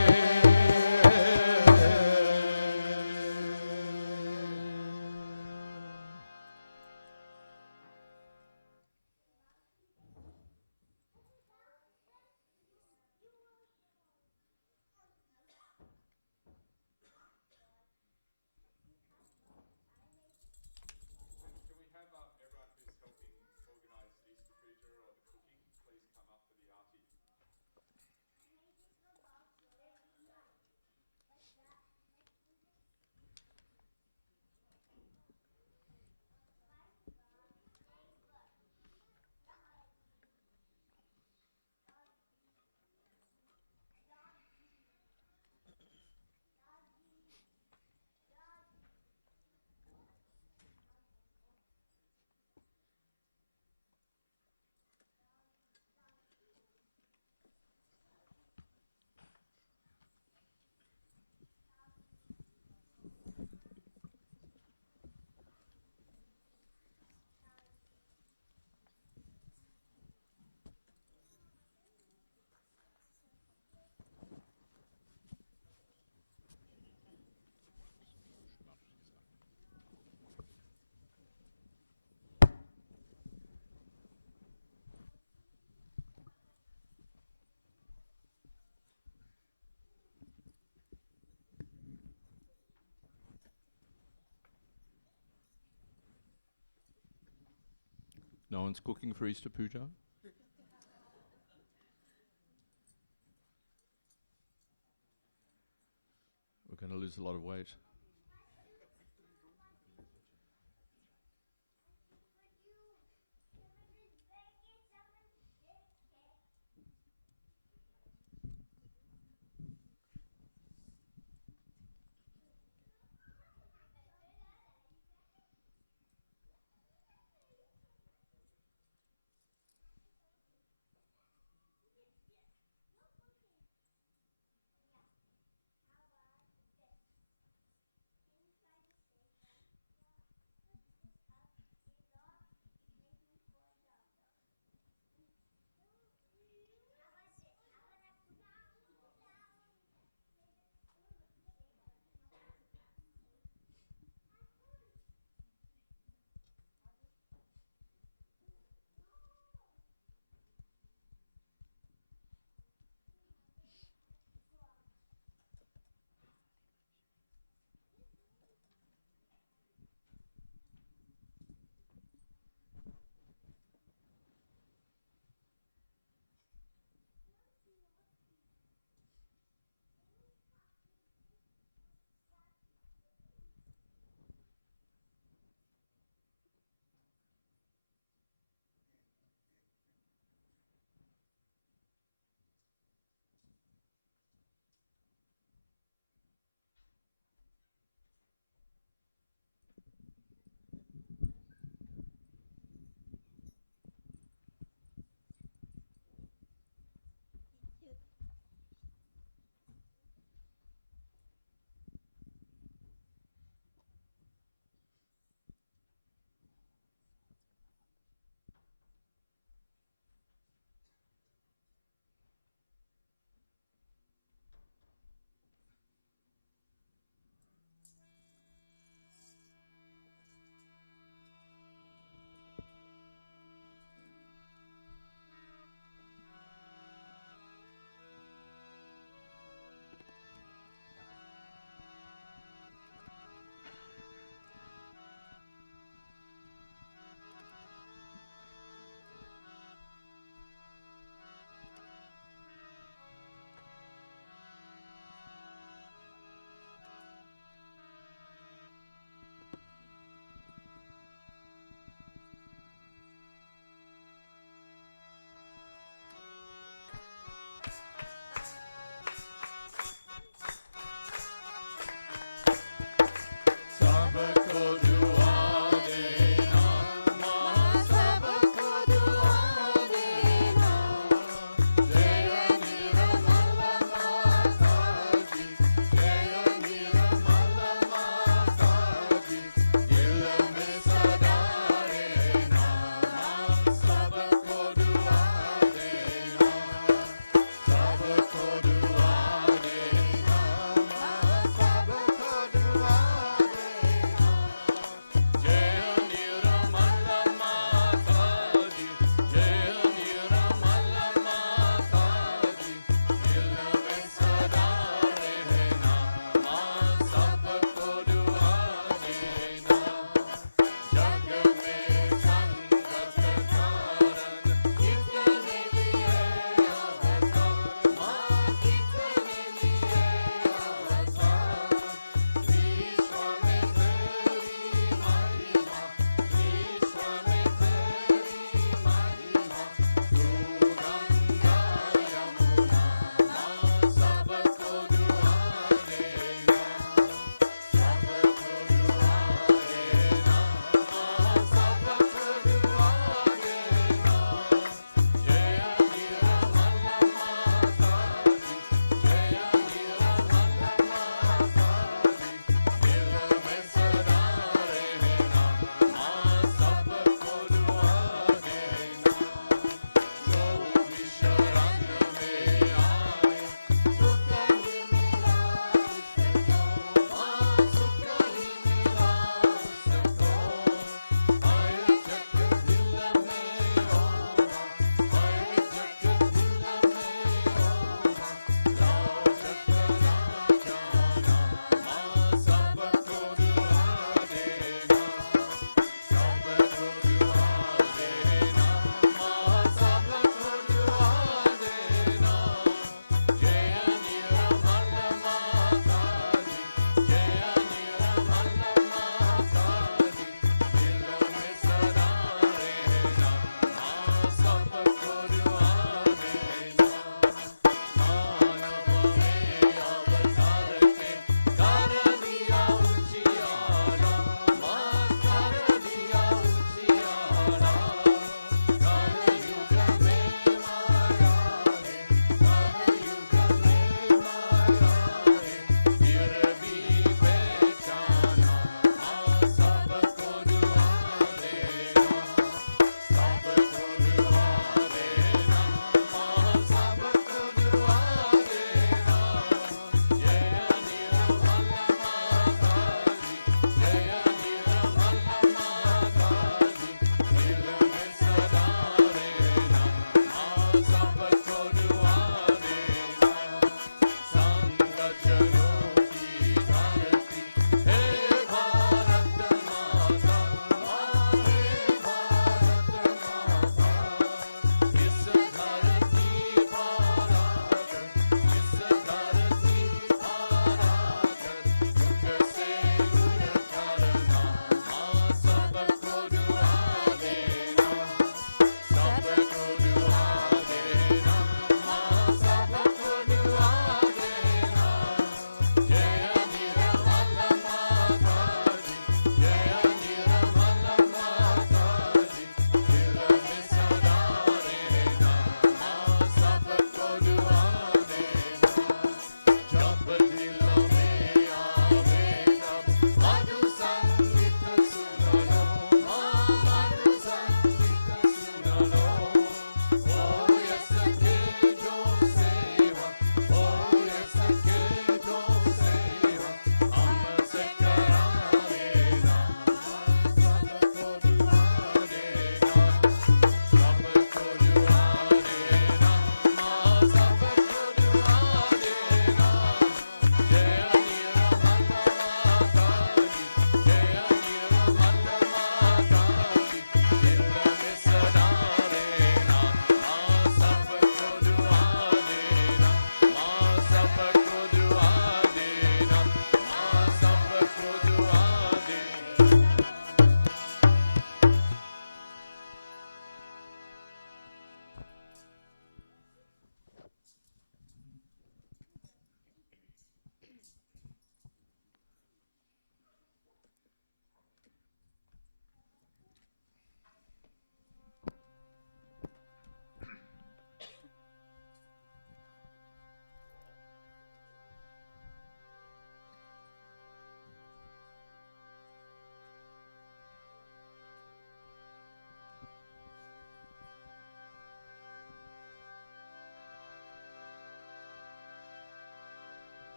No one's cooking for Easter Puja? We're going to lose a lot of weight.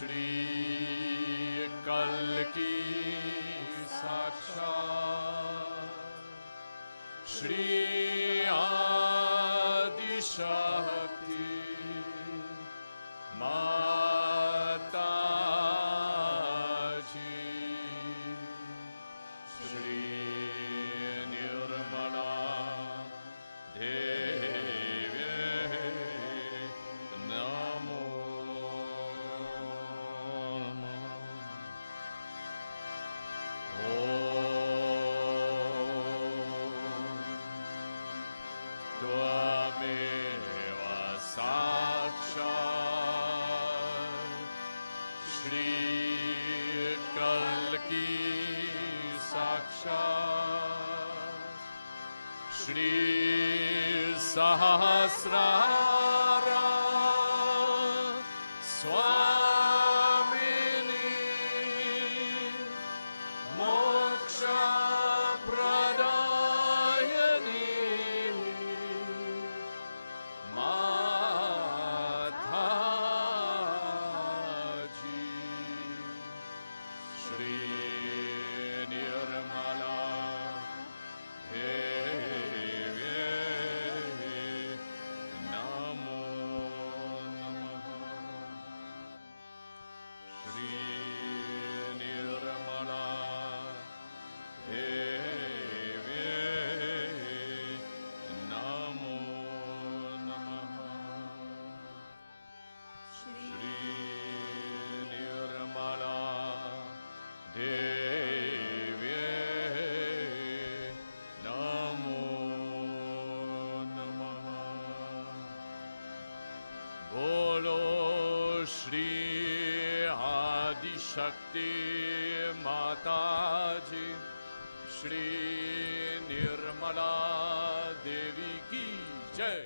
Shri Kalki Sakshat Shri Adi Shakti Mataji Shri Nirmala Devi Namo Tvameva Sakshat Shri Kalki Sakshat Shri Sahasrara Swamini Moksha Pradayani Mataji Shri Nirmala Devi Namo Namaha Shri Nirmala Devi Namo Namaha Shri Nirmala Devi Namo Namaha Bolo Shri Adi Shakti Mataji Shri Nirmala Devi Ki Jai.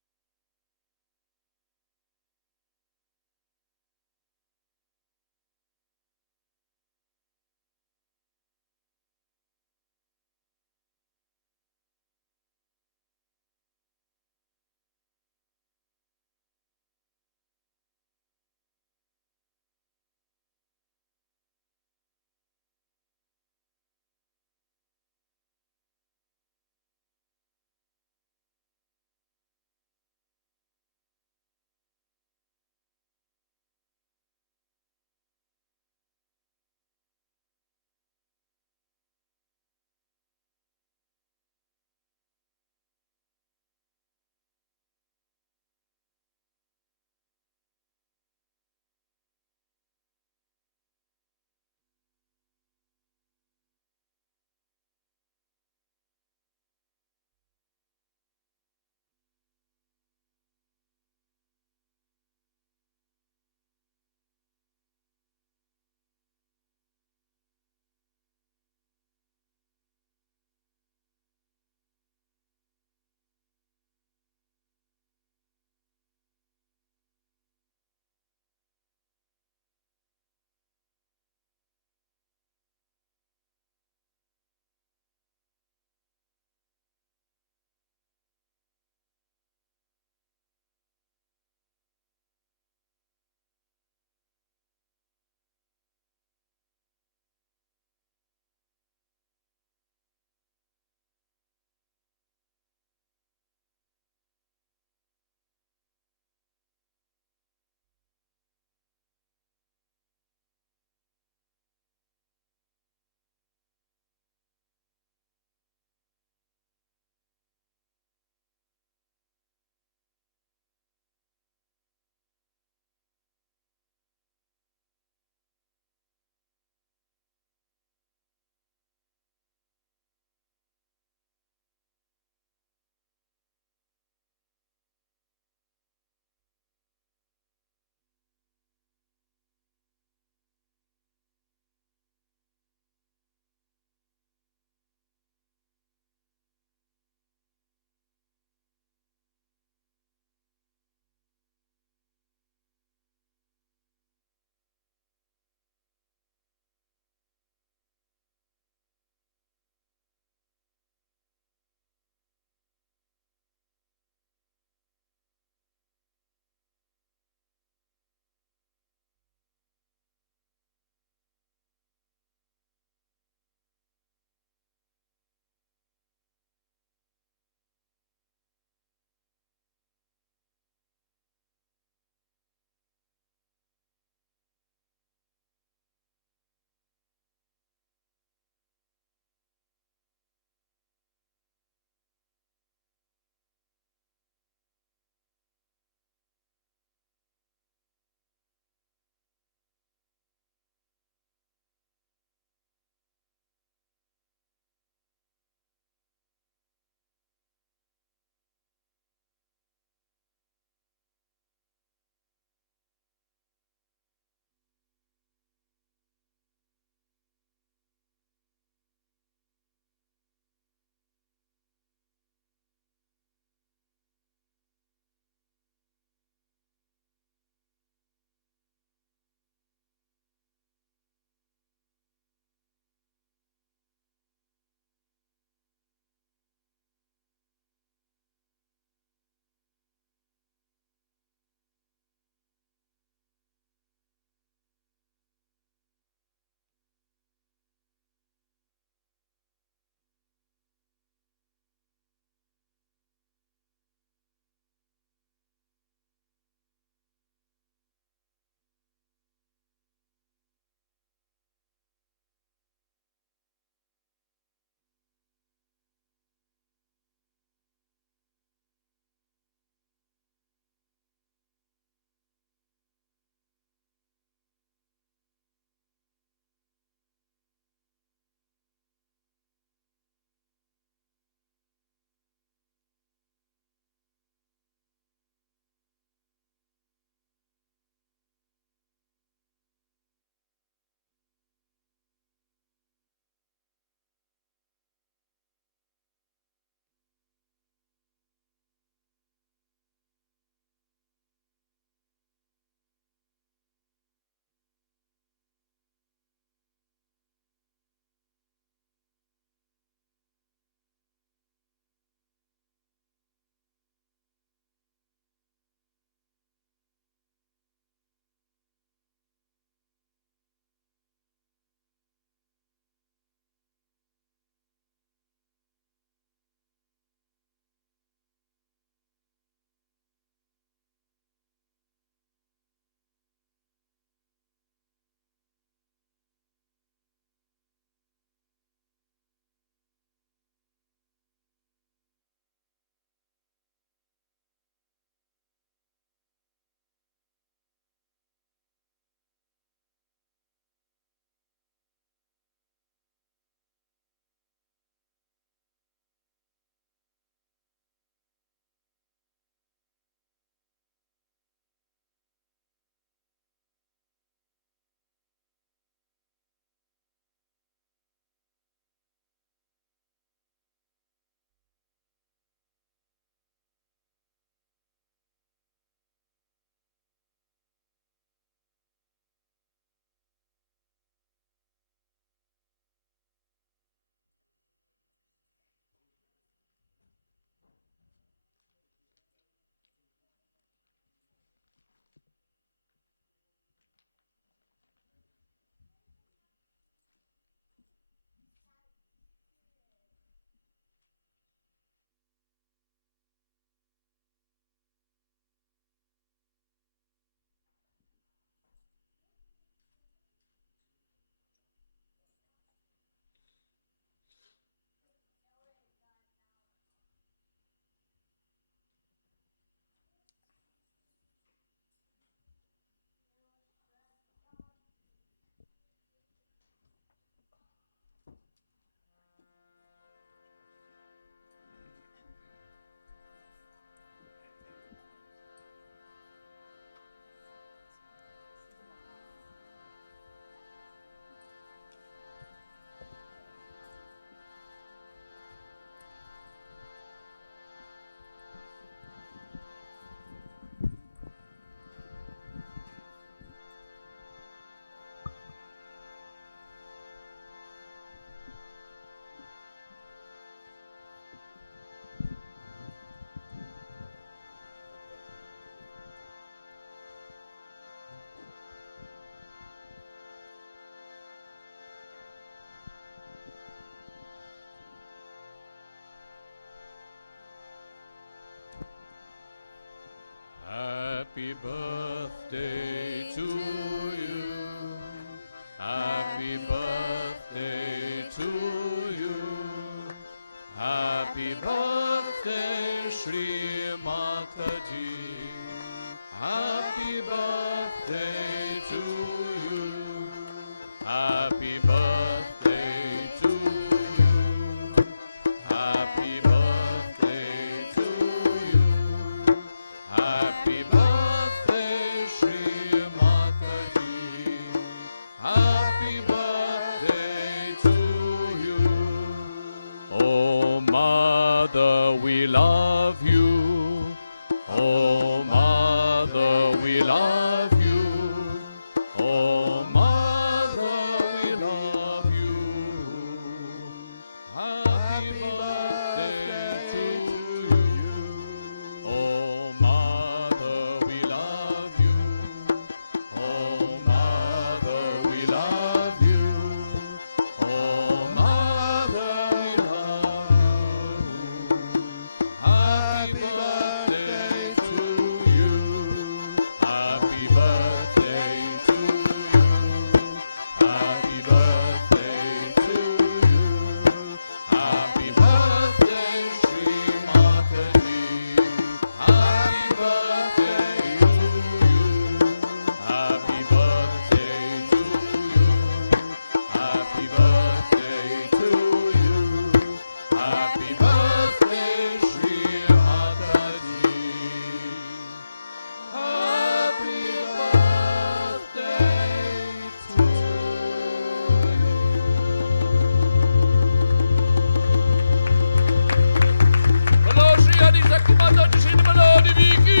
Adi Shakti Mataji Shri Mataji ki.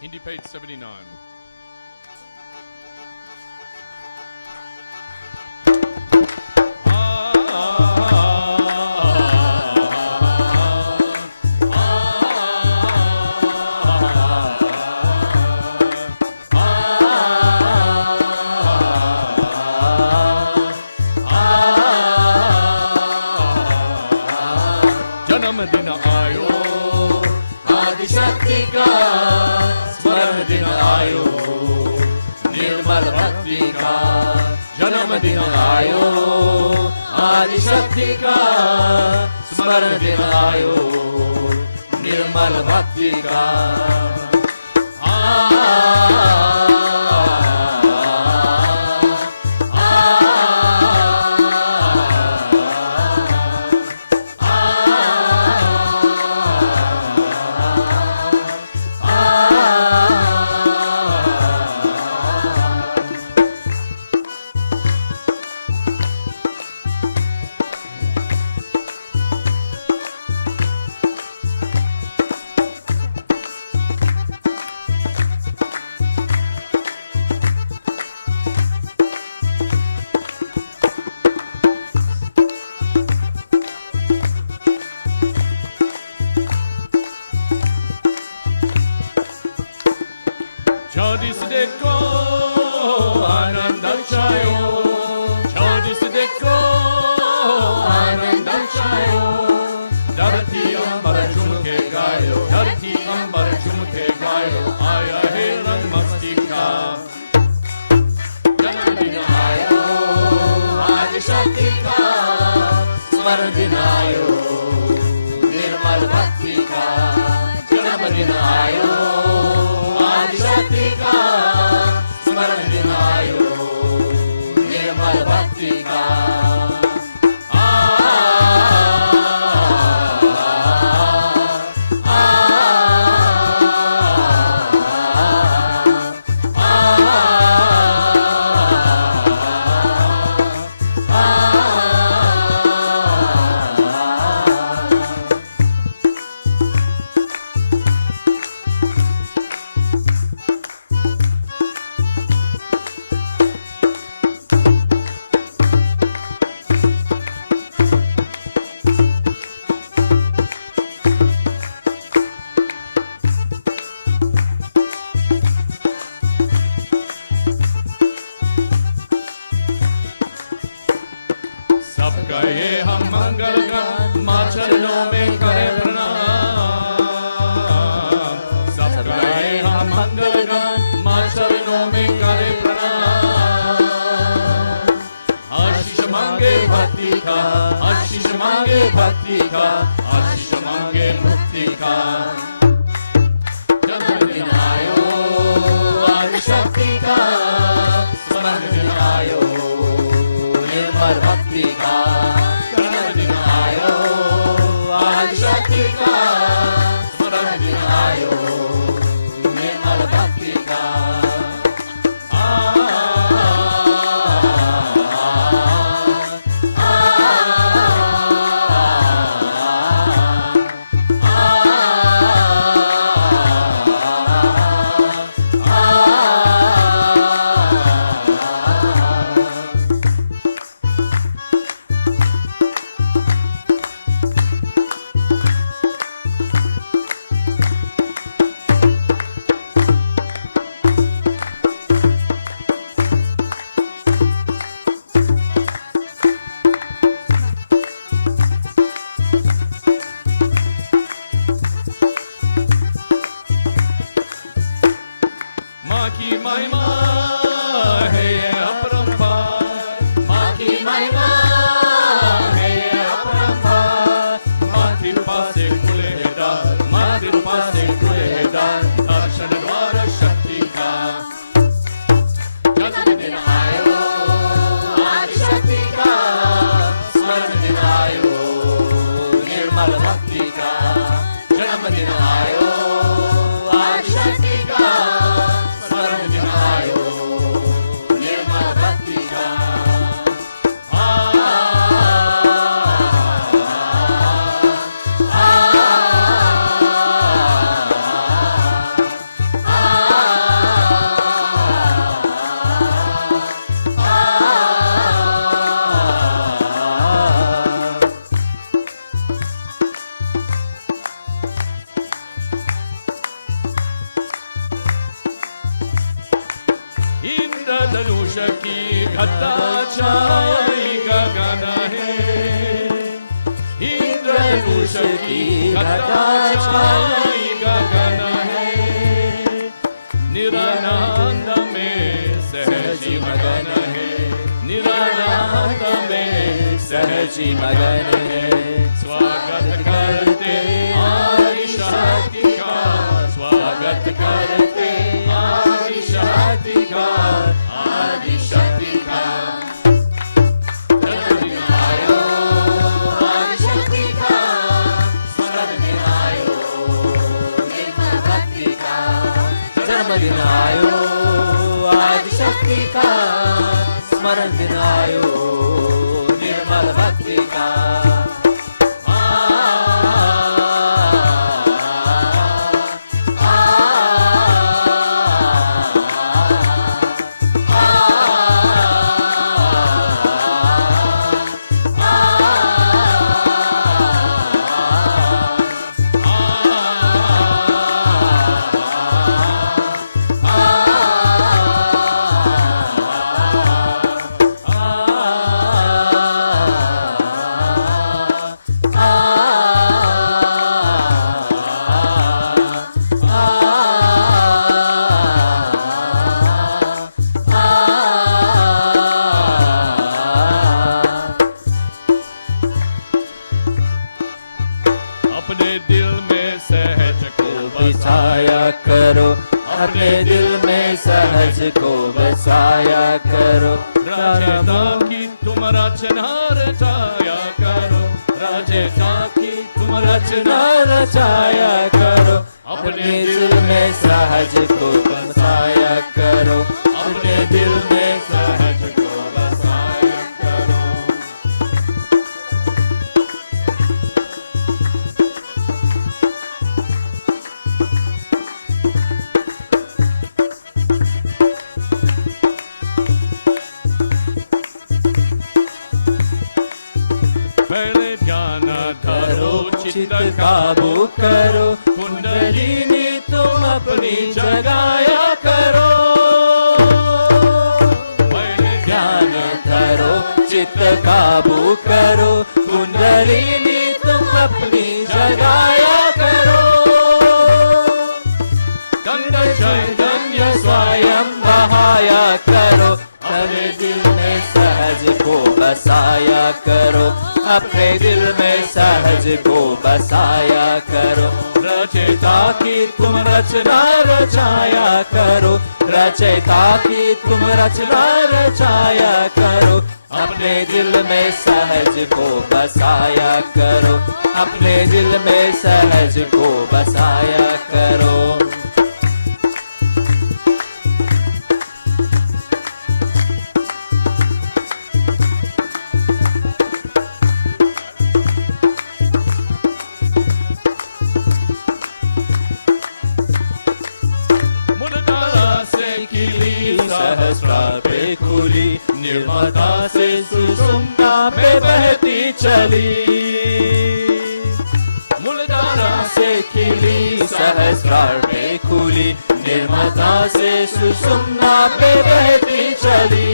Hindi page 79. जन्मदिन आयो आदिशक्ति का स्मरण दिन आयो निर्मल भक्ति का जन्मदिन आयो आदिशक्ति का स्मरण दिन आयो निर्मल भक्ति का Chodisdeko Anandachayo Chodisdeko Anandachayo Dharti Ambar Jumke Gayo Dharti Ambar Jumke Gayo Aya Heran Mastika जन्मदिन आयो आदिशक्ति का स्मरण दिन आयो निर्मल भक्ति का जन्मदिन आयो आदिशक्ति का स्मरण दिन आयो निर्मल भक्ति का सबका ये हम मंगल गान माँ चरणों में करें प्रणाम सबका ये हम मंगल गान माँ चरणों में करें प्रणाम आशीष मांगे भक्ति का आशीष मांगे भक्ति का आशीष मांगे मुक्ति का जन्मदिन आयो आदिशक्ति का स्मरण दिन आयो निर्मल भक्ति का जन्मदिन आयो आदिशक्ति का स्मरण दिन आयो निर्मल भक्ति का माँ की महिमा है ये अपरंपार इंद्रधनुष की घटा छाई गगन है, इंद्रधनुष की घटा छाई गगन है, निरानंद में सहजी मगन है, निरानंद में सहजी मगन है। स्वागत करते आदि शक्ति का, स्वागत करते आदि शक्ति का, आदि शक्ति का। जन्मदिन आयो आदि शक्ति का, स्मरण आयो निर्मल भक्ति का। जन्मदिन आयो आदि शक्ति का, स्मरण दिन आयो निर्मल भक्ति का। अपने दिल में सहज को बसाया करो, अपने दिल में सहज को बसाया करो। रचना की तुम रचना रचाया करो, रचना की तुम रचना रचाया करो। अपने दिल में सहज को बसाया करो, अपने दिल में सहज को बसाया करो। पहले ध्यान धरो, चित्त काबू करो, कुंडलिनी तुम अपनी जगाया करो। पहले ध्यान धरो, चित्त काबू करो, कुंडलिनी तुम अपनी जगाया करो। दंड चैतन्य स्वयं बहाया करो, अपने दिल में सहज को बसाया करो, अपने दिल में सहज को बसाया करो। रचयिता की तुम रचना रचाया करो, रचयिता की तुम रचना रचाया करो। अपने दिल में सहज को बसाया करो, अपने दिल में सहज को बसाया करो। निर्मलता से सुषुम्ना पे बहती चली, मूलधारा से खिली सहस्रार पे खुली। निर्मलता से सुषुम्ना पे बहती चली।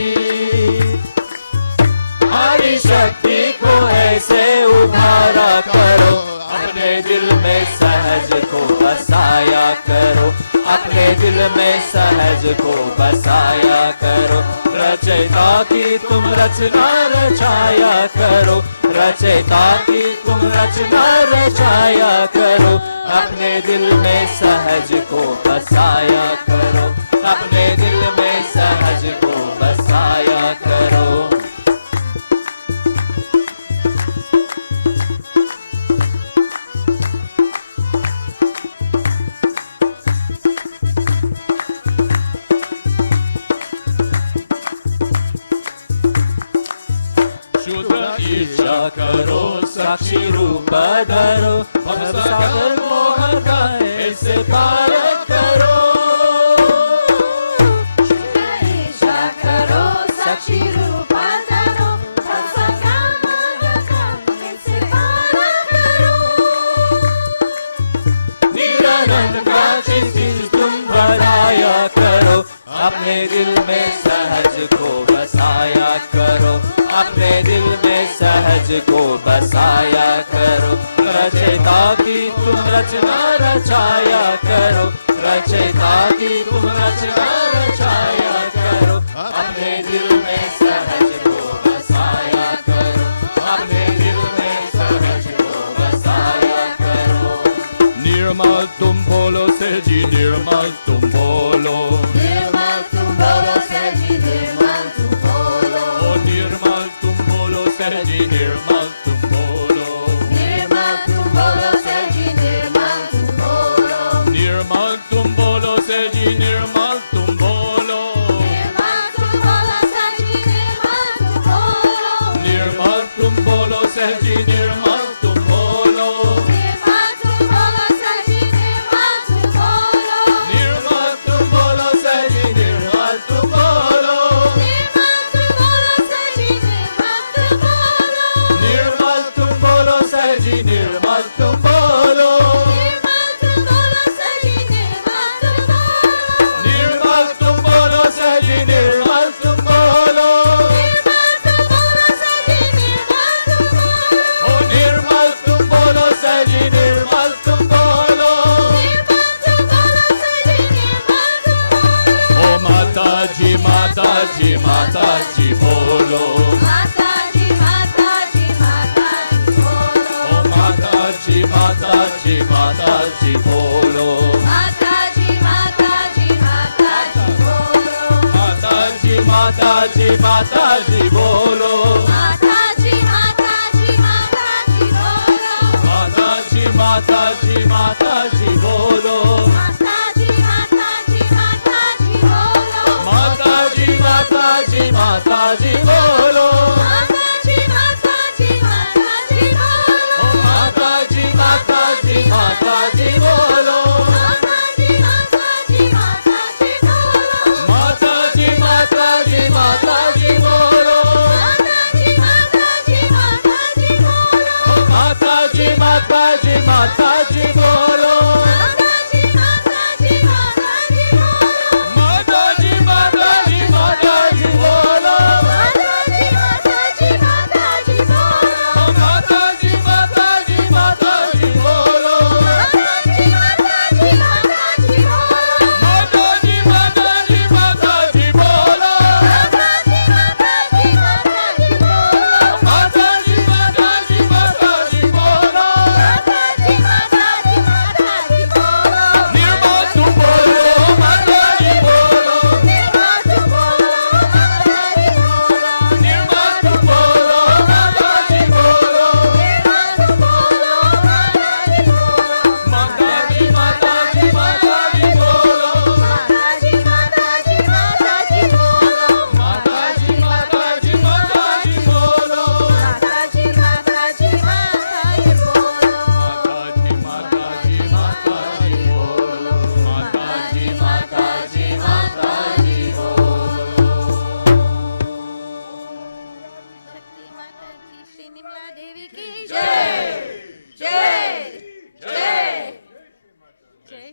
आदि शक्ति को ऐसे उभारा करो, अपने दिल में सहज को बसाया करो, अपने दिल में सहज को बसाया करो। रचयिता की तुम रचना रचाया करो, रचयिता की तुम रचना रचाया करो। अपने दिल में सहज को बसाया करो, अपने दिल में सहज को बसाया करो। करो साक्षी रूप धरो, भवसागर मोह का ऐसे पार करो। ईशा करो साक्षी रूप धरो, भवसागर मोह का ऐसे पार करो। निरानंद का चित तुम भराया करो, अपने दिल में सहज को बसाया करो, अपने दिल में सहज को बसाया करो। रचयिता की तुम रचना रचाया करो, रचयिता की तुम रचना रचाया करो। अपने दिल में सहज को बसाया करो, अपने दिल में सहज को बसाया करो। निर्मल तुम बोलो सहजी, निर्मल तुम बोलो, निर्मल तुम बोलो सहजी, निर्मल तुम बोलो, ओ निर्मल तुम बोलो सहजी, निर्मल तुम बोलो, निर्मल तुम बोलो सहजी, निर्मल तुम बोलो, निर्मल तुम बोलो सहजी, निर्मल तुम बोलो, निर्मल तुम बोलो सहजी, निर्मल तुम बोलो, निर्मल तुम बोलो सहजी, निर्मल तुम बोलो, निर्मल तुम बोलो सहजी, निर्मल तुम बोलो, निर्मल तुम बोलो सहजी, निर्मल तुम बोलो, निर्मल तुम बोलो सहजी, निर्मल तुम बोलो, निर्मल तुम बोलो सहजी, निर्मल तुम बोलो, निर्मल तुम बोलो सहजी, निर्मल तुम बोलो, निर्मल तुम बोलो सहजी, निर्मल तुम बोलो, निर्मल तुम बोलो सहजी, निर्मल तुम बोलो, ओ माता जी, माता जी, माता जी बोलो, माता जी, माता जी, माता जी बोलो, ओ माता जी, माता जी, माता जी बोलो, माता जी, माता जी, माता जी बोलो, माता जी, माता जी, माता जी बोलो, माता जी, माता जी, माता जी बोलो, माता जी, माता जी, माता जी बोलो, माता जी, माता जी, माता जी बोलो, माता जी, माता जी, माता जी बोलो, माता जी, माता जी, माता जी बोलो, ओ माता जी, माता जी, माता जी बोलो, माता जी, माता जी, माता जी बोलो, माता जी, माता जी, माता जी बोलो, माता जी, माता जी, माता जी बोलो, ओ माता जी, माता जी, माता जी बोलो, माता जी, माता जी, माता जी बोलो, माता जी, माता जी, माता जी बोलो, माता जी, माता जी, माता जी बोलो, ओ माता जी, माता जी, माता जी बोलो, माता जी, माता जी, माता जी बोलो, माता जी, माता जी, माता जी बोलो, माता जी, माता जी, माता जी बोलो, माता जी, माता जी, माता जी बोलो, माता जी, माता जी, माता जी बोलो, निर्मल तुम बोलो, माता जी बोलो, निर्मल तुम बोलो, माता जी बोलो, निर्मल तुम बोलो, माता जी बोलो, निर्मल तुम बोलो, माता जी बोलो, माता जी, माता जी, माता जी बोलो, माता जी, माता जी, माता जी बोलो, माता जी, माता जी, माता जी बोलो, माता जी, माता जी, माता जी बोलो, माता जी, माता जी, माता जी बोलो, माता जी, माता जी, माता जी बोलो। शक्ति माता जी, श्री निर्मला देवी की जय, जय, जय, जय श्री माता जी।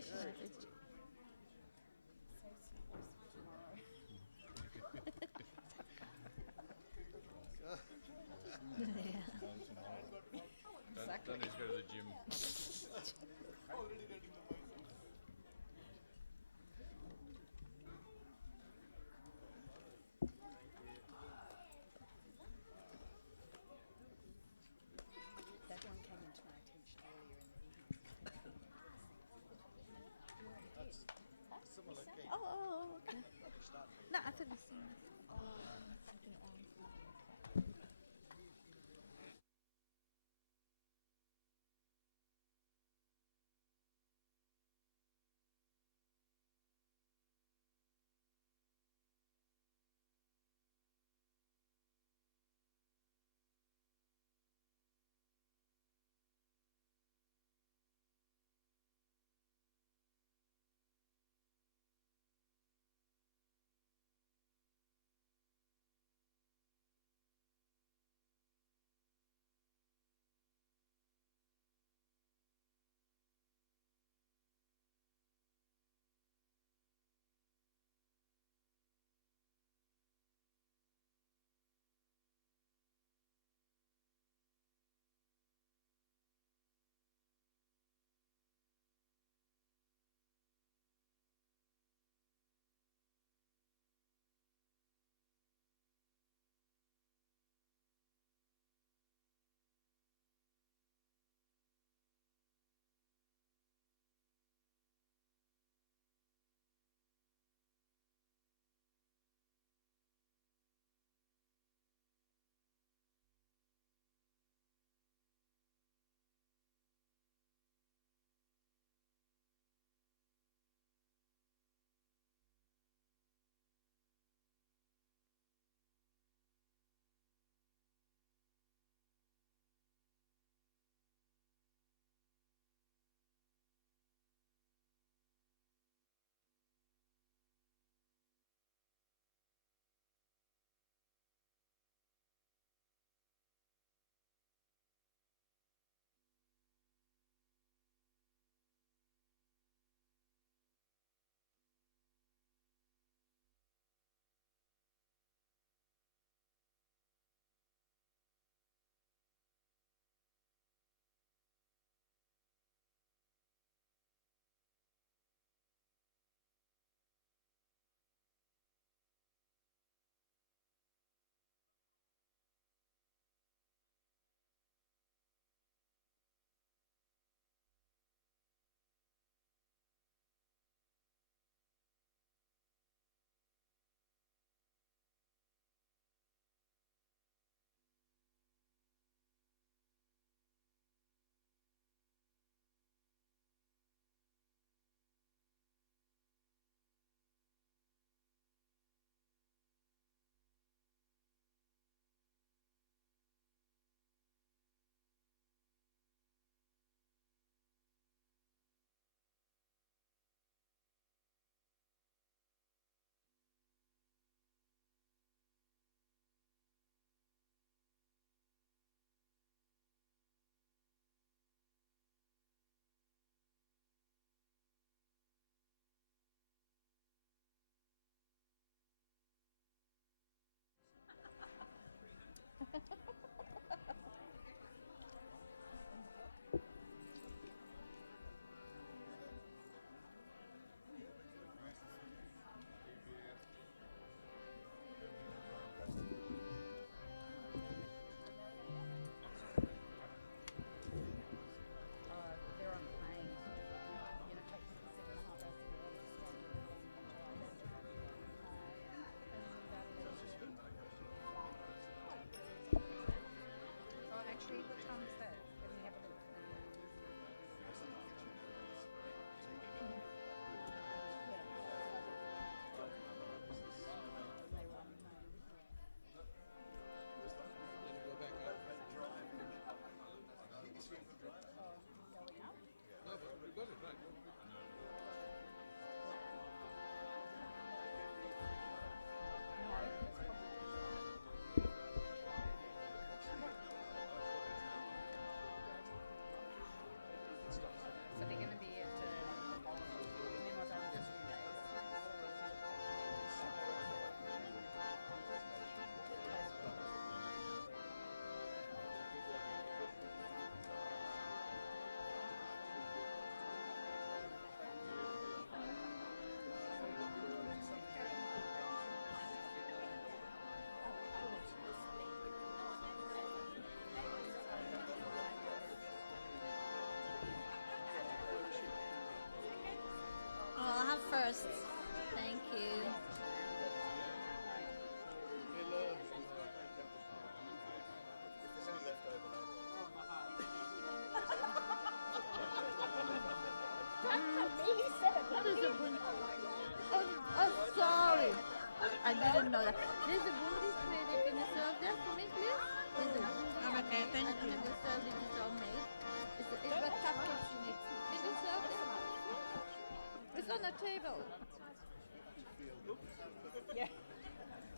No, I thought the same. the table. Yeah.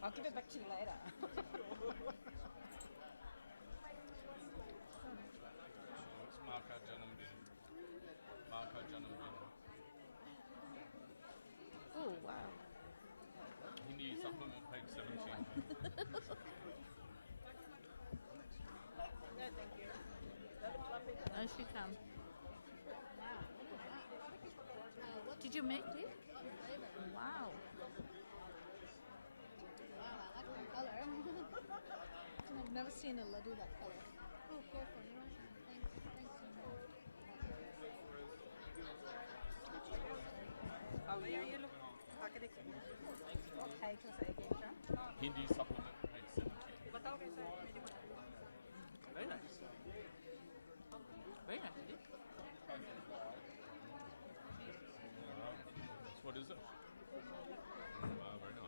I'll give it back to you later. Oh, wow. Hindi supplement page 17. As you come. Did you make it? Wow. I've never seen a laddu that color. Oh, careful. Hindi supplement page 17. Very nice. Very nice, indeed. What is it? Wow, very nice.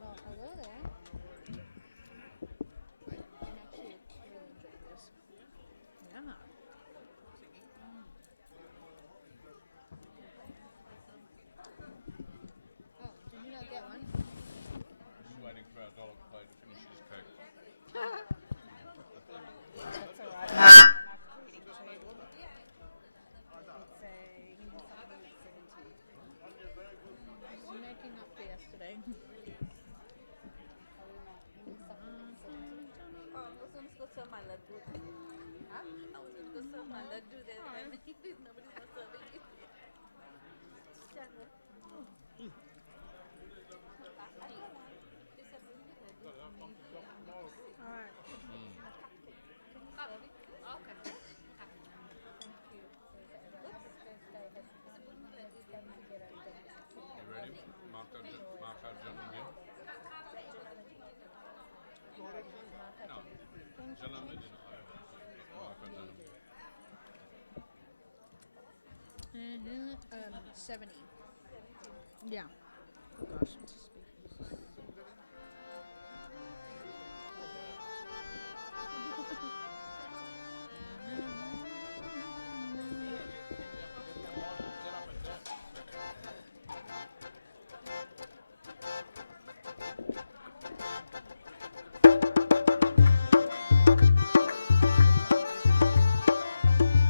Well, hello there. I'm actually really enjoying this. Yeah. Oh, did you not get one? Just waiting for our dog play to finish his cake. That's alright. I'm making up for yesterday. Oh, I was going to go serve my laddu there. Huh? I was going to go serve my laddu there. Nobody's not serving you. You ready? Mark our janmdin. No. Janmdin. Mark our janmdin. 70. Yeah.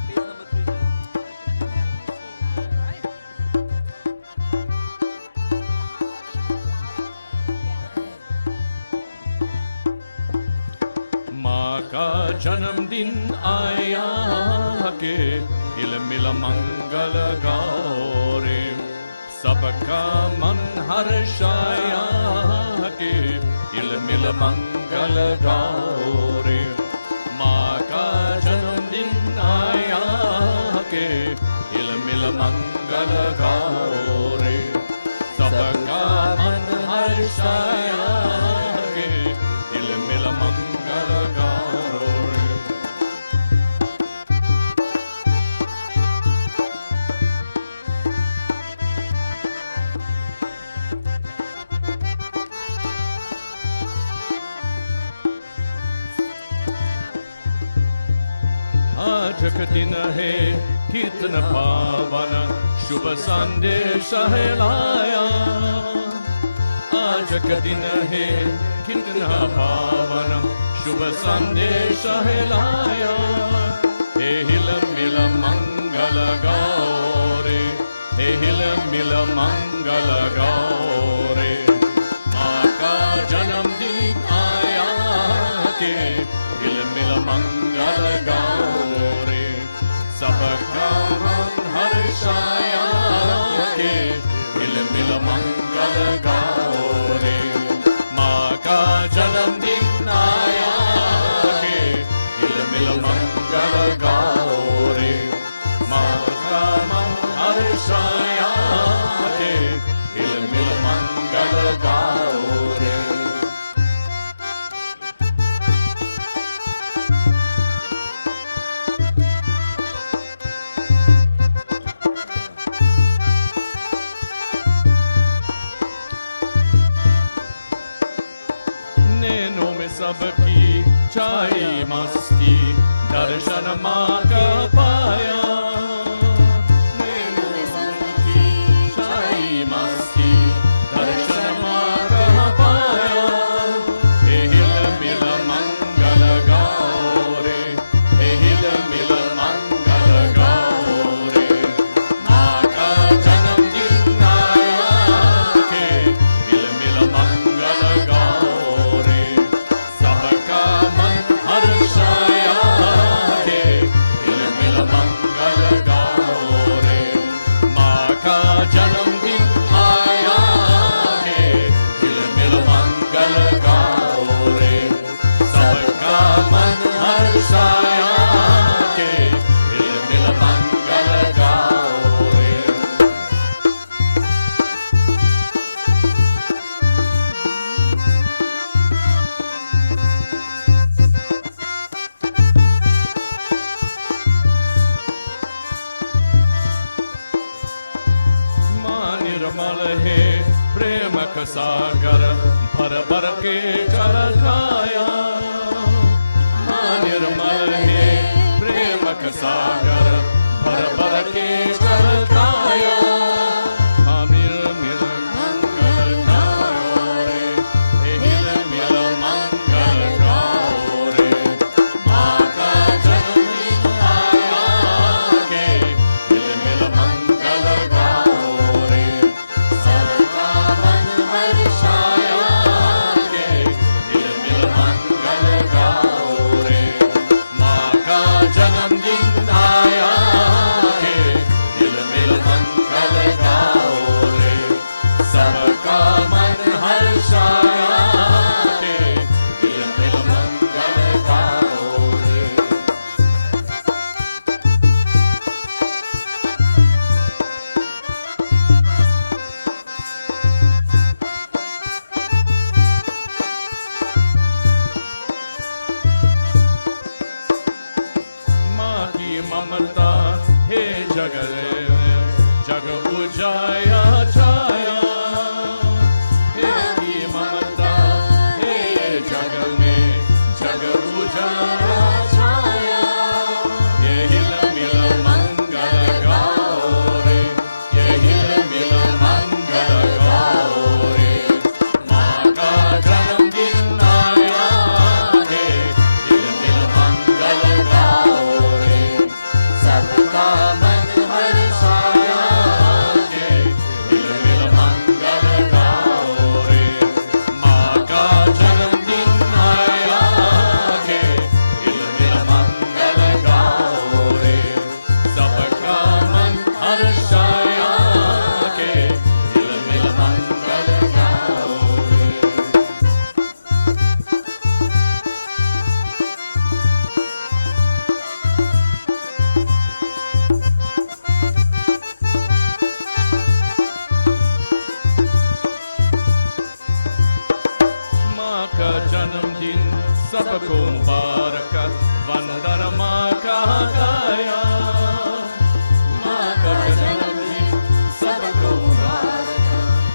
Page number 3. माँ का जन्मदिन आया के हिल मिल मंगल गाओ रे सबका मन हर्षाया के हिल मिल मंगल गाओ रे माँ का जन्मदिन आया के हिल मिल मंगल गाओ रे सबका मन हर्षाया के हिल मिल मंगल गाओ रे आज का दिन है कितना पावन शुभ संदेश है लाया आज का दिन है कितना पावन शुभ संदेश है लाया हे हिल मिल मंगल गाओ रे हे हिल मिल मंगल गाओ रे माँ का जन्मदिन आया के हिल मिल मंगल गाओ रे सबका मन हर्षाया के हिल मिल मंगल गाओ रे माँ का जन्मदिन आया के हिल मिल मंगल गाओ रे माँ का मन हर्षाया के हिल मिल मंगल गाओ रे सबकी छाई मस्ती दर्शन माँ का पाया मैंने सबकी छाई मस्ती दर्शन माँ का पाया हे हिल मिल मंगल गाओ रे हे हिल मिल मंगल गाओ रे माँ का जन्मदिन आया के हिल मिल मंगल गाओ रे सबका मन हर्षाया के हिल मिल मंगल गाओ रे माँ का जन्मदिन आया के हिल मिल मंगल गाओ रे सबका मन हर्षाया के हिल मिल मंगल गाओ रे माँ निर्मल है प्रेम का सागर भर भर के कर खाया माँ निर्मल है प्रेम का सागर भर भर के कर खाया हम मिल मिल मंगल गाओ रे हे हिल मिल मंगल गाओ रे माँ का जन्मदिन आया के हिल मिल मंगल गाओ रे सबका मन हर्षाया के हिल मिल मंगल गाओ रे माँ का जन्मदिन आया के हिल मिल मंगल गाओ रे सबका मन हर्षाया के हिल मिल मंगल गाओ रे माँ की ममता हे जगत जग बुझाया छाया हे की ममता हे जग में जग बुझाया छाया ये हिल मिल मंगल गाओ रे ये हिल मिल मंगल गाओ रे माँ का जन्मदिन आया है हिल मिल मंगल गाओ रे सबका मन हर्षाया के हिल मिल मंगल गाओ रे माँ का जन्मदिन आया के हिल मिल मंगल गाओ रे सबका मन हर्षाया के हिल मिल मंगल गाओ रे माँ का जन्मदिन सबको मुबारक वंदन माँ का गाया माँ का जन्मदिन सबको मुबारक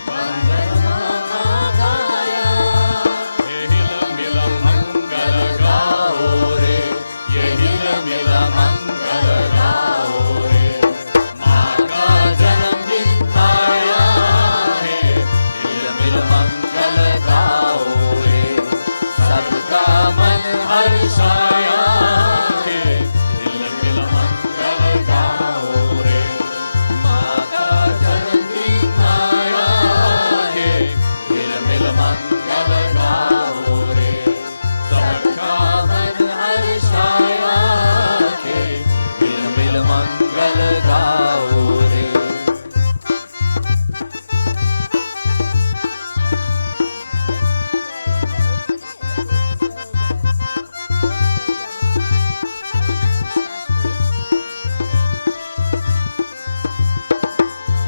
वंदन माँ का गाया हे हिल मिल मंगल गाओ रे ये हिल मिल मंगल गाओ रे माँ का जन्मदिन आया है हिल मिल मंगल गाओ रे सबका मन हर्षाया के हिल मिल मंगल गाओ रे माँ का जन्मदिन आया है हिल मिल मंगल गाओ रे सबका मन हर्षाया के हिल मिल मंगल गाओ रे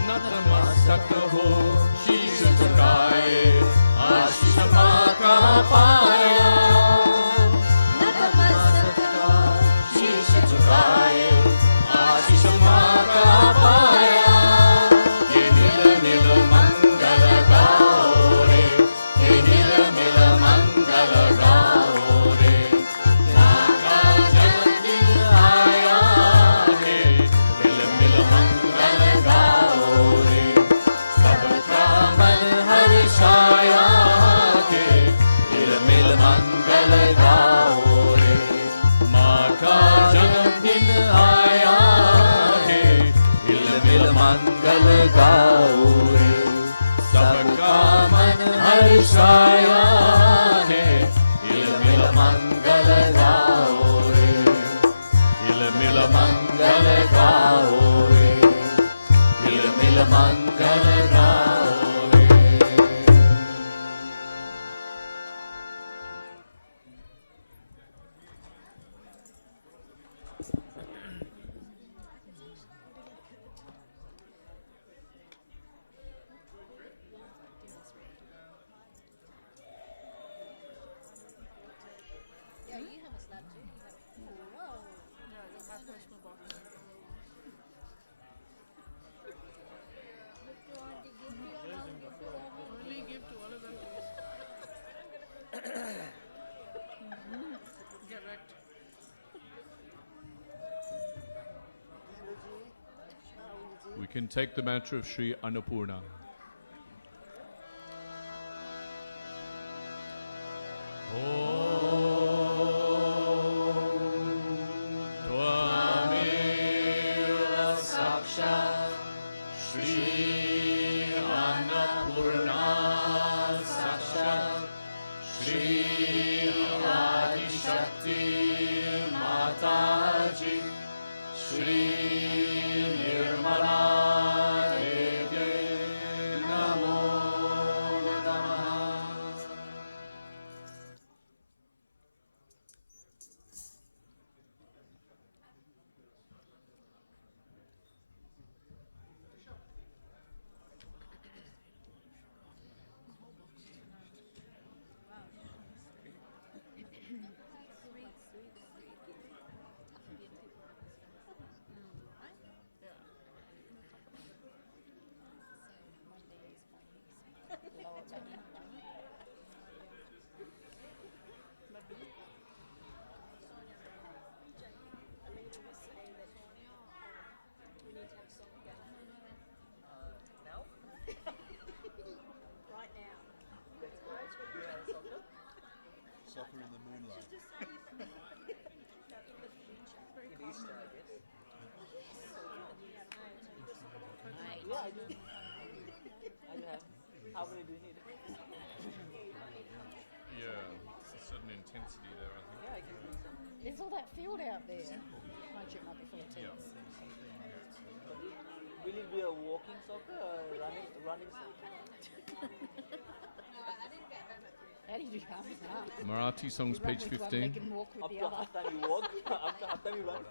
नतमस्तक हो शीश झुकाए आशीष माँ का पाया नतमस्तक हो शीश झुकाए आशीष माँ का पाया ये हिल मिल मंगल गाओ रे ये हिल मिल मंगल गाओ मंगल गाओ रे, सबका मन हर्षाया है, हिल मिल मंगल गाओ रे, हिल मिल मंगल गाओ रे, हिल मिल मंगल गाओ रे। We can take the mantra of Shri Annapurna. Tvameva sakshat Shri Annapurna sakshat Shri Adi Shakti Mataji Shri Nirmala Devi Namo Namaha. Yeah, it's a certain intensity there, I think. There's all that field out there. Mind you, it might be full of tents. Will it be a walking soccer or running soccer? How do you do half and half? Marathi songs, You run page with one 15. leg and walk with Up the to other. half time you walk, after half time you run.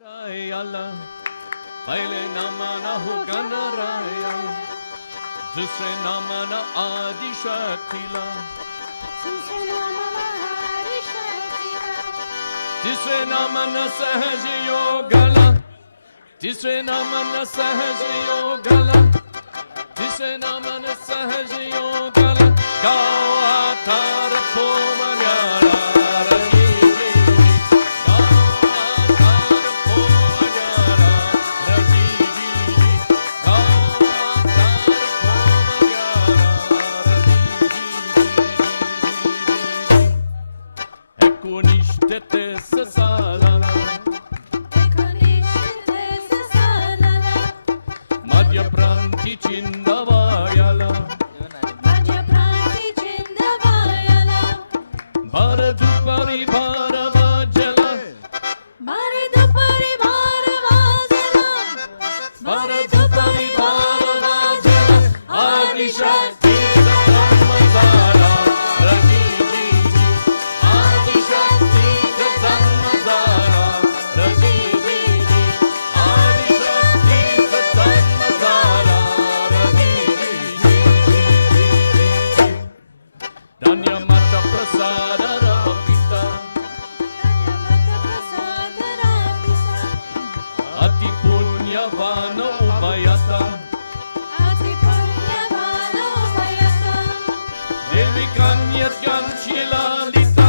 Rayala, पहले नमन हो गणराया, दूसरे नमन आदि शक्तिला, तीसरे नमन सहज योगला, तीसरे नमन सहज योगला, तीसरे नमन सहज योगला, गाओ आधार पोमन्यारा Madhya Pranti Chindavayala Bharadupari Bharavajala Bharadupari Bharavajala Adi Shakti Satamazara Rajiji Adi Shakti Satamazara Rajiji Adi Shakti Satamazara Rajiji Danya Mata Prasada Ramapita Ati Punyavana Umayata Devi Kanya Janchilalita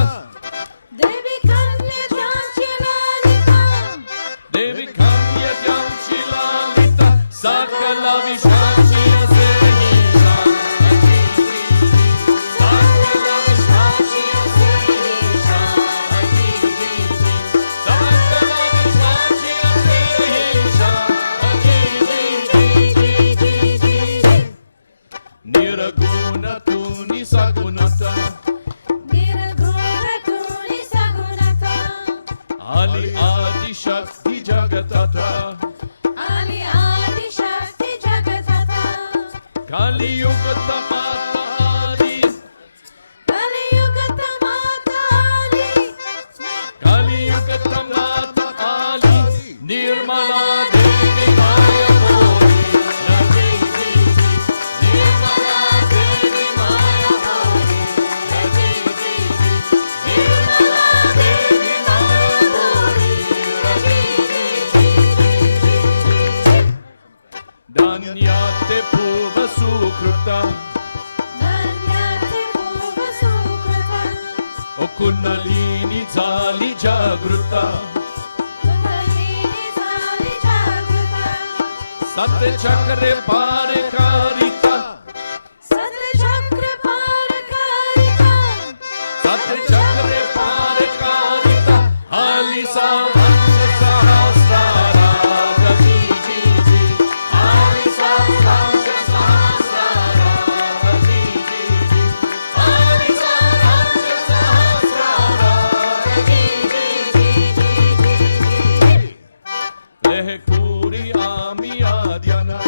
Ali Adi Shakti Jagatata, Ali Adi Shakti Jagatata, Kali Yuga Tamata Ali, Kali Yuga Tamata Ali, Kali Yuga Tamata Ali, Nirmala Devi Maya Boli, Nadi Devi, Nirmala Devi Maya Boli, Nadi Devi, Nirmala Devi Maya Boli, Nadi Devi, Danyate Purva Sukruta, Danyate Purva Sukrata, O Kundalini Zali Jagruta, Kundalini Sali Jagrata, Sat Chakre Pare Karita, Sat Chakra Parakarika, Sat Chakre Pare Karita, Ali Sahaja Sahasrara, Raji Ji Ji, Ali Sahaja Sahasrara, Raji Ji Ji, Ali Sahaja Sahasrara, Raji Ji Ji, Leh Kuri Ami Adyana,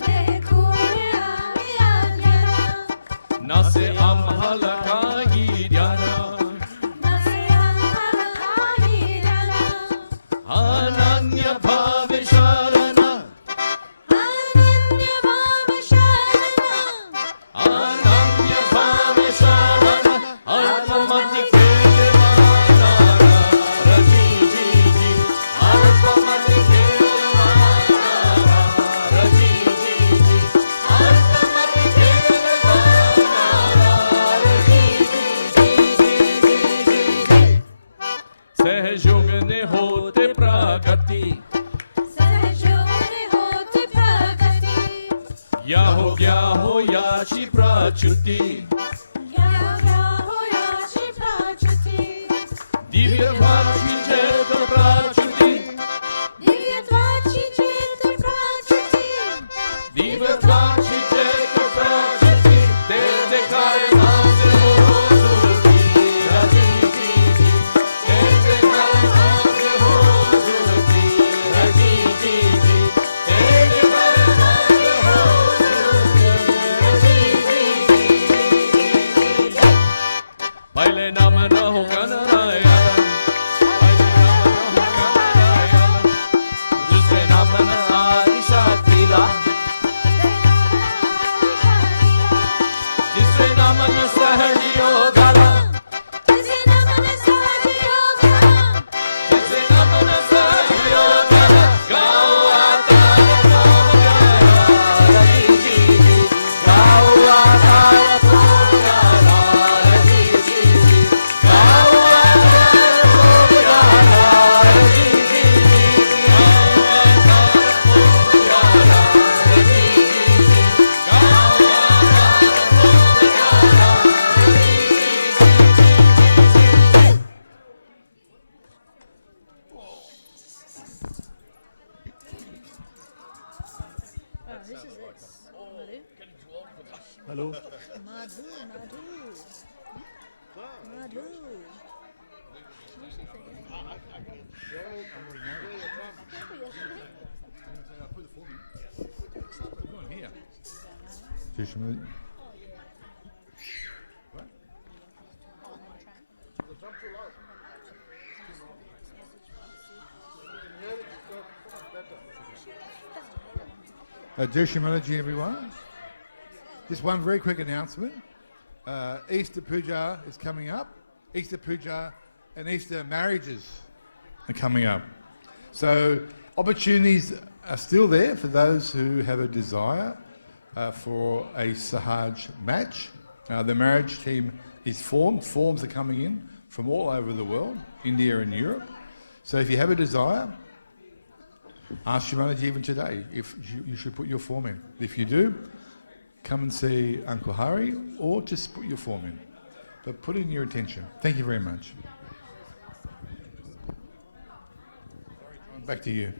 Lekure Amiyanyana, Nase Amhalaka Hidyana, Nase Amhala Ahirana, Ananya Bhave Sharana, Ananya Bhava Sharana, Ananya Bhave Sharana, Alpamati Kelemana, Raji Ji Ji, Alpamati Kelemana, Raji Ji Ji, Alpamati Kelemana, Raji Ji Ji. Sehjog ne hote pragati, Sahajone hote pragati, ya ho yashi prachuti, Yagya ho yashi prachuti, divya bhachi jeta prachuti, Divya Dvachi Cheta prachuti, divya bhachi jeta prachuti, te dekhare naase ho surti, Raji Ji Ji, te dekhare naase ho surti, Raji Ji Ji, te dekhare naase ho surti, Raji Ji Ji. Paile naam na ho Kanaraya, paile naam na ho Kanaraya, dusre naam na Adi Shakti la, dusre naam na Sahaja Yoga la, Tise namana Sahaja Yoga, dusre naam na Sahaja Yoga la, gao atara Puja la, Raji Ji Ji, gao atara Puja la, Raji Ji Ji, gao atara Puja la, Raji Ji Ji, gao atara Puja la, Raji Ji Ji, gao atara Hello. Madhu, Madhu. Madhu. Dear Shri Mataji, everyone. Just one very quick announcement. Easter Puja is coming up. Easter Puja and Easter marriages are coming up. So opportunities are still there for those who have a desire for a Sahaj match. The marriage team is formed. Forms are coming in from all over the world, India and Europe. So if you have a desire, ask Shri Mataji even today if you should put your form in. If you do, come and see Uncle Hari or just put your form in. But put in your intention. Thank you very much. Back to you.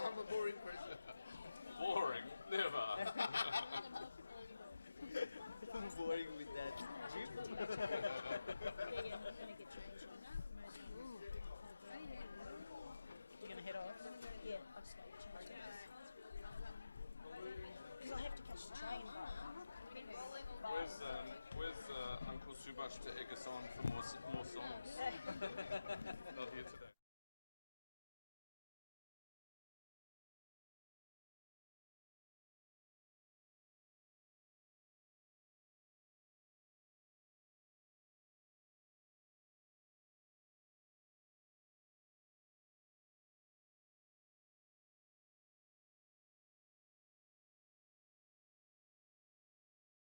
I'm a boring person. Where's Uncle Subash to